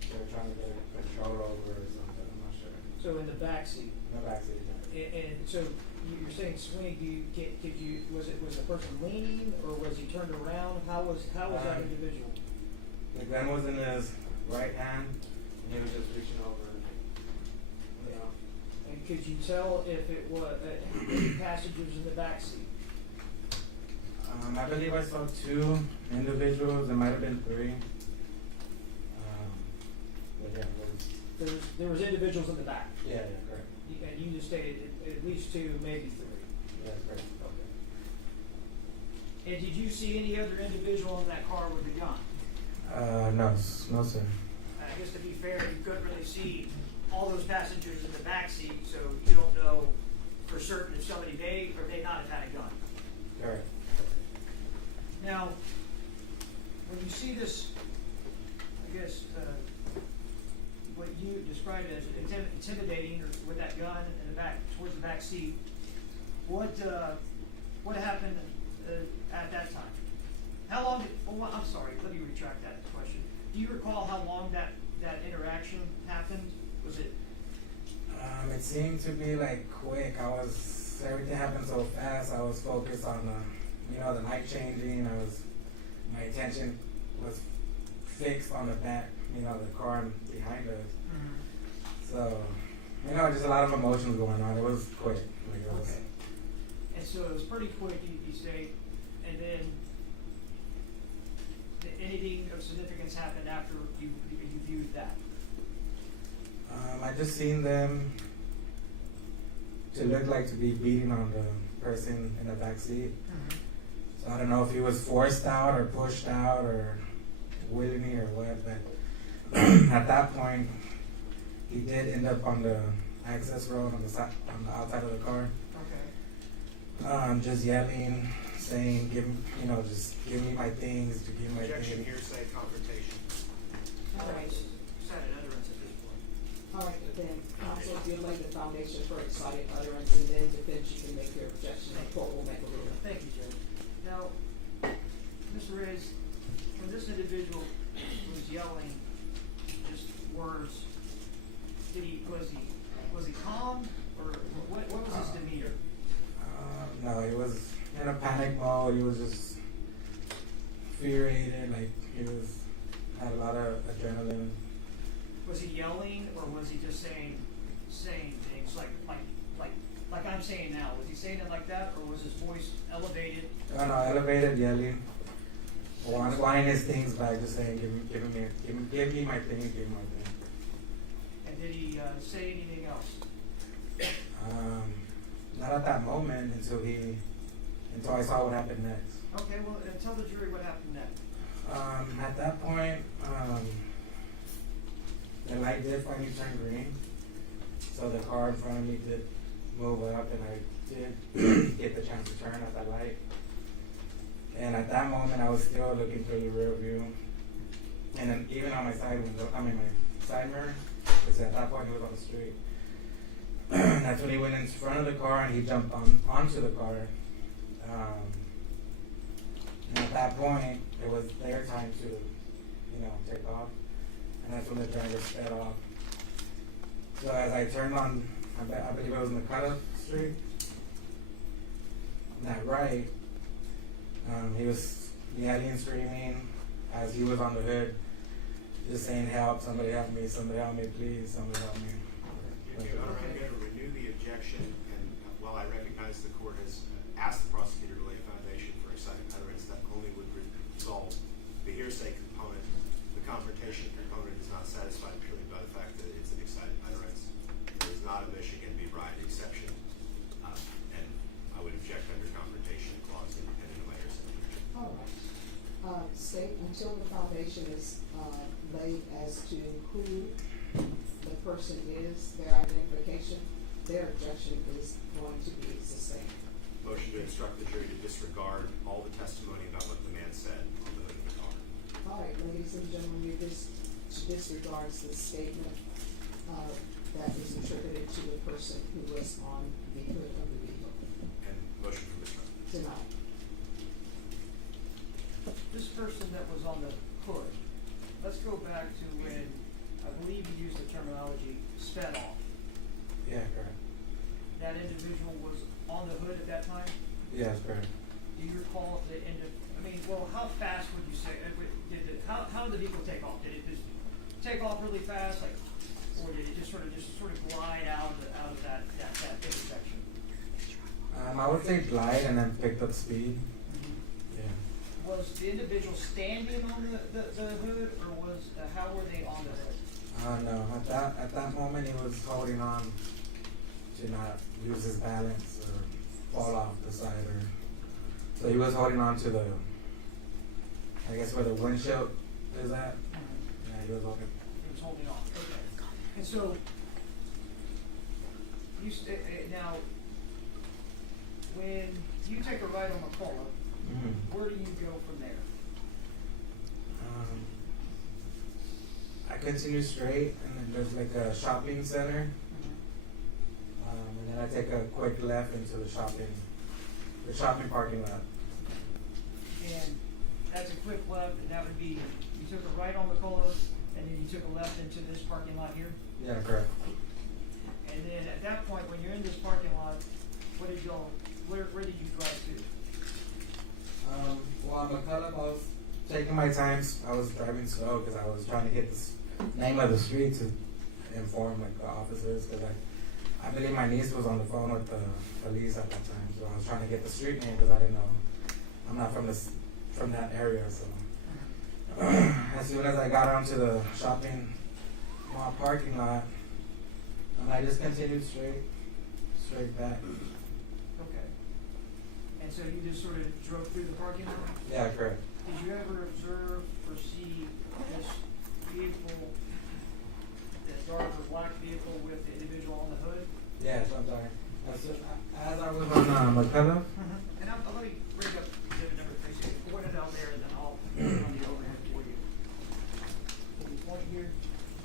they were trying to get control over or something. I'm not sure. So in the back seat. No backseat. Yeah. And so you're saying swing? Was the person leaning, or was he turned around? How was that individual? The gun was in his right hand, and he was just reaching over. You know. And could you tell if it was any passengers in the back seat? I believe I saw 2 individuals. There might have been 3. But yeah, There was individuals in the back. yeah, correct. And you just stated at least 2, maybe 3. Yeah, correct. Okay. And did you see any other individual in that car with a gun? No, sir. I guess to be fair, you couldn't really see all those passengers in the back seat, so you don't know for certain if somebody may or may not have had a gun. Correct. Now, when you see this, I guess, what you described as intimidating, or with that gun in the back, towards the back seat, what happened at that time? How long I'm sorry, let me retract that question. Do you recall how long that interaction happened? Was it? It seemed to be like quick. Everything happened so fast. I was focused on the light changing. My attention was fixed on the back, the car behind us. Mm-hmm. So, just a lot of emotions going on. It was quick. Okay. And so it was pretty quick, you say, and then anything of significance happened after you viewed that? I just seen them to look like to be beating on the person in the back seat. Mm-hmm. So I don't know if he was forced out or pushed out or willingly or what, but at that point, he did end up on the access road on the outside of the car. Okay. Just yelling, saying, just give me my things, to give me my Objection, things. hearsay, confrontation. All right. Cited utterance at this point. All right, then, counsel, if you lay the foundation for excited utterance, and then defense, you can make your objection, the court will make a ruling. Thank you, Judge. Now, Mr. Reyes, when this individual was yelling just words, was he calm, or what was his demeanor? No, he was in a panic mode. He was just infuriated, like he had a lot of adrenaline. Was he yelling, or was he just saying things like I'm saying now? Was he saying it like that, or was his voice elevated? No, elevated, yelling, wanting his things back, just saying, give me my things, give me my things. And And did he say anything else? Not at that moment until I saw what happened next. Okay, well, tell the jury what happened next. At that point, the light did finally turn green. So the car in front of me did move up and I did get the chance to turn at that light. And at that moment, I was still looking through the rear view. And then even on my side window, my side mirror, because at that point he was on the street. That's when he went in front of the car and he jumped onto the car. And at that point, it was their time to, take off. And that's when the driver sped off. So as I turned on, I believe it was McCullough Street, on that right, he was yelling and screaming as he was on the hood, just saying, help, somebody help me, please, somebody help me. I'm going to renew the objection, and while I recognize the court has asked the prosecutor to lay a foundation for excited utterance, that only would resolve the hearsay component. The confrontation component is not satisfied purely by the fact that it's an excited utterance. There is not a Michigan v. Bryant exception, and I would object under confrontation clause independent of my hearsay. All right. State, until the foundation is laid as to who the person is, their identification, their objection is going to be sustained. Motion to instruct the jury to disregard all the testimony about what the man said on the hood of the car. All right, ladies and gentlemen, disregards the statement that is attributed to the person who was on the hood of the vehicle. And motion for mistrial. Denied. This person that was on the hood, let's go back to when, I believe you used the terminology, sped off. Yeah, correct. That individual was on the hood at that time? Yes, correct. Do you recall if how fast would you say, how did the vehicle take off? Did it just take off really fast, or did it just sort of glide out of that intersection? I would say glide and then picked up speed. Yeah. Was the individual standing on the hood, or how were they on the hood? No, at that moment he was holding on to not lose his balance or fall off the side, so he was holding on to I guess where the windshield is at. Yeah, he was holding. He was holding on. Okay. And so now, when you take a ride on McCullough, where do you go from there? I continue straight, and then there's like a shopping center, and then I take a quick left into the shopping parking lot. And that's a quick left, and that would be, you took a right on McCullough, and then you took a left into this parking lot here? Yeah, correct. And then at that point, when you're in this parking lot, where did you drive to? Well, on McCullough, I was taking my time. I was driving slow because I was trying to get the name of the street to inform the officers, because I believe my niece was on the phone with the police at that time, so I was trying to get the street name because I didn't know. I'm not from that area, so as soon as I got onto the shopping mall parking lot, and I just continued straight back. Okay. And so you just sort of drove through the parking lot? Yeah, correct. Did you ever observe or see this vehicle, this dark or black vehicle with the individual on the hood? Yes, I'm sorry. As I was on McCullough. And let me bring up exhibit number 3, so you can point it out there, and then I'll put it on the overhead for you. Can you point here?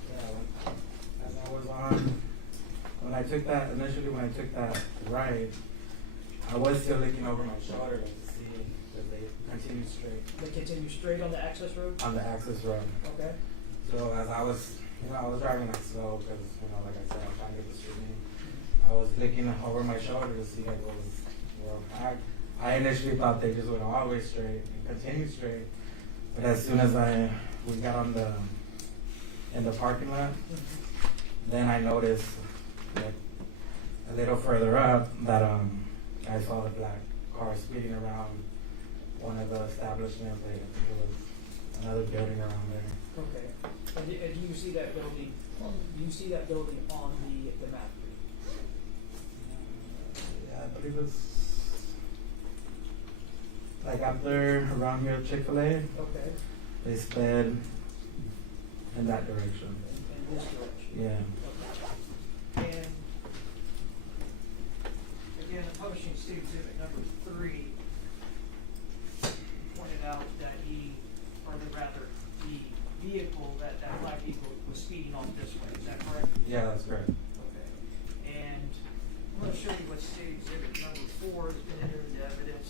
Yeah, as I was when I took that ride, I was still looking over my shoulder to see if they continued straight. They continue straight on the access road? On the access road. Okay. So as I was driving like slow because, like I said, I was trying to get the street name. I was looking over my shoulder to see if it was, I initially thought they just went all the way straight and continued straight. But as soon as we got in the parking lot, then I noticed that a little further up that I saw the black car speeding around one of the establishments. There was another building around there. Okay. And do you see that building Do you see that building on the map? Yeah, I believe it's like after around here Chick-fil-A, Okay. they sped in that direction. In this direction? Yeah. Okay. And again, publishing state exhibit number 3 pointed out that the vehicle, that black vehicle was speeding on this way, is that correct? Yeah, that's correct. Okay. And I'm gonna show you what state exhibit number 4 has been entered into evidence.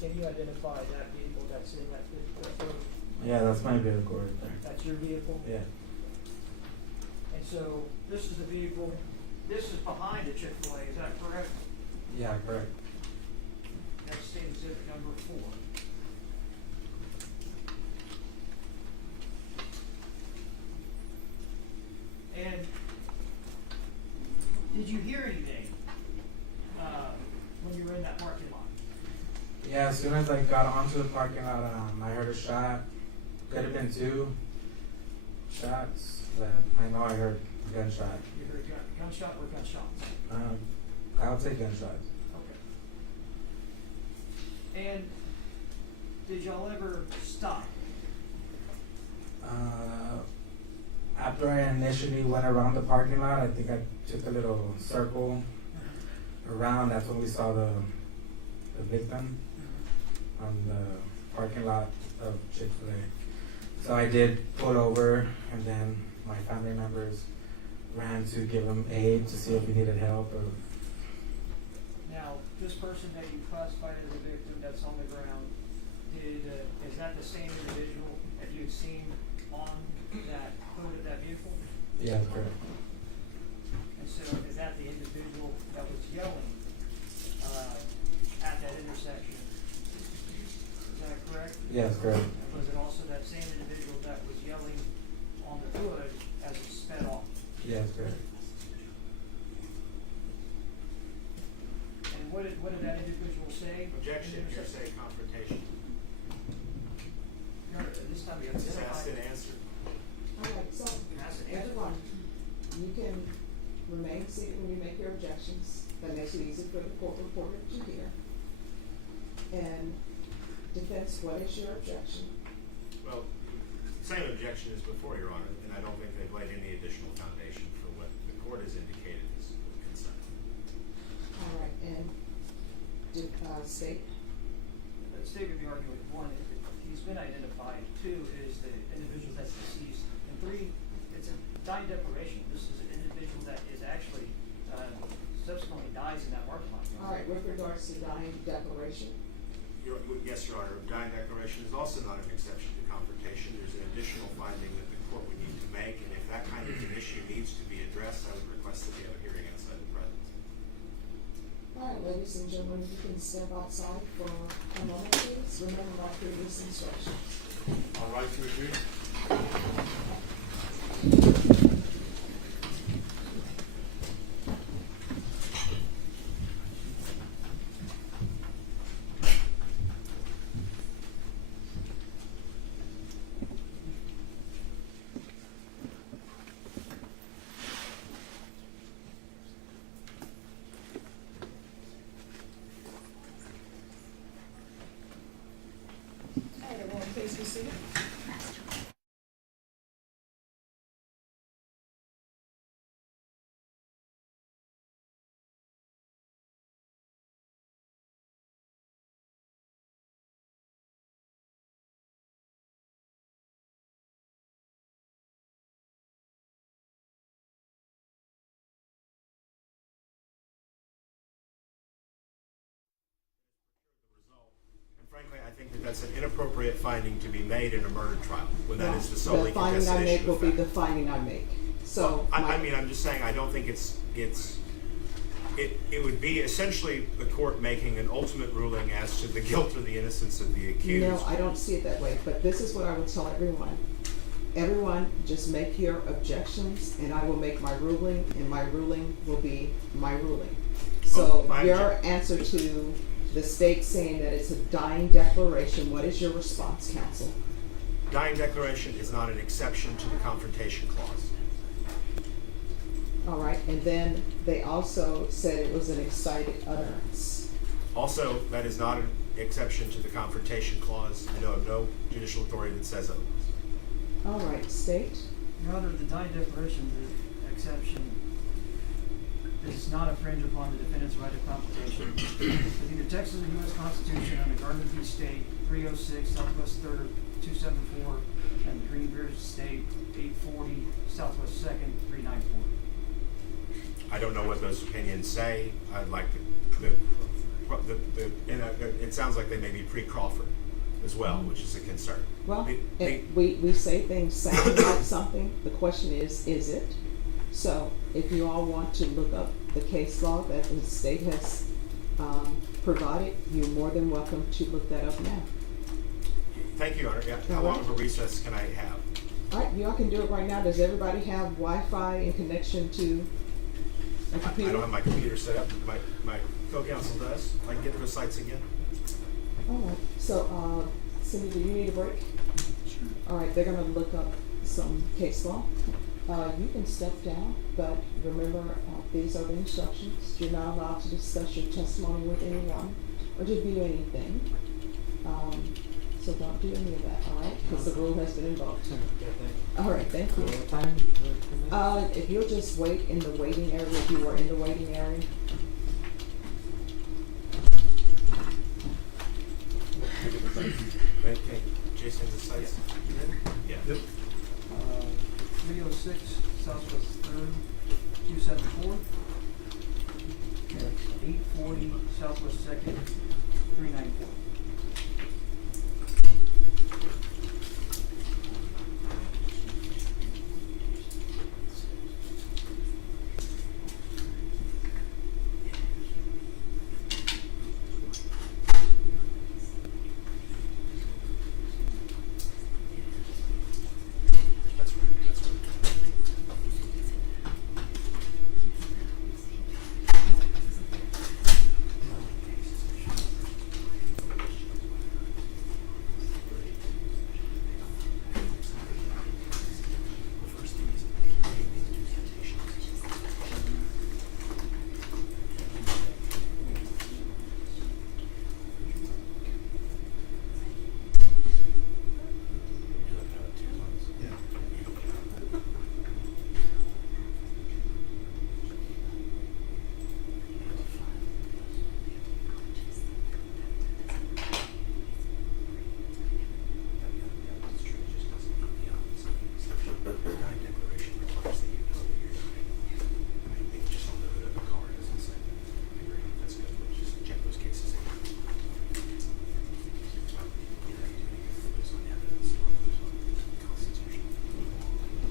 Can you identify that vehicle that's in that photo? Yeah, that's my vehicle right there. That's your vehicle? Yeah. And so this is the vehicle, this is behind the Chick-fil-A, is that correct? Yeah, correct. That's state exhibit number 4. And did you hear anything when you were in that parking lot? Yeah, as soon as I got onto the parking lot, I heard a shot. Could have been 2 shots, but I know I heard a gunshot. You heard a gunshot or gunshots? I would say gunshots. Okay. And did y'all ever stop? After I initially went around the parking lot, I think I took a little circle around. That's when we saw the victim on the parking lot of Chick-fil-A. So I did pull over, and then my family members ran to give him aid to see if he needed help. Or Now, this person that you classified as a victim that's on the ground, is that the same individual that you had seen on that hood of that vehicle? yeah, that's correct. And so is that the individual that was yelling at that intersection? Is that correct? Yeah, that's correct. And was it also that same individual that was yelling on the hood as it sped off? Yeah, that's correct. And what did that individual say? Objection, hearsay, confrontation. Your Honor, this time you have to Just asked and identify. answered. Alright, so, Ask and answer. everyone, you can remain seated when you make your objections. That makes it easy for the court reporter to hear. And defense, what is your objection? Well, same objection as before, Your Honor, and I don't think they've laid any additional foundation for what the court has indicated is consent. Alright, and state? The state would be arguing with 1, he's been identified. 2 is the individual that's deceased. And 3, it's a dying declaration. This is an individual that is actually subsequently dies in that parking lot. Alright, with regards to dying declaration, Yes, Your Honor, dying declaration is also not an exception to confrontation. There's an additional finding that the court would need to make, and if that kind of an issue needs to be addressed, I would request that we have a hearing outside the presence. alright, ladies and gentlemen, you can step outside for a moment, please. Remember my previous instructions. All right, to agree? Alright, everyone, please be seated. And frankly, I think that that's an inappropriate finding to be made in a murder trial, when that is the solely The finding contested I make issue will of be fact. the finding I make. So, I mean, I'm just saying, I don't think it would be essentially the court making an ultimate ruling as to the guilt or the innocence of the accused. no, I don't see it that way, but this is what I will tell everyone. Everyone, just make your objections, and I will make my ruling, and my ruling will be my ruling. So, Oh, my your answer to the state saying that it's a dying declaration. What is your response, counsel? Dying declaration is not an exception to the confrontation clause. All right, and then they also said it was an excited utterance. Also, that is not an exception to the confrontation clause. I know of no judicial authority that says otherwise. All right, state. Your Honor, the dying declaration, the exception, does not infringe upon the defendant's right of confrontation with either Texas or U.S. Constitution under Garden v. State 306 Southwest 3rd 274 and Green v. State 840 Southwest 2nd 394. I don't know what those opinions say. I'd like it sounds like they may be pre-Crawford as well, which is a concern. Well, The- we say things sound like something. The question is it? So if you all want to look up the case law that the state has provided, you're more than welcome to look that up now. Thank you, Your Honor. Yeah. How All long right. of a recess can I have? All right, y'all can do it right now. Does everybody have Wi-Fi and connection to a I computer? don't have my computer set up. My co-counsel does. I can get those sites again. All right. So, Cindy, do you need a break? Sure. All right, they're gonna look up some case law. You can step down, but remember, these are the instructions. You're not allowed to discuss your testimony with anyone or to do anything. So don't do any of that, all right? Because the rule has been invoked. All right, thank you. What time? If you'll just wait in the waiting area, if you were in the waiting area. Okay, Jason, the sites. You ready? Yeah. Yep. 306 Southwest 3rd 274 and 840 Southwest 2nd 394. That's right. That's right.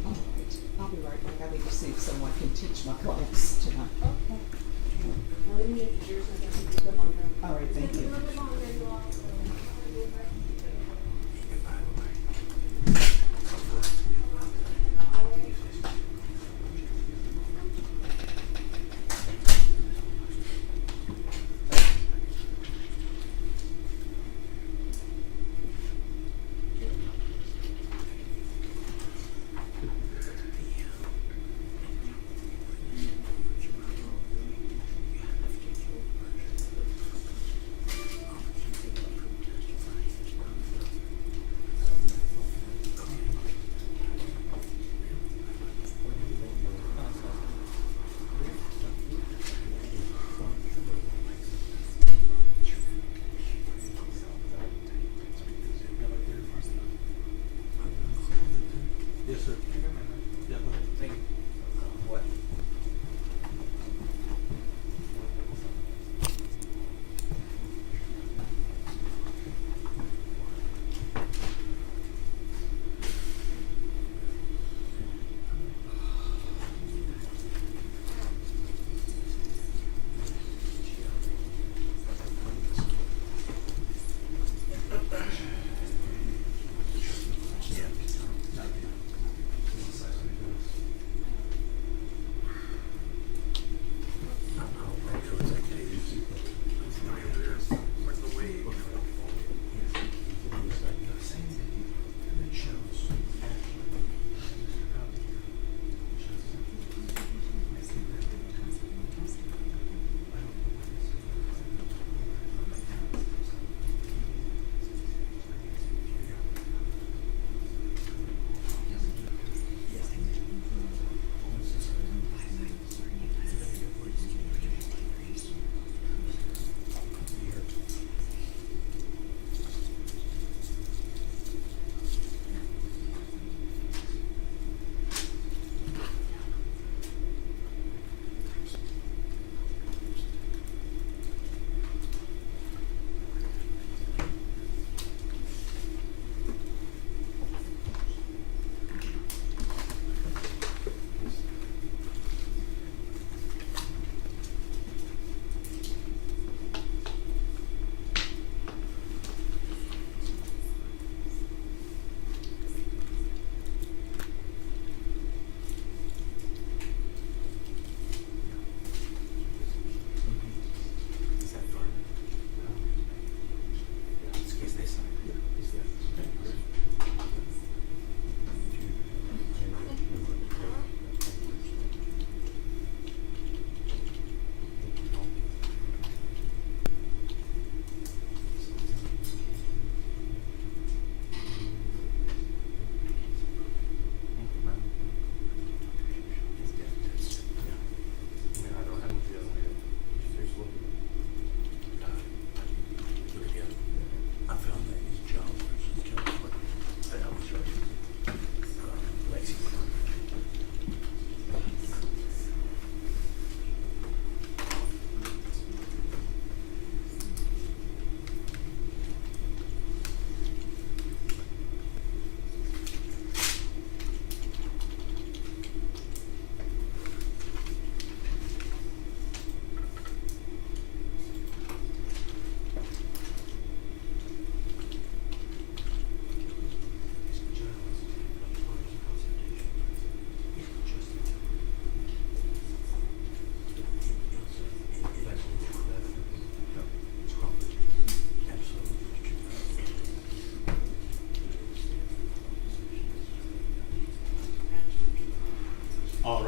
All right, I'll be right back. I need to see if someone can teach my class tonight. All right, thank you.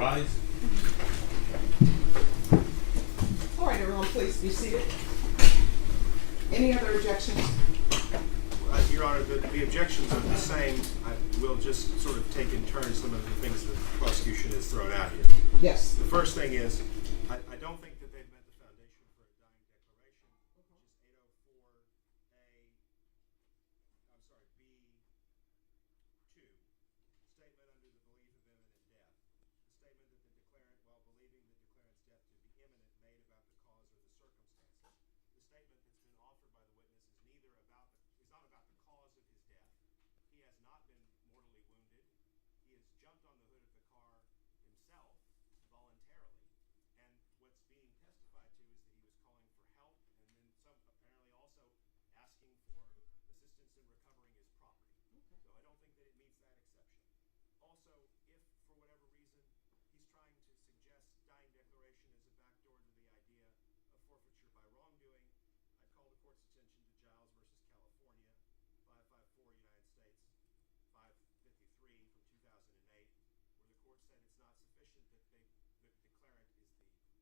rise. All right, everyone, please be seated. Any other objections? Your Honor, the objections are the same. We'll just sort of take in turn some of the things that the prosecution has thrown out here. Yes. The first thing is, I don't think that they've met the foundation for a dying declaration, which is 804A, I'm sorry, B2, statement under the belief of imminent death. The statement that the declarant, while believing the declarant's death to be imminent, made about the cause or the circumstances. The statement that's been offered by the witness is not about the cause of his death. He has not been mortally wounded. He has jumped on the hood of the car himself voluntarily. And what's being testified to is that he was calling for help and then apparently also asking for assistance in recovering his property. Okay. So I don't think that it meets that exception. Also, if for whatever reason he's trying to suggest dying declaration as a backdoor to the idea of forfeiture by wrongdoing, I'd call the court's attention to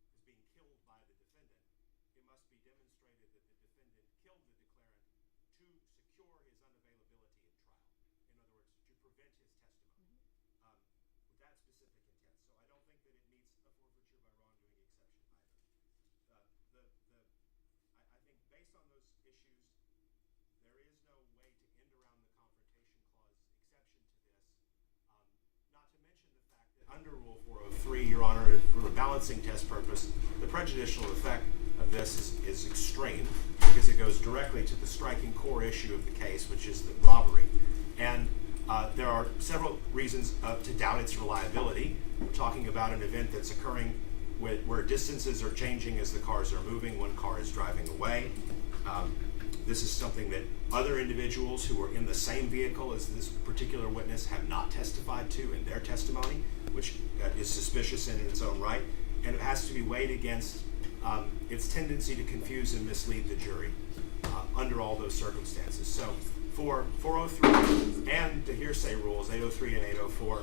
Giles versus California, 554 United States 553 from 2008, where the court said it's not sufficient that the declarant is being killed by the defendant. It must be demonstrated that the defendant killed the declarant to secure his unavailability at trial. In other words, to prevent his testimony. With that specific intent. So I don't think that it meets a forfeiture by wrongdoing exception either. I think based on those issues, there is no way to end around the confrontation clause exception to this. Not to mention the fact that under Rule 403, Your Honor, for a balancing test purpose, the prejudicial effect of this is extreme because it goes directly to the striking core issue of the case, which is the robbery. And there are several reasons to doubt its reliability. We're talking about an event that's occurring where distances are changing as the cars are moving. One car is driving away. This is something that other individuals who were in the same vehicle as this particular witness have not testified to in their testimony, which is suspicious in its own right. And it has to be weighed against its tendency to confuse and mislead the jury under all those circumstances. So for 403 and the hearsay rules, 803 and 804,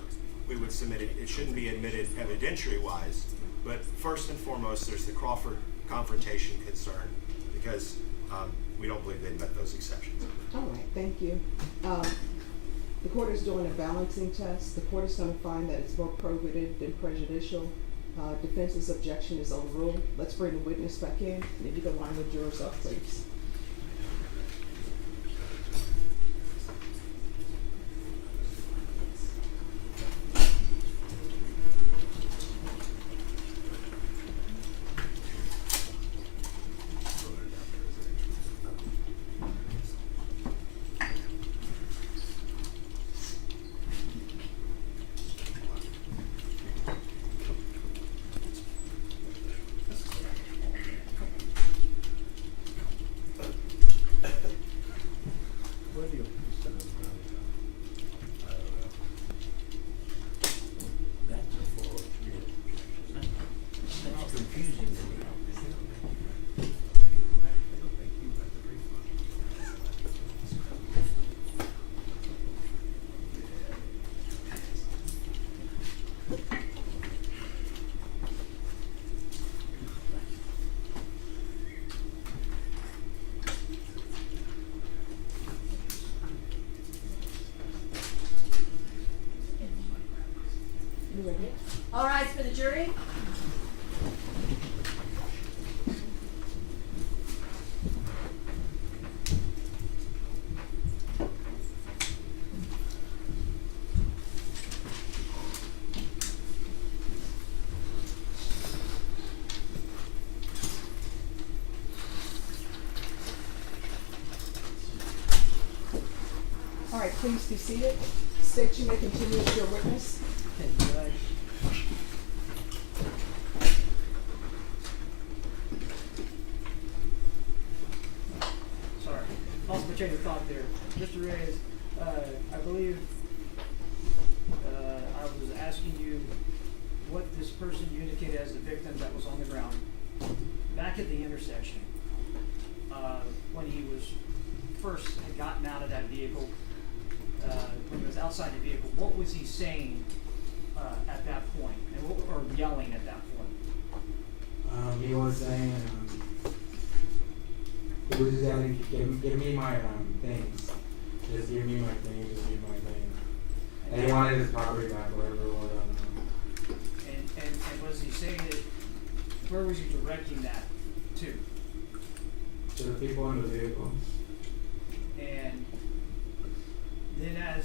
we would submit it. It shouldn't be admitted evidentiary-wise, but first and foremost, there's the Crawford confrontation concern because we don't believe they met those exceptions. All right, thank you. The court is doing a balancing test. The court is going to find that it's more probative than prejudicial. Defense's objection is overruled. Let's bring the witness back in, and if you can line the jurors up, please. All rise for the jury. All right, please be seated. State you may continue as your witness. Thank you, Judge. Sorry, lost my train of thought there. Mr. Reyes, I believe I was asking you what this person you indicated as the victim that was on the ground back at the intersection when he was first had gotten out of that vehicle, when he was outside the vehicle. What was he saying at that point, and what, saying, give me my things. Just give me my things, just give me my things. And he wanted his property back, whatever it was, I don't know. And was he saying that, where was he directing that to? To the people in the vehicle. And then as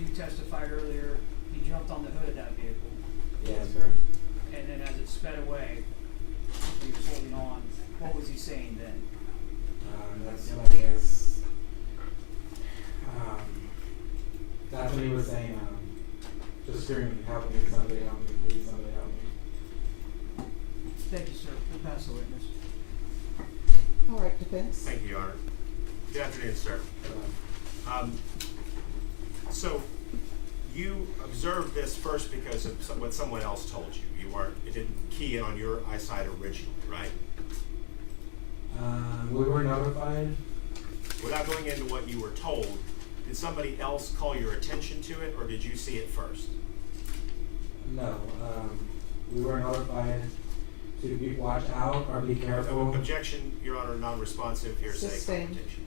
you testified earlier, he jumped on the hood of that vehicle. Yes, correct. And then as it sped away, he was holding on. What was he saying then? That's what I guess. That's what he was saying. Just screaming, help me, somebody help me, please, somebody help me. Thank you, sir. We'll pass the witness. All right, defense. Thank you, Your Honor. Good afternoon, sir. So you observed this first because of what someone else told you. It didn't key in on your eyesight originally, right? We were notified. Without going into what you were told, did somebody else call your attention to it, or did you see it first? No, we were notified to watch out or be careful. Objection, Your Honor, non-responsive, hearsay, Sustained. confrontation.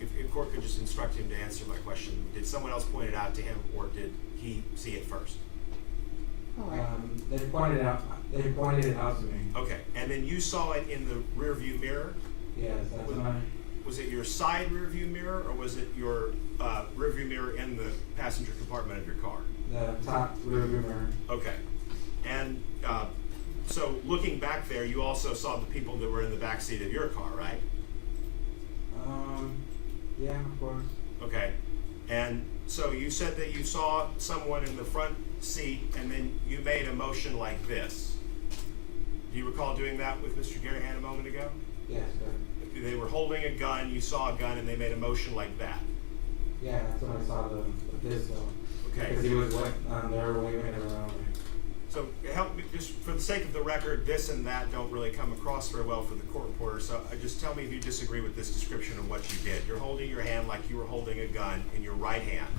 If court could just instruct him to answer my question, did someone else point it out to him, or did he see it first? All right. They pointed it out to me. Okay, and then you saw it in the rear view mirror? Yes, that's when I. Was it your side rear view mirror, or was it your rear view mirror in the passenger compartment of your car? The top rear view mirror. Okay, and so looking back there, you also saw the people that were in the back seat of your car, right? Yeah, of course. Okay, and so you said that you saw someone in the front seat, and then you made a motion like this. Do you recall doing that with Mr. Garahan a moment ago? Yes, good. They were holding a gun, you saw a gun, and they made a motion like that. Yeah, that's when I saw the pistol. Okay. Because he was they were waving it around me. So help me, just for the sake of the record, this and that don't really come across very well for the court reporter, so just tell me if you disagree with this description of what you did. You're holding your hand like you were holding a gun in your right hand,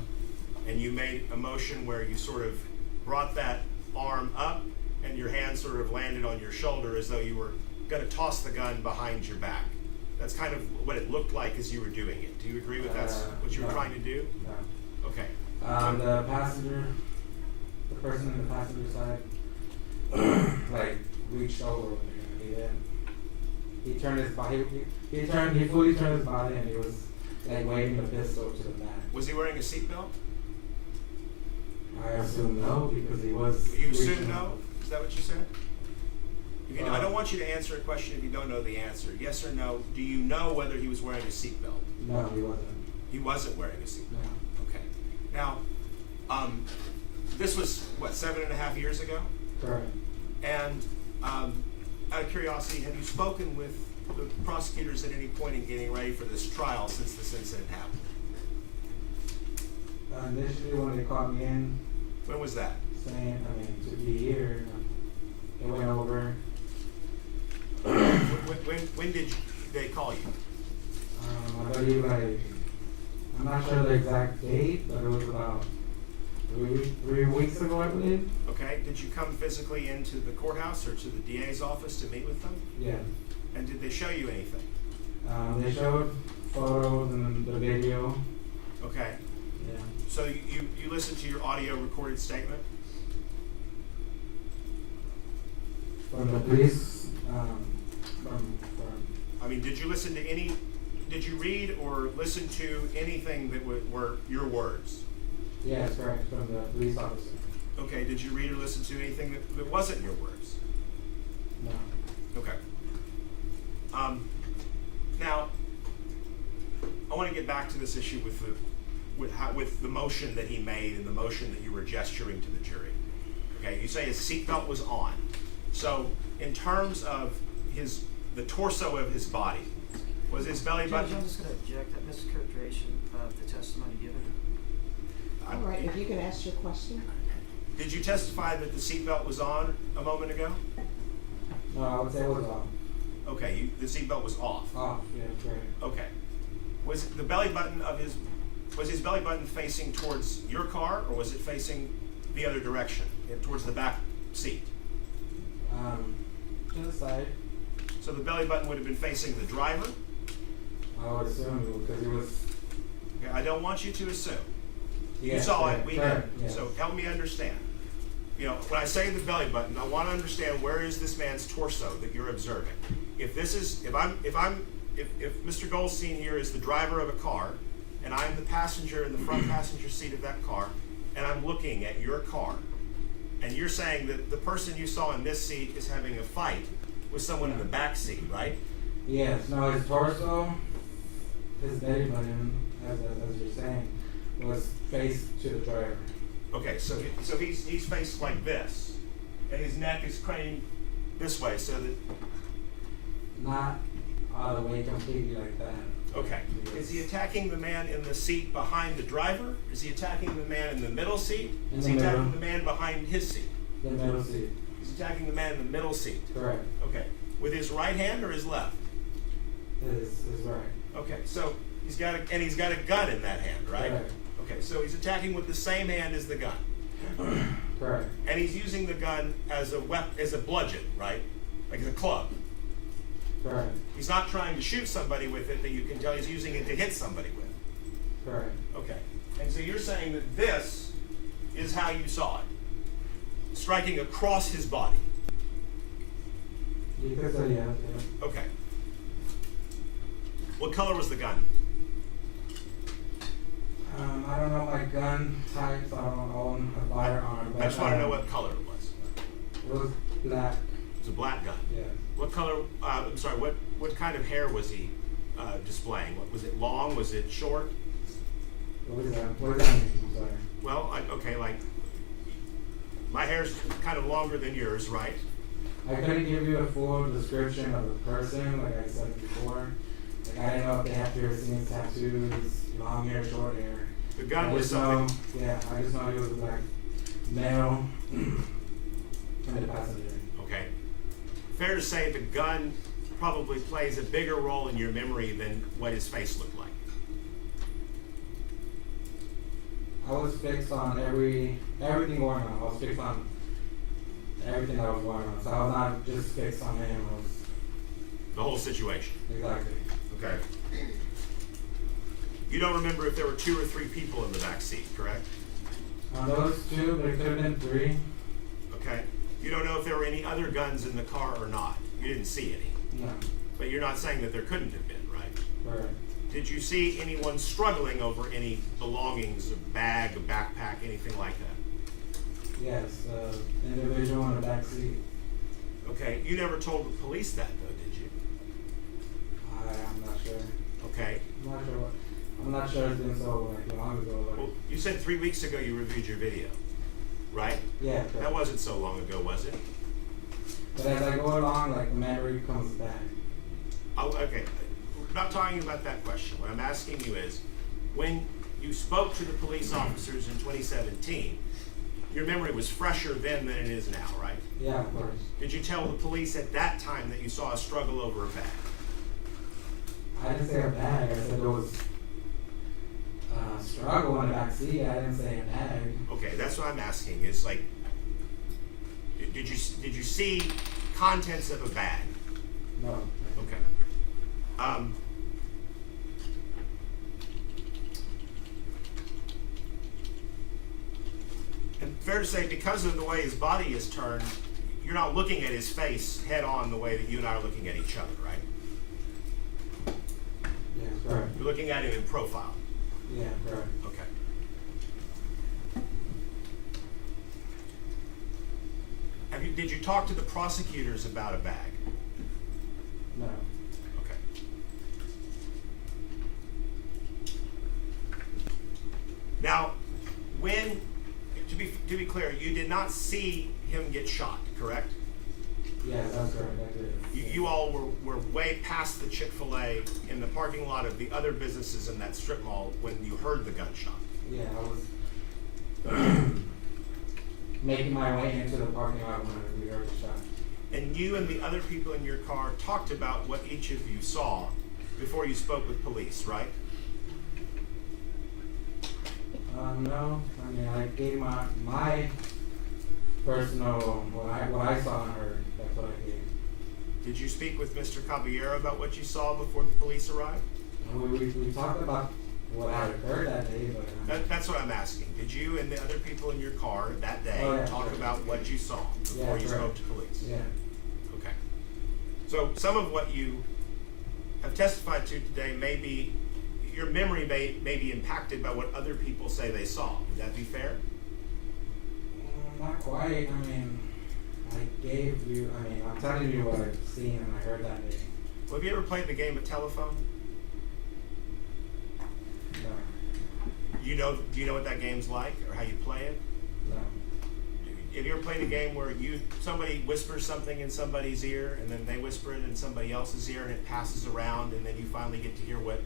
and you made a motion where you sort of brought that arm up, and your hand sort of landed on your shoulder as though you were going to toss the gun behind your back. That's kind of what it looked like as you were doing it. Do you agree with that's what you were trying to do? No. Okay. The person in the passenger side, like reached over there. He turned his body. He fully turned his body, and he was like waving the pistol to the back. Was he wearing a seatbelt? I assume no, because he was. You reaching assume no? over. Is that what you said? If you know, I don't want you to answer a question if you don't know the answer. Yes or no? Do you know whether he was wearing a seatbelt? No, he wasn't. He wasn't wearing a seatbelt. No. Okay. Now, this was what, 7.5 years ago? Correct. And out of curiosity, have you spoken with the prosecutors at any point in getting ready for this trial since this incident happened? Initially, when they called me in, When was that? saying, to be here, it went over. When did they call you? I believe I'm not sure the exact date, but it was about 3 weeks ago, I believe. Okay. Did you come physically into the courthouse or to the DA's office to meet with them? Yeah. And did they show you anything? They showed photos and the video. Okay. Yeah. So you listened to your audio recorded statement? From the police, I mean, did you listen to did you read or listen to anything that were your words? yes, correct, from the police officer. Okay, did you read or listen to anything that wasn't your words? No. Okay. Now, I want to get back to this issue with the motion that he made and the motion that you were gesturing to the jury. Okay, you say his seatbelt was on. So, in terms of the torso of his body, was his belly button? Judge, I'm just going to object that mischaracterization of the testimony given. All right, if you can ask your question. Did you testify that the seatbelt was on a moment ago? No, I would say it was off. Okay, the seatbelt was off. Off, yeah, correct. Okay. Was his belly button facing towards your car, or was it facing the other direction, towards the back seat? To the side. So the belly button would have been facing the driver? I would assume because he was. Okay, I don't want you to assume. You Yes, saw it, correct, we correct, didn't. yes. So help me understand. You know, when I say the belly button, I want to understand where is this man's torso that you're observing. If Mr. Goldstein here is the driver of a car, and I'm the passenger in the front passenger seat of that car, and I'm looking at your car, and you're saying that the person you saw in this seat is having a fight with someone in the back seat, right? Yes, no, his torso, his belly button, as you're saying, was faced to the driver. Okay, so he's faced like this, and his neck is craned this way, so that. Not all the way completely like that. Okay. Is he attacking the man in the seat behind the driver? Is he attacking the man in the middle seat? In Is the he attacking middle. the man behind his seat? The middle seat. He's attacking the man in the middle seat. Correct. Okay. With his right hand or his left? Is right. Okay. So he's got a gun in that hand, right? Correct. Okay. So he's attacking with the same hand as the gun. Correct. And he's using the gun as a bludgeon, right? Like as a club. Correct. He's not trying to shoot somebody with it, that you can tell he's using it to hit somebody with. Correct. Okay. And so you're saying that this is how you saw it, striking across his body. You could say yeah. Okay. What color was the gun? I don't know my gun types. I don't own a firearm. I just want to know what color it was. It was black. It was a black gun. Yeah. What color? I'm sorry. What kind of hair was he displaying? Was it long? Was it short? What does that mean? I'm sorry. Well, okay, like my hair's kind of longer than yours, right? I couldn't give you a full description of the person, like I said before. Like I didn't know if they had piercings, tattoos, long hair, short hair. The gun I was just something. know, yeah, I just know he was a black male in the passenger. Okay. Fair to say the gun probably plays a bigger role in your memory than what his face looked like. I was fixed on everything going on. I was fixed on everything that was going on. So I was not just fixed on him. I was The whole situation. exactly. Okay. You don't remember if there were 2 or 3 people in the back seat, correct? On those two, but it could have been 3. Okay. You don't know if there were any other guns in the car or not. You didn't see any. No. But you're not saying that there couldn't have been, right? Correct. Did you see anyone struggling over any belongings, a bag, a backpack, anything like that? Yes, individual in the back seat. Okay. You never told the police that, though, did you? I'm not sure. Okay. I'm not sure it's been so long ago. Well, you said 3 weeks ago you reviewed your video, right? Yeah. That Correct. wasn't so long ago, was it? But as I go along, like memory comes back. Oh, okay. We're not talking about that question. What I'm asking you is, when you spoke to the police officers in 2017, your memory was fresher then than it is now, right? Yeah, of course. Did you tell the police at that time that you saw a struggle over a bag? I didn't say a bag. I said there was a struggle in the back seat. I didn't say a bag. Okay, that's what I'm asking. Is like, did you see contents of a bag? No. Okay. And fair to say, because of the way his body is turned, you're not looking at his face head on the way that you and I are looking at each other, right? Yes, correct. You're looking at him in profile. Yeah, correct. Okay. Did you talk to the prosecutors about a bag? No. Okay. Now, to be clear, you did not see him get shot, correct? Yes, that's correct. I did. You all were way past the Chick-fil-A in the parking lot of the other businesses in that strip mall when you heard the gunshot. Yeah, I was making my way into the parking lot when we heard the shot. And you and the other people in your car talked about what each of you saw before you spoke with police, right? No. I mean, I gave my personal, what I saw and heard. That's what I gave. Did you speak with Mr. Caballero about what you saw before the police arrived? We talked about what had occurred that day, but That's what I'm asking. Did you and the other people in your car that day Oh, yeah, talk sure. about what you saw before Yeah, you correct. spoke to police? yeah. Okay. So some of what you have testified to today may be, your memory may be impacted by what other people say they saw. Would that be fair? Not quite. I mean, I'm telling you what I've seen and I heard that day. Well, have you ever played the game of telephone? No, Do you know what that game's like or how you play it? no. Have you ever played a game where somebody whispers something in somebody's ear and then they whisper it in somebody else's ear and it passes around and then you finally get to hear what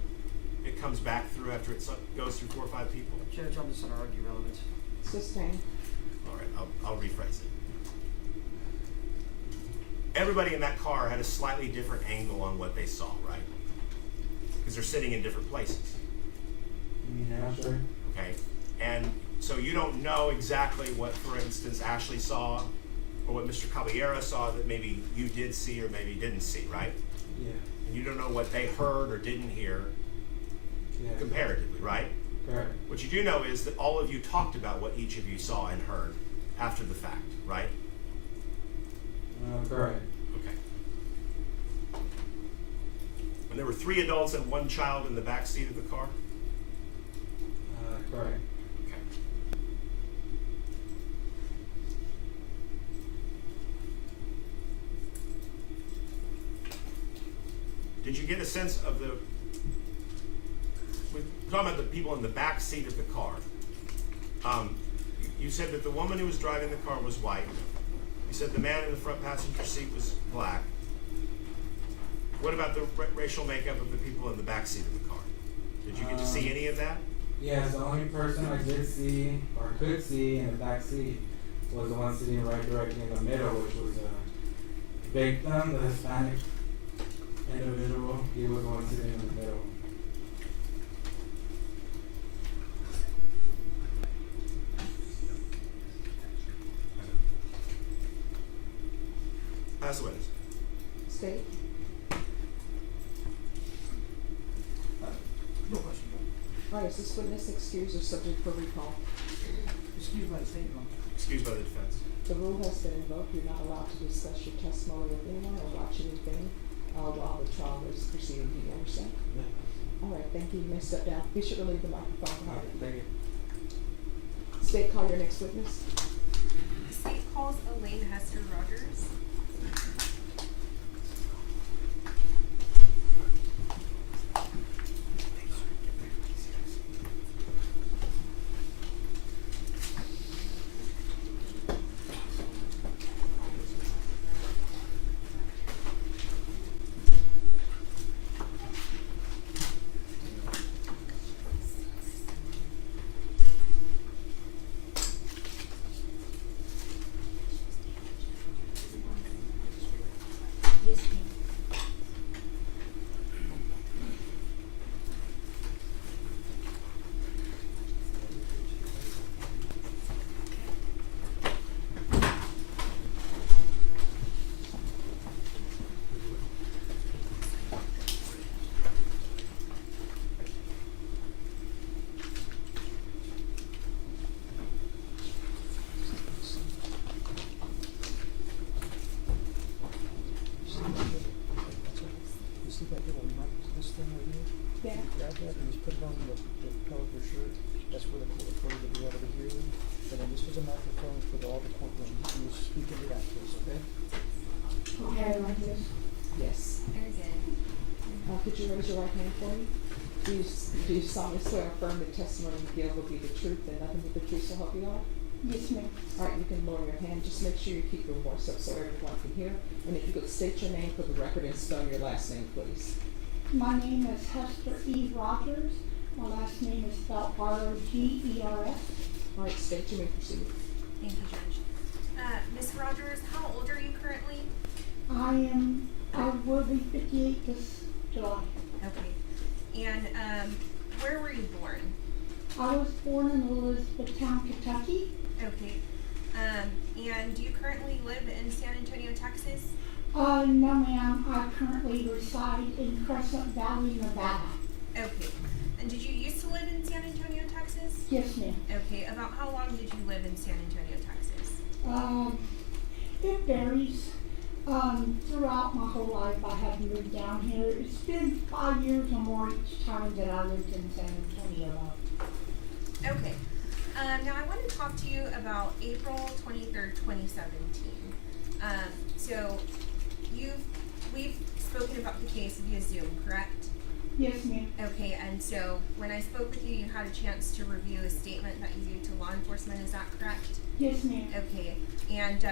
it comes back through after it goes through 4 or 5 people? Judge, I'm just gonna argue relevance. Sustained. All right, I'll rephrase it. Everybody in that car had a slightly different angle on what they saw, right? Because they're sitting in different places, Yeah, sure. okay? And so you don't know exactly what, for instance, Ashley saw or what Mr. Caballero saw that maybe you did see or maybe didn't see, right? Yeah. And you don't know what they heard or didn't hear Yeah. comparatively, right? Correct. What you do know is that all of you talked about what each of you saw and heard after the fact, right? Correct. Okay. And there were 3 adults and 1 child in the back seat of the car? Correct. Okay. Did you get a sense of we're talking about the people in the back seat of the car. You said that the woman who was driving the car was white. You said the man in the front passenger seat was black. What about the racial makeup of the people in the back seat of the car? Did you get to see any of that? Yes, the only person I did see or could see in the back seat was the one sitting right directly in the middle, which was a victim, the Hispanic individual. He was the one sitting in the middle. Pass the witness. State. No question, Judge. All right, is this witness excused or subject for recall? Excuse my statement. Excused by the defense. The rule has been invoked. You're not allowed to discuss your testimony with anyone or watch anything while the trial is proceeding. Do you understand? Yeah. All right, thank you. You may step down. Be sure to leave the microphone behind. Thank you. State, call your next witness. The state calls Elaine Hester Rogers. Yes, ma'am. You see that little mic, this thing right here? Yeah. Grab that and just put it on the collar of your shirt. That's where the court reporter will be able to hear you. And then this is a microphone for all the courtroom. You speak into that, please, okay? Okay, like this. Yes. Very good. Could you raise your right hand for me? Do you solemnly swear or affirm the testimony you give will be the truth and nothing but the truth, so help you God? Yes, ma'am. All right, you can lower your hand. Just make sure you keep your voice up so everyone can hear. And if you could state your name for the record and spell your last name, please. My name is Hester E. Rogers. My last name is spelled R-O-G-E-R-S. All right, state, you may proceed. Thank you, Judge. Ms. Rogers, how old are you currently? I will be 58 this July. Okay. And where were you born? I was born in Elizabethtown, Kentucky. Okay. And do you currently live in San Antonio, Texas? No ma'am, I currently reside in Crescent Valley, Nevada. Okay. And did you used to live in San Antonio, Texas? Yes, ma'am. Okay. About how long did you live in San Antonio, Texas? It varies. Throughout my whole life, I have moved down here. It's been 5 years or more each time that I lived in San Antonio. Okay. Now I want to talk to you about April 23rd, 2017. So we've spoken about the case via Zoom, correct? Yes, ma'am. Okay, and so when I spoke with you, you had a chance to review a statement that you gave to law enforcement, is that correct? Yes, ma'am. Okay, and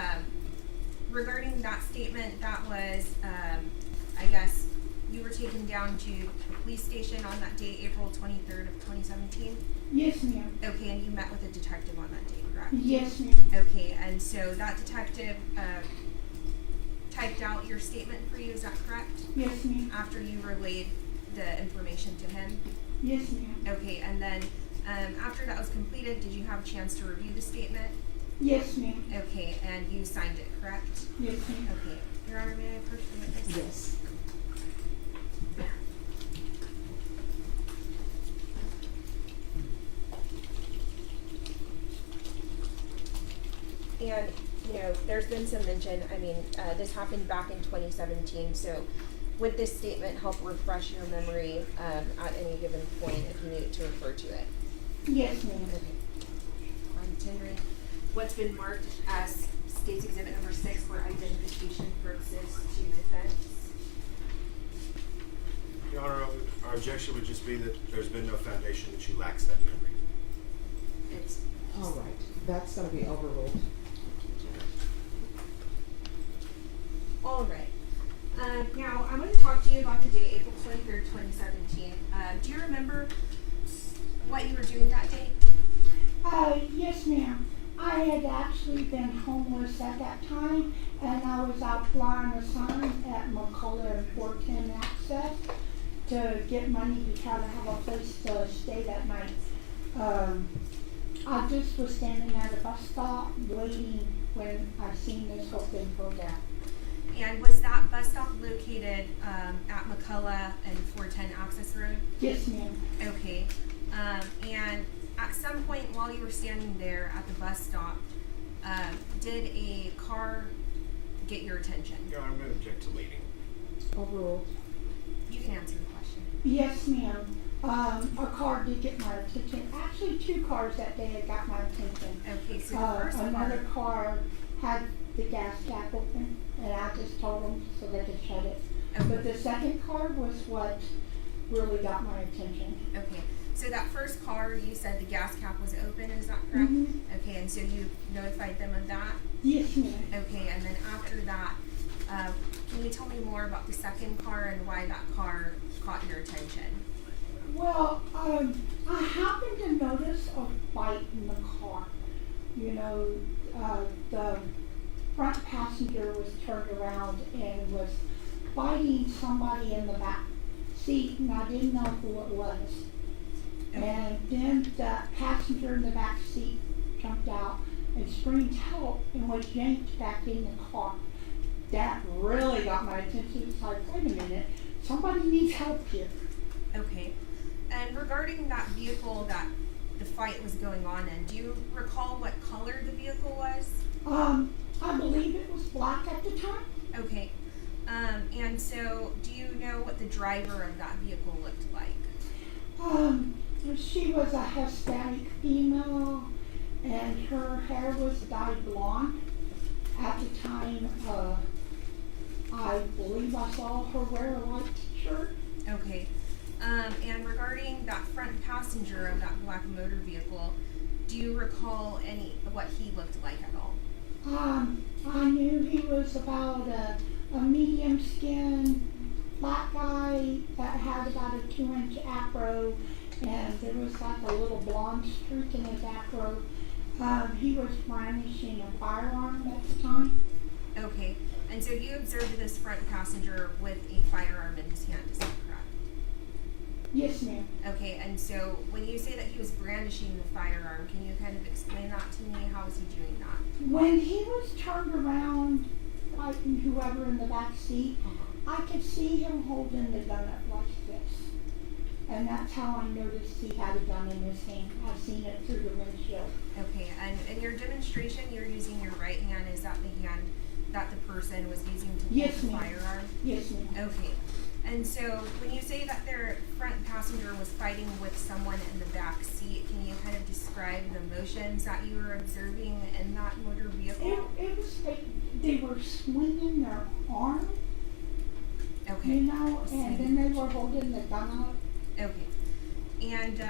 regarding that statement, that was, I guess, you were taken down to the police station on that day, April 23rd of 2017? Yes, ma'am. Okay, and you met with a detective on that day, correct? Yes, ma'am. Okay, and so that detective typed out your statement for you, is that correct? Yes, ma'am. After you relayed the information to him? Yes, ma'am. Okay, and then after that was completed, did you have a chance to review the statement? Yes, ma'am. Okay, and you signed it, correct? Yes, ma'am. Okay, Your Honor, may I approach the witness? Yes. And, there's been some mention, this happened back in 2017, so would this statement help refresh your memory at any given point if you needed to refer to it? Yes, ma'am. Okay. On tendering, what's been marked as State's Exhibit number 6 for identification purposes to defense? Your Honor, our objection would just be that there's been no foundation that she lacks that memory. It's All right, that's gonna be overruled. all right. Now, I'm going to talk to you about the day, April 23rd, 2017. Do you remember what you were doing that day? Yes, ma'am. I had actually been homeless at that time, and I was out flying a sign at McCullough and 410 Access to get money to try to have a place to stay that night. I just was standing at a bus stop waiting when I seen this whole thing go down. And was that bus stop located at McCullough and 410 Access Road? Yes, ma'am. Okay. And at some point while you were standing there at the bus stop, did a car get your attention? Your Honor, I'm going to object to leading. Overruled. You can answer the question. Yes, ma'am. A car did get my attention. Actually, 2 cars that day had got my attention. Okay, so the first Another car had the gas cap open, and I just told them so they could shut it. Okay. But the second car was what really got my attention. Okay, so that first car, you said the gas cap was open, is that correct? Mhm. Okay, and so you notified them of that? Yes, ma'am. Okay, and then after that, can you tell me more about the second car and why that car caught your attention? Well, I happened to notice a fight in the car. The front passenger was turned around and was fighting somebody in the back seat, and I didn't know who it was. And then the passenger in the back seat jumped out and screamed help and was yanked back in the car. That really got my attention. It's like, wait a minute, somebody needs help here. Okay, and regarding that vehicle that the fight was going on in, do you recall what color the vehicle was? I believe it was black at the time. Okay, and so do you know what the driver of that vehicle looked like? She was a Hispanic female, and her hair was dyed blonde. At the time, I believe I saw her wear a white t-shirt. Okay, and regarding that front passenger of that black motor vehicle, do you recall what he looked like at all? I knew he was about a medium skinned black guy that had about a 2-inch afro, and there was like a little blonde streak in his afro. He was brandishing a firearm at the time. Okay, and so you observed this front passenger with a firearm in his hand, is that correct? Yes, ma'am. Okay, and so when you say that he was brandishing the firearm, can you kind of explain that to me? How was he doing that? When he was turned around, fighting whoever in the back seat, I could see him holding the gun up like this. and that's how I noticed he had a gun in his hand. I've seen it through the windshield. Okay, and in your demonstration, you're using your right hand. Is that the hand that the person was using to hold Yes, the ma'am. firearm? Yes, ma'am. Okay. And so when you say that their front passenger was fighting with someone in the back seat, can you kind of describe the motions that you were observing in that motor vehicle? It was like they were swinging their arm, Okay. you know, and then they were holding the gun up. Okay. And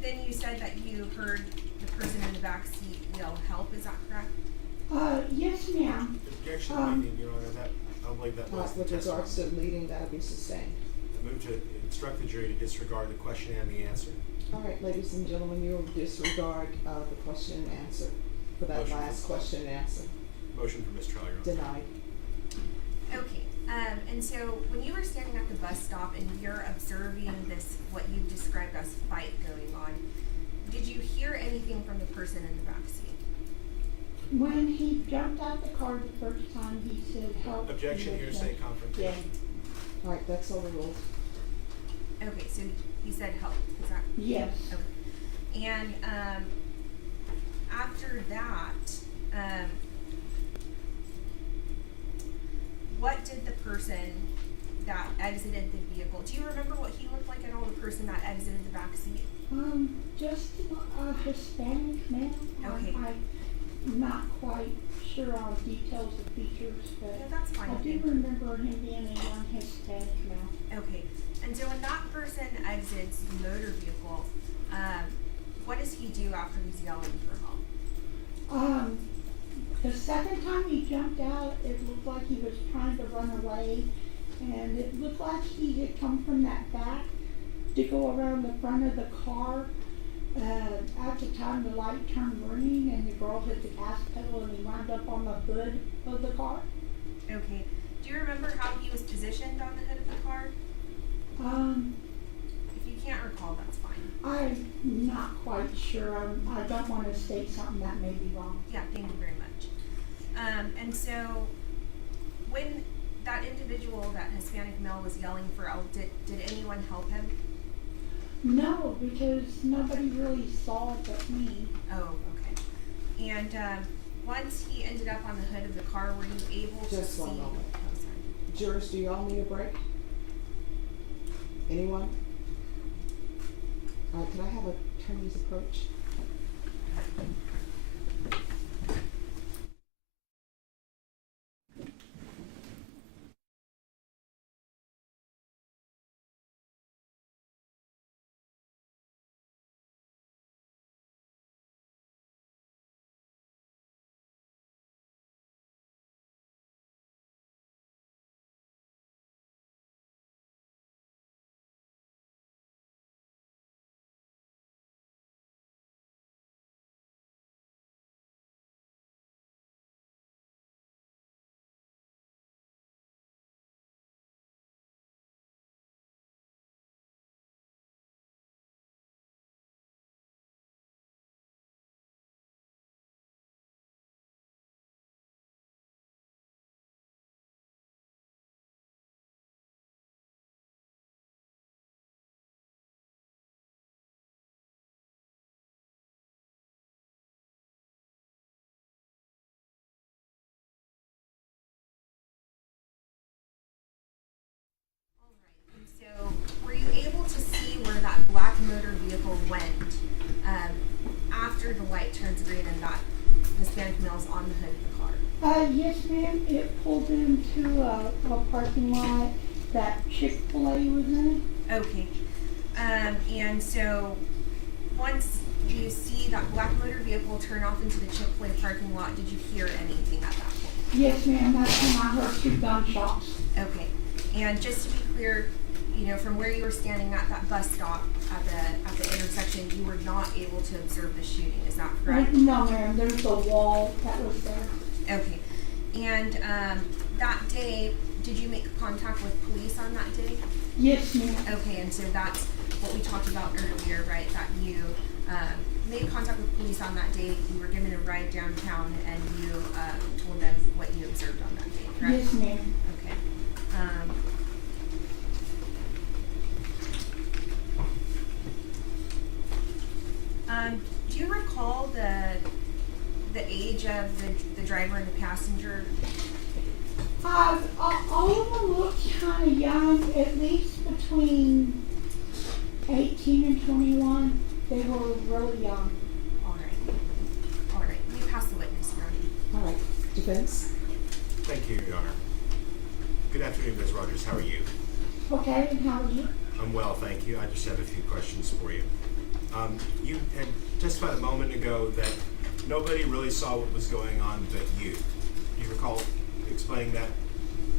then you said that you heard the person in the back seat yell help, is that correct? Yes, ma'am. Objection, leading, Your Honor, that, I don't believe that was the With testimony. regards to leading, that'll be sustained. I move to instruct the jury to disregard the question and the answer. All right, ladies and gentlemen, you will disregard, the question and answer for that Motion. last question and answer. Motion for mistrial, Your Honor. Denied. Okay, and so when you were standing at the bus stop and you're observing this, what you've described as fight going on, did you hear anything from the person in the back seat? When he jumped out the car the first time, he said help. Objection, He hearsay, said, confrontation. All right, that's overruled. Okay, so he said help, is that? Yes. Okay. And, after that, what did the person that exited the vehicle, do you remember what he looked like at all, the person that exited the back seat? Just a Hispanic man. Okay. I'm not quite sure on details of features, but Yeah, that's fine. I do remember him being a young Hispanic man. Okay, and so when that person exits the motor vehicle, what does he do after he's yelling for help? The second time he jumped out, it looked like he was trying to run away, and it looked like he had come from that back to go around the front of the car. At the time, the light turned green, and the girl hit the gas pedal, and he wound up on the hood of the car. Okay, do you remember how he was positioned on the hood of the car? If you can't recall, that's fine. I'm not quite sure. I don't want to state something that may be wrong. Yeah, thank you very much. And so, when that individual, that Hispanic male, was yelling for help, did anyone help him? No, because nobody really saw it but me. Oh, okay. And once he ended up on the hood of the car, were you able to see? Just one moment. Oh, sorry. Jurors, do y'all need a break? Anyone? Can I have attorney's approach? And so, were you able to see where that black motor vehicle went after the light turns green and that Hispanic male's on the hood of the car? Yes, ma'am. It pulled into a parking lot that Chick-fil-A was in. Okay. And so, once you see that black motor vehicle turn off into the Chick-fil-A parking lot, did you hear anything at that point? Yes, ma'am. That's when I heard 2 gunshots. Okay. And just to be clear, you know, from where you were standing at that bus stop at the intersection, you were not able to observe the shooting. Is that correct? No, ma'am. There's a wall that was there. Okay. And that day, did you make contact with police on that day? Yes, ma'am. Okay, and so that's what we talked about earlier, right? That you made contact with police on that day. You were given a ride downtown, and you told them what you observed on that day, correct? Yes, ma'am. Okay. driver and the passenger? All of them looked kind of young, at least between 18 and 21. They were really young. All right, you pass the witness, Brody. All right, defense? Thank you, Your Honor. Good afternoon, Ms. Rogers. How are you? Okay, and how are you? I'm well, thank you. I just have a few questions for you. You had testified a moment ago that nobody really saw what was going on but you. Do you recall explaining that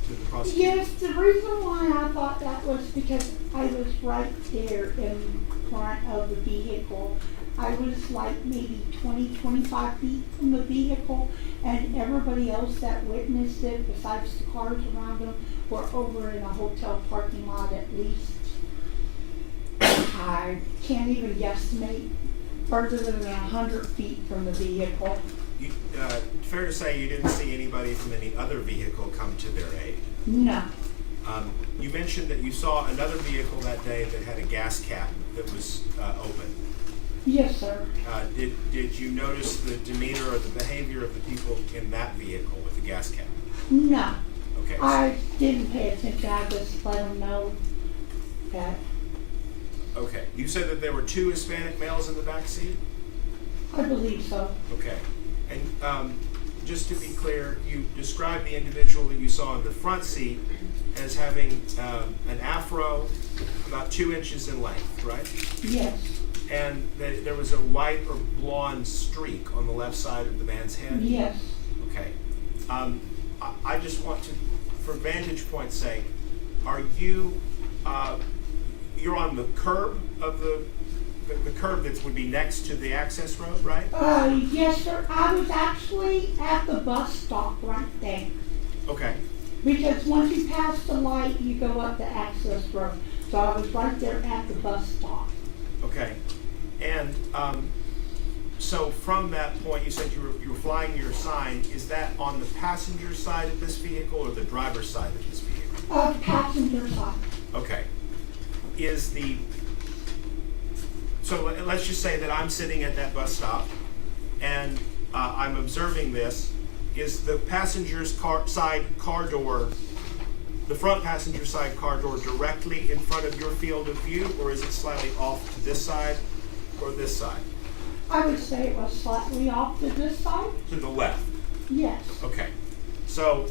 to the prosecutor? Yes, the reason why I thought that was because I was right there in front of the vehicle. I was like maybe 20, 25 feet from the vehicle, and everybody else that witnessed it, besides the cars around them, were over in a hotel parking lot at least. I can't even guesstimate, further than 100 feet from the vehicle. You, fair to say you didn't see anybody from any other vehicle come to their aid? No. You mentioned that you saw another vehicle that day that had a gas cap that was open. Yes, sir. Did you notice the demeanor or the behavior of the people in that vehicle with the gas cap? No. Okay. I didn't pay attention. I just let them know that. Okay. You said that there were 2 Hispanic males in the back seat? I believe so. Okay. And just to be clear, you described the individual that you saw in the front seat as having an afro about 2 inches in length, right? Yes. And that there was a white or blonde streak on the left side of the man's head? Yes. Okay. I just want to, for vantage point's sake, are you, you're on the curb of the curb that would be next to the access road, right? Yes, sir. I was actually at the bus stop right there. Okay. Because once you pass the light, you go up the access road. So I was right there at the bus stop. Okay. And so from that point, you said you were flying your sign. Is that on the passenger side of this vehicle or the driver's side of this vehicle? Passenger side. Okay. So let's just say that I'm sitting at that bus stop and I'm observing this. Is the passenger's side car door, the front passenger side car door, directly in front of your field of view, or is it slightly off to this side or this side? I would say it was slightly off to this side. To the left. Yes. Okay. So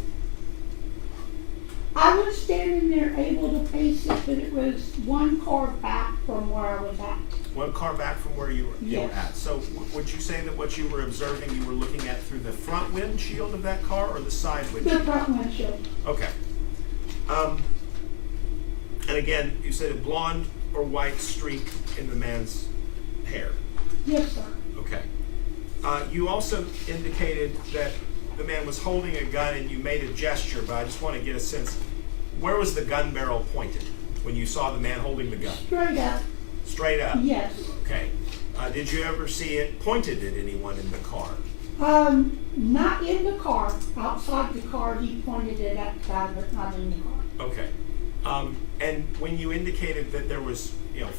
I was standing there able to face it, but it was one car back from where I was at. one car back from where you were Yes. at. So would you say that what you were observing, you were looking at through the front windshield of that car or the side The windshield? front windshield. Okay. And again, you said a blonde or white streak in the man's hair. Yes, sir. Okay. You also indicated that the man was holding a gun and you made a gesture, but I just want to get a sense, where was the gun barrel pointed when you saw the man holding the gun? Straight up. Straight up? Yes. Okay. Did you ever see it pointed at anyone in the car? Not in the car. Outside the car, he pointed it outside, but not in the car. Okay. And when you indicated that there was,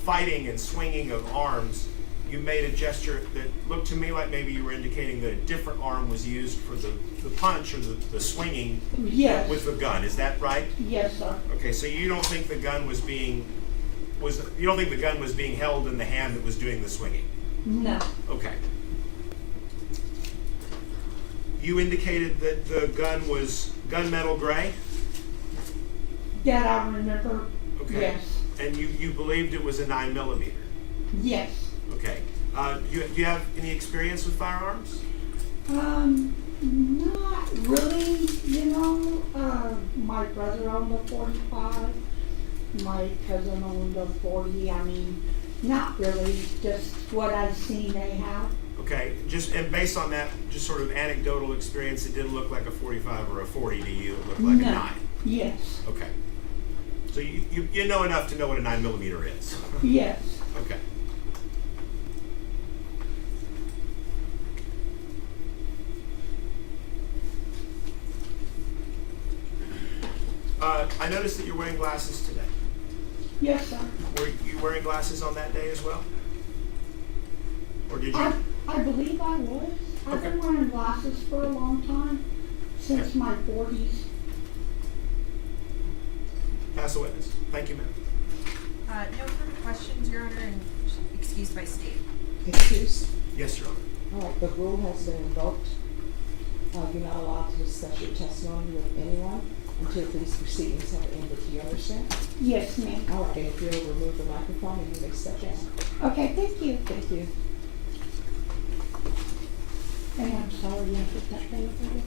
fighting and swinging of arms, you made a gesture that looked to me like maybe you were indicating that a different arm was used for the punch or the swinging Yes. with the gun. Is that right? Yes, sir. Okay, so you don't think the gun was being held in the hand that was doing the swinging? No. Okay. You indicated that the gun was gunmetal gray? That I remember. Okay. Yes. And you believed it was a 9mm? Yes. Okay. Do you have any experience with firearms? Not really, my brother owned a 45, my cousin owned a 40, not really, just what I've seen they have. Okay, and based on that, just sort of anecdotal experience, it didn't look like a 45 or a 40 to you, it looked like a 9. Yes. Okay. So you know enough to know what a 9mm is? Yes. Okay. I noticed that you're wearing glasses today. Yes, sir. Were you wearing glasses on that day as well? Or did you? I believe I was. I've been wearing glasses for a long time, since my 40s. Pass the witness. Thank you, ma'am. No further questions, Your Honor, and excused by state. Excuse? Yes, Your Honor. All right, the rule has been invoked. You're not allowed to discuss your testimony with anyone until these proceedings have ended. Do you understand? Yes, ma'am. All right, and if you'll remove the microphone and you may step down. Okay, thank you. Thank you. And I'm sorry, I put that thing over there.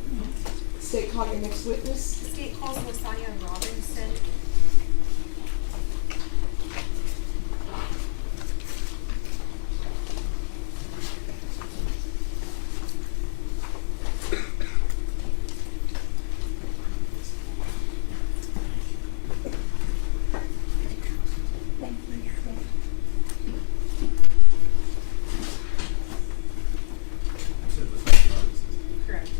State, call your next witness. State calls Lasagna Robinson. Thank you. Correct.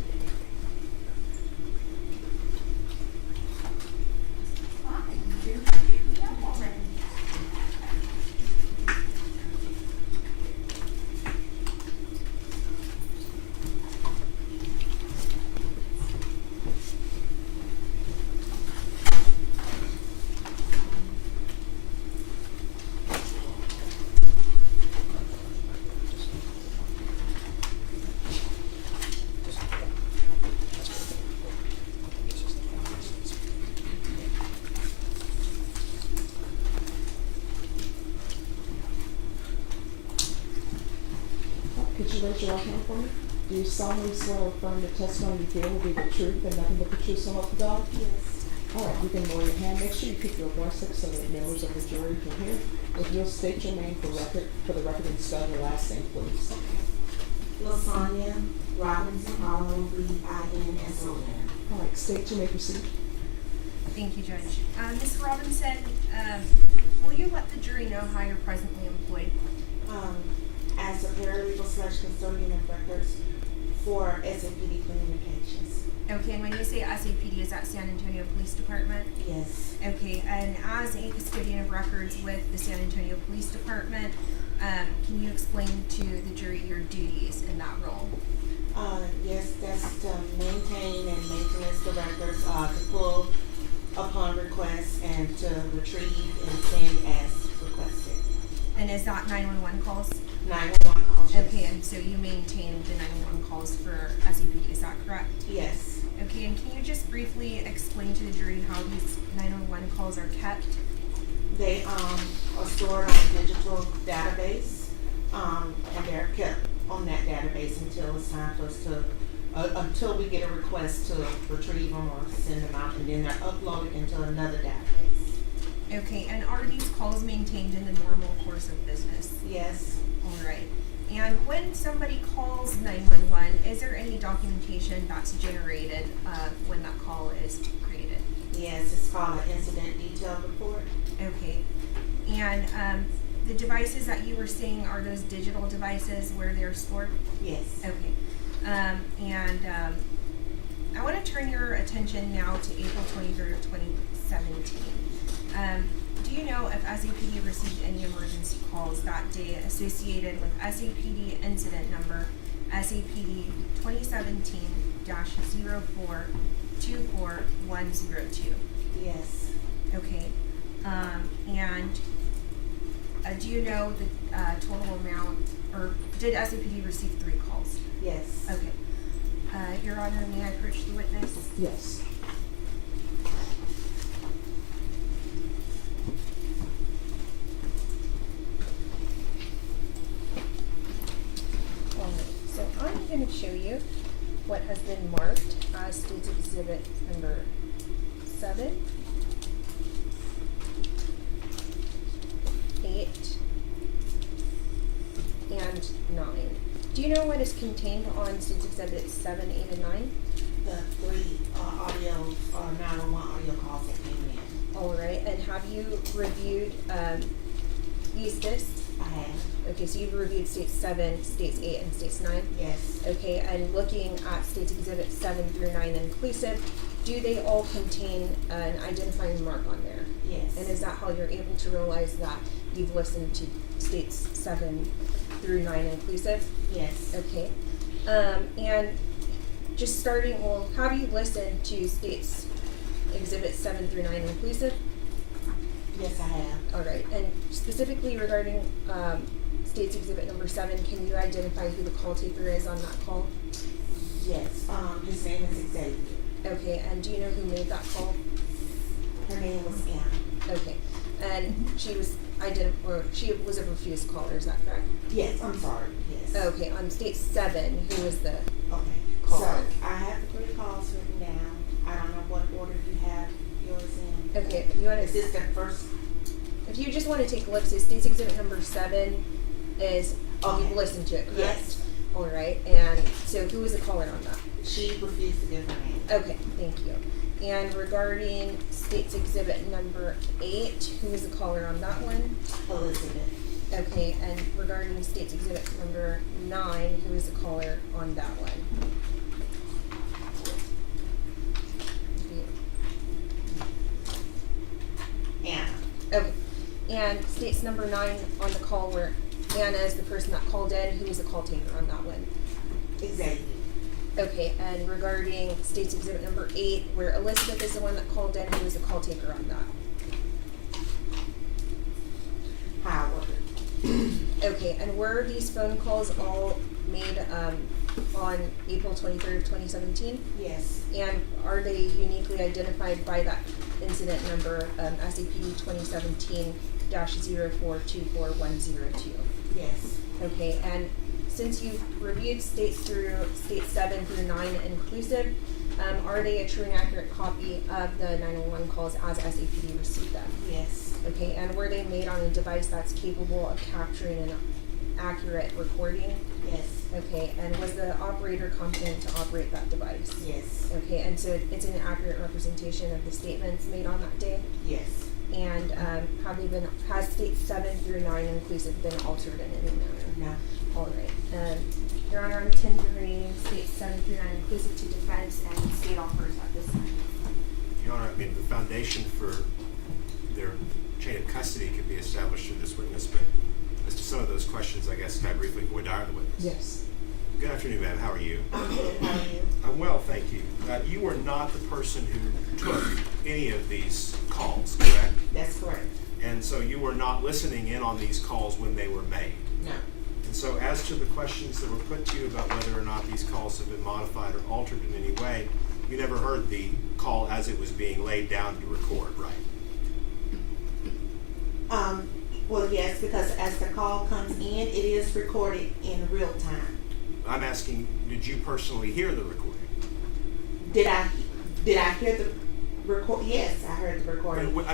Could you raise your right hand for me? Do you solemnly swear or affirm the testimony you give will be the truth and nothing but the truth, so help you God? Yes. All right, you can lower your hand. Make sure you keep your voice up so that members of the jury can hear. If you'll state your name for the record and spell your last name, please. Lasagna Robinson, R-O-B-I-N-S-O-N. All right, state, you may proceed. Thank you, Judge. Ms. Robinson, will you let the jury know how you're presently employed? As a paralegal / custodian of records for SAPD Communications. Okay, and when you say SAPD, is that San Antonio Police Department? Yes. Okay, and as a custodian of records with the San Antonio Police Department, can you explain to the jury your duties in that role? Yes, that's to maintain and maintenance the records, to pull upon request and to retrieve and send as requested. And is that 911 calls? 911 calls, yes. Okay, and so you maintain the 911 calls for SAPD, is that correct? Yes. Okay, and can you just briefly explain to the jury how these 911 calls are kept? They are stored on a digital database, and they're kept on that database until it's time for us to, until we get a request to retrieve them or send them out, and then they're uploaded into another database. Okay, and are these calls maintained in the normal course of business? Yes. All right. And when somebody calls 911, is there any documentation that's generated when that call is created? Yes, it's called an incident detail report. Okay. And the devices that you were saying, are those digital devices where they're stored? Yes. Okay. I want to turn your attention now to April 23rd of 2017. Do you know if SAPD received any emergency calls that day associated with SAPD incident number SAPD 2017-04-24102? Yes. Okay. Do you know the total amount, or did SAPD receive 3 calls? Yes. Okay. Your Honor, may I approach the witness? Yes. So I'm going to show you what has been marked as State's Exhibit number 7, 8, and 9. Do you know what is contained on State's Exhibits 7, 8, and 9? The 3 audio, 911 audio calls that came in. All right, and have you reviewed these discs? I have. Okay, so you've reviewed States 7, States 8, and States 9? Yes. Okay, and looking at States Exhibits 7 through 9 inclusive, do they all contain an identifying mark on there? Yes. And is that how you're able to realize that you've listened to States 7 through 9 inclusive? Yes. Okay. And just starting, well, have you listened to states exhibits 7 through 9 inclusive? Yes, I have. All right, and specifically regarding states exhibit number 7, can you identify who the call taker is on that call? Yes, his name is Xavier. Okay, and do you know who made that call? Her name was Anna. Okay, and she was she was a refused caller, is that correct? Yes, I'm sorry, yes. Okay, on state 7, who was the Okay, caller? so I have the 3 calls written down. I don't know what order you have yours in. Okay, you want Is to, this the first? if you just want to take a look, so states exhibit number 7 is, Okay. you've listened to it, correct? Yes. All right, and so who was the caller on that? She refused to give her name. Okay, thank you. And regarding states exhibit number 8, who was the caller on that one? Elizabeth. Okay, and regarding states exhibit number 9, who is the caller on that one? Anna. Okay, and states number 9 on the call where Anna is the person that called in, who was the call taker on that one? Xavier. Okay, and regarding states exhibit number 8, where Elizabeth is the one that called in, who was the call taker on that? Howard. Okay, and were these phone calls all made on April 23rd of 2017? Yes. And are they uniquely identified by that incident number, SAPD 2017-04242102? Yes. Okay, and since you've reviewed states 7 through 9 inclusive, are they a true and accurate copy of the 911 calls as SAPD received them? Yes. Okay, and were they made on a device that's capable of capturing an accurate recording? Yes. Okay, and was the operator competent to operate that device? Yes. Okay, and so it's an accurate representation of the statements made on that day? Yes. And has states 7 through 9 inclusive been altered in any manner? No. All right. Your Honor, I'm tendering states 7 through 9 inclusive to defense and state offers at this time. Your Honor, I mean, the foundation for their chain of custody could be established through this witness, but as to some of those questions, I guess, can I briefly go dire the witness? Yes. Good afternoon, ma'am. How are you? I'm good. How are you? I'm well, thank you. You were not the person who took any of these calls, correct? That's correct. And so you were not listening in on these calls when they were made. No. And so as to the questions that were put to you about whether or not these calls have been modified or altered in any way, you never heard the call as it was being laid down to record, right? Well, yes, because as the call comes in, it is recorded in real time. I'm asking, did you personally hear the recording? Did I hear the record? Yes, I heard the recording. When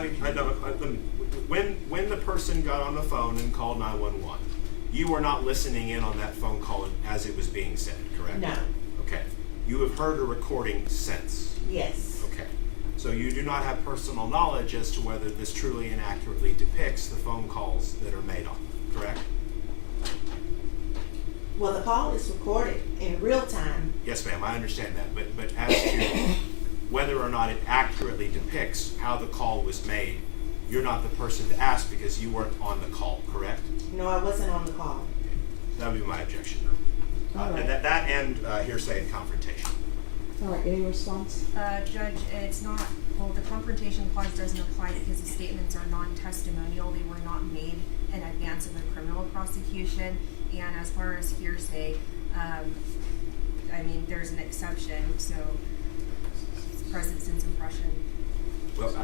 the person got on the phone and called 911, you were not listening in on that phone call as it was being said, correct? No. Okay. You have heard a recording since? Yes. Okay. So you do not have personal knowledge as to whether this truly and accurately depicts the phone calls that are made on them, correct? Well, the call is recorded in real time. Yes, ma'am, I understand that, but as to whether or not it accurately depicts how the call was made, you're not the person to ask because you weren't on the call, correct? No, I wasn't on the call. That would be my objection. All right. And that and hearsay and confrontation. All right, any response? Judge, it's not, well, the confrontation clause doesn't apply because the statements are non-testimonial. They were not made in advance of a criminal prosecution. And as far as hearsay, I mean, there's an exception, so it's present since impression. Well,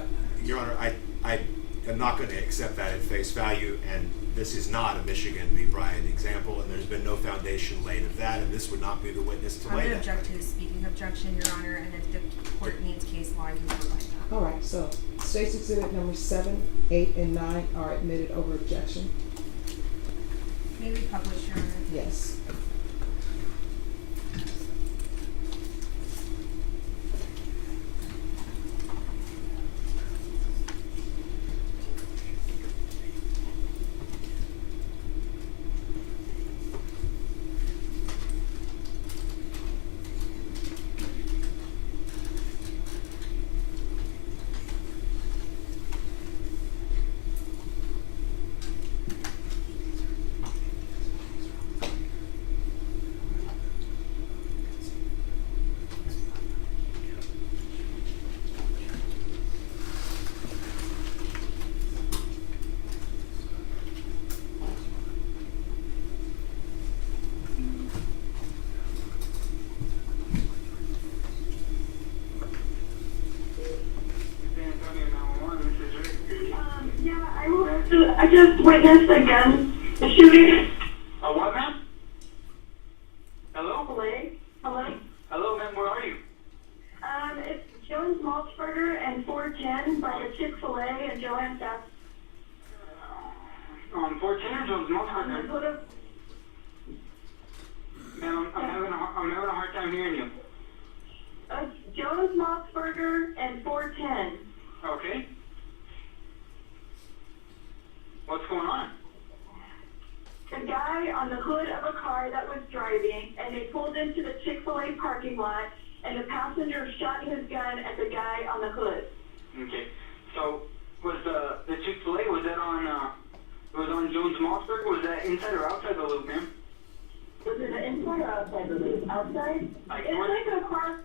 Your Honor, I am not going to accept that at face value, and this is not a Michigan v. Bryant example, and there's been no foundation laid of that, and this would not be the witness to I lay would that. object to the speaking objection, Your Honor, and if the court needs case law, I can provide that. All right, so state's exhibit number 7, 8, and 9 are admitted over objection. May we publish, Your Honor? Yes. I just witnessed a gun shooting. A what, ma'am? Hello? Hello? Hello, ma'am, where are you? It's Jones Maltzberger and 410 by the Chick-fil-A and Joanne South. On 410 or Jones Maltzberger? Ma'am, I'm having a hard time hearing you. Jones Maltzberger and 410. Okay. What's going on? The guy on the hood of a car that was driving, and they pulled into the Chick-fil-A parking lot, and the passenger shot his gun at the guy on the hood. Okay. So, was the Chick-fil-A, was that on, was on Jones Maltzberger? Was that inside or outside the loop, ma'am? Was it inside or outside the loop? Outside? It's like across,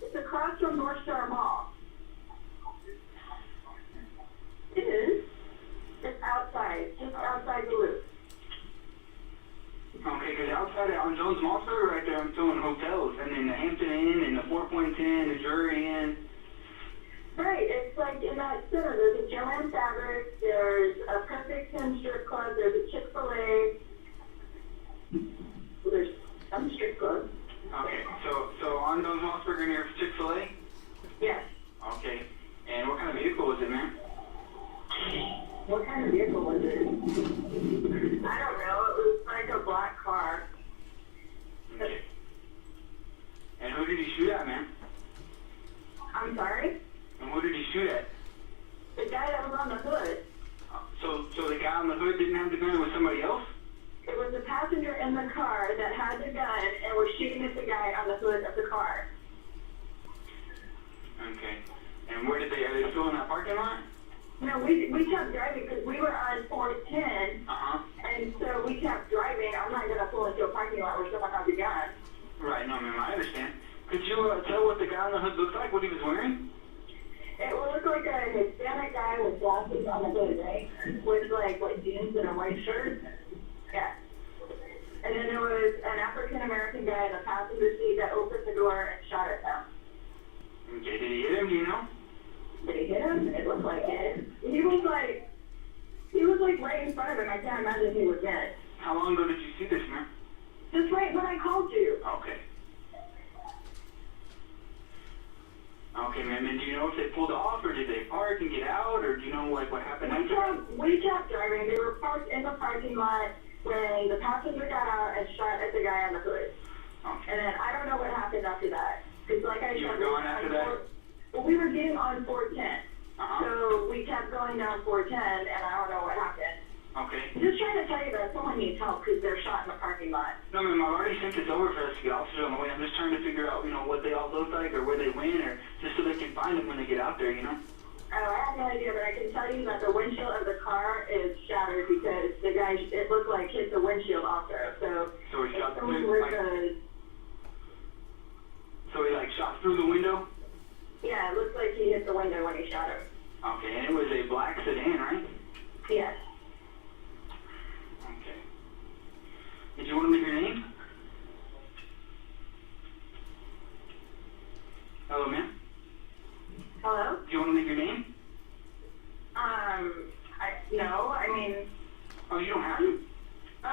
it's across from North Star Mall. It is. It's outside, just outside the loop. Okay, because outside on Jones Maltzberger, right there, I'm showing hotels, and then the Hampton Inn, and the 4.10, the Drury Inn. Right, it's like in that center. There's a Joanne Fabric, there's a Perfect 10 strip club, there's a Chick-fil-A. There's some strip clubs. Okay, so on Jones Maltzberger near Chick-fil-A? Yes. Okay, and what kind of vehicle was it, ma'am? What kind of vehicle was it? I don't know. It was like a black car. Okay. And who did he shoot at, ma'am? I'm sorry? And who did he shoot at? The guy that was on the hood. So the guy on the hood didn't have the gun, it was somebody else? It was the passenger in the car that had the gun and was shooting at the guy on the hood of the car. Okay. And where are they still in that parking lot? No, we kept driving because we were on 410. And so we kept driving. I'm not going to pull into a parking lot where someone has a gun. Right, no, ma'am, I understand. Could you tell what the guy on the hood looked like, what he was wearing? It would look like a Hispanic guy with glasses on the hood, right? With like jeans and a white shirt. Yeah. And then there was an African American guy in the passenger seat that opened the door and shot at him. Okay, did he hit him, do you know? Did he hit him? It looked like it. He was like right in front of him. I can't imagine he was dead. How long ago did you see this, ma'am? Just right when I called you. Okay. Okay, ma'am, and do you know if they pulled off, or did they park and get out, or do you know, like, what happened after? We kept driving. They were parked in the parking lot when the passenger got out and shot at the guy on the hood. Okay. And then I don't know what happened after that. Because like I You said, were going after that? Well, we were getting on 410. So we kept going down 410, and I don't know what happened. Okay. Just trying to tell you that someone needs help because they're shot in the parking lot. No, ma'am, I've already sent this over for us to get officers on the way. I'm just trying to figure out, what they all look like, or where they went, or just so they can find them when they get out there, I have no idea, but I can tell you that the windshield of the car is shattered because the guy, it looked like hit the windshield also. So he shot through So he, shot through the window? Yeah, it looks like he hit the window when he shot him. Okay, and it was a black sedan, right? Yes. Okay. Did you want to leave your name? Hello, ma'am? Hello? Do you want to leave your name? No, I mean... Oh, you don't have to?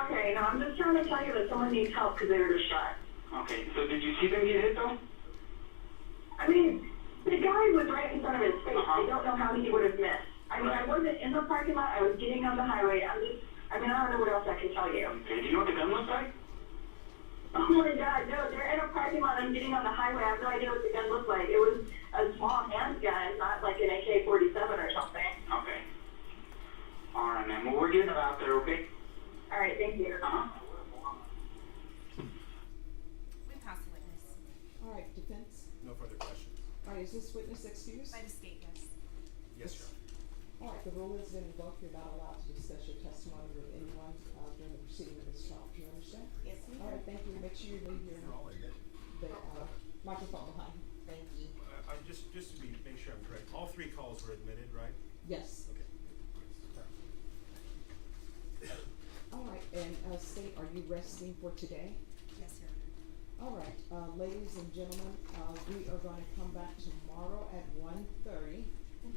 Okay, no, I'm just trying to tell you that someone needs help because they were just shot. Okay, so did you see them get hit, though? I mean, the guy was right in front of his face. I don't know how he would have missed. I mean, I wasn't in the parking lot. I was getting on the highway. I don't know what else I can tell you. Okay, do you know what the gun looks like? Oh my God, no, they're in a parking lot. I'm getting on the highway. I have no idea what the gun looked like. It was a small handgun, not like an AK-47 or something. Okay. All right, ma'am. Well, we're getting them out there, okay? All right, thank you. We pass the witness. All right, defense? No further questions. All right, is this witness excused? By the state, yes. Yes, Your Honor. All right, the rule has been invoked. You're not allowed to discuss your testimony with anyone during the proceeding of this trial. Do you understand? Yes, ma'am. All right, thank you. Make sure you leave your microphone behind. Thank you. Just to make sure I'm correct, all three calls were admitted, right? Yes. Okay. All right, and State, are you resting for today? Yes, Your Honor. All right, ladies and gentlemen, we are going to come back tomorrow at 1:30,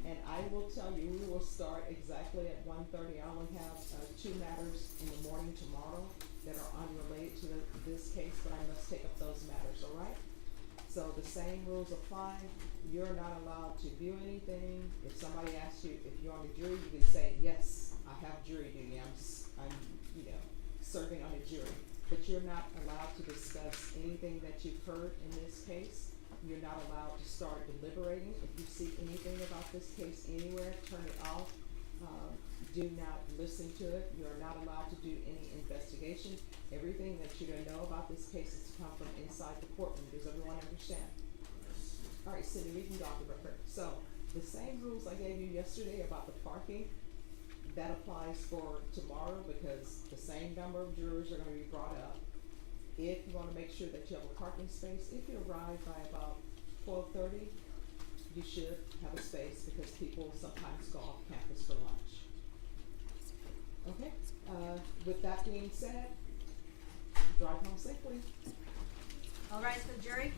and I will tell you, we will start exactly quickly at 1:30. I only have 2 matters in the morning tomorrow that are unrelated to this case, but I must take up those matters, all right? So the same rules apply. You're not allowed to view anything. If somebody asks you if you're on the jury, you can say, yes, I have jury duty. I'm serving on a jury. But you're not allowed to discuss anything that you've heard in this case. You're not allowed to start deliberating. If you see anything about this case anywhere, turn it off. Do not listen to it. You are not allowed to do any investigation. Everything that you're gonna know about this case is to come from inside the courtroom. Does everyone understand? All right, Cindy, we can go off the record. So the same rules I gave you yesterday about the parking, that applies for tomorrow because the same number of jurors are gonna be brought up. If you wanna make sure that you have a parking space, if you arrive by about 12:30, you should have a space because people sometimes go off campus for lunch. Okay, with that being said, drive home safely. All rise for the jury.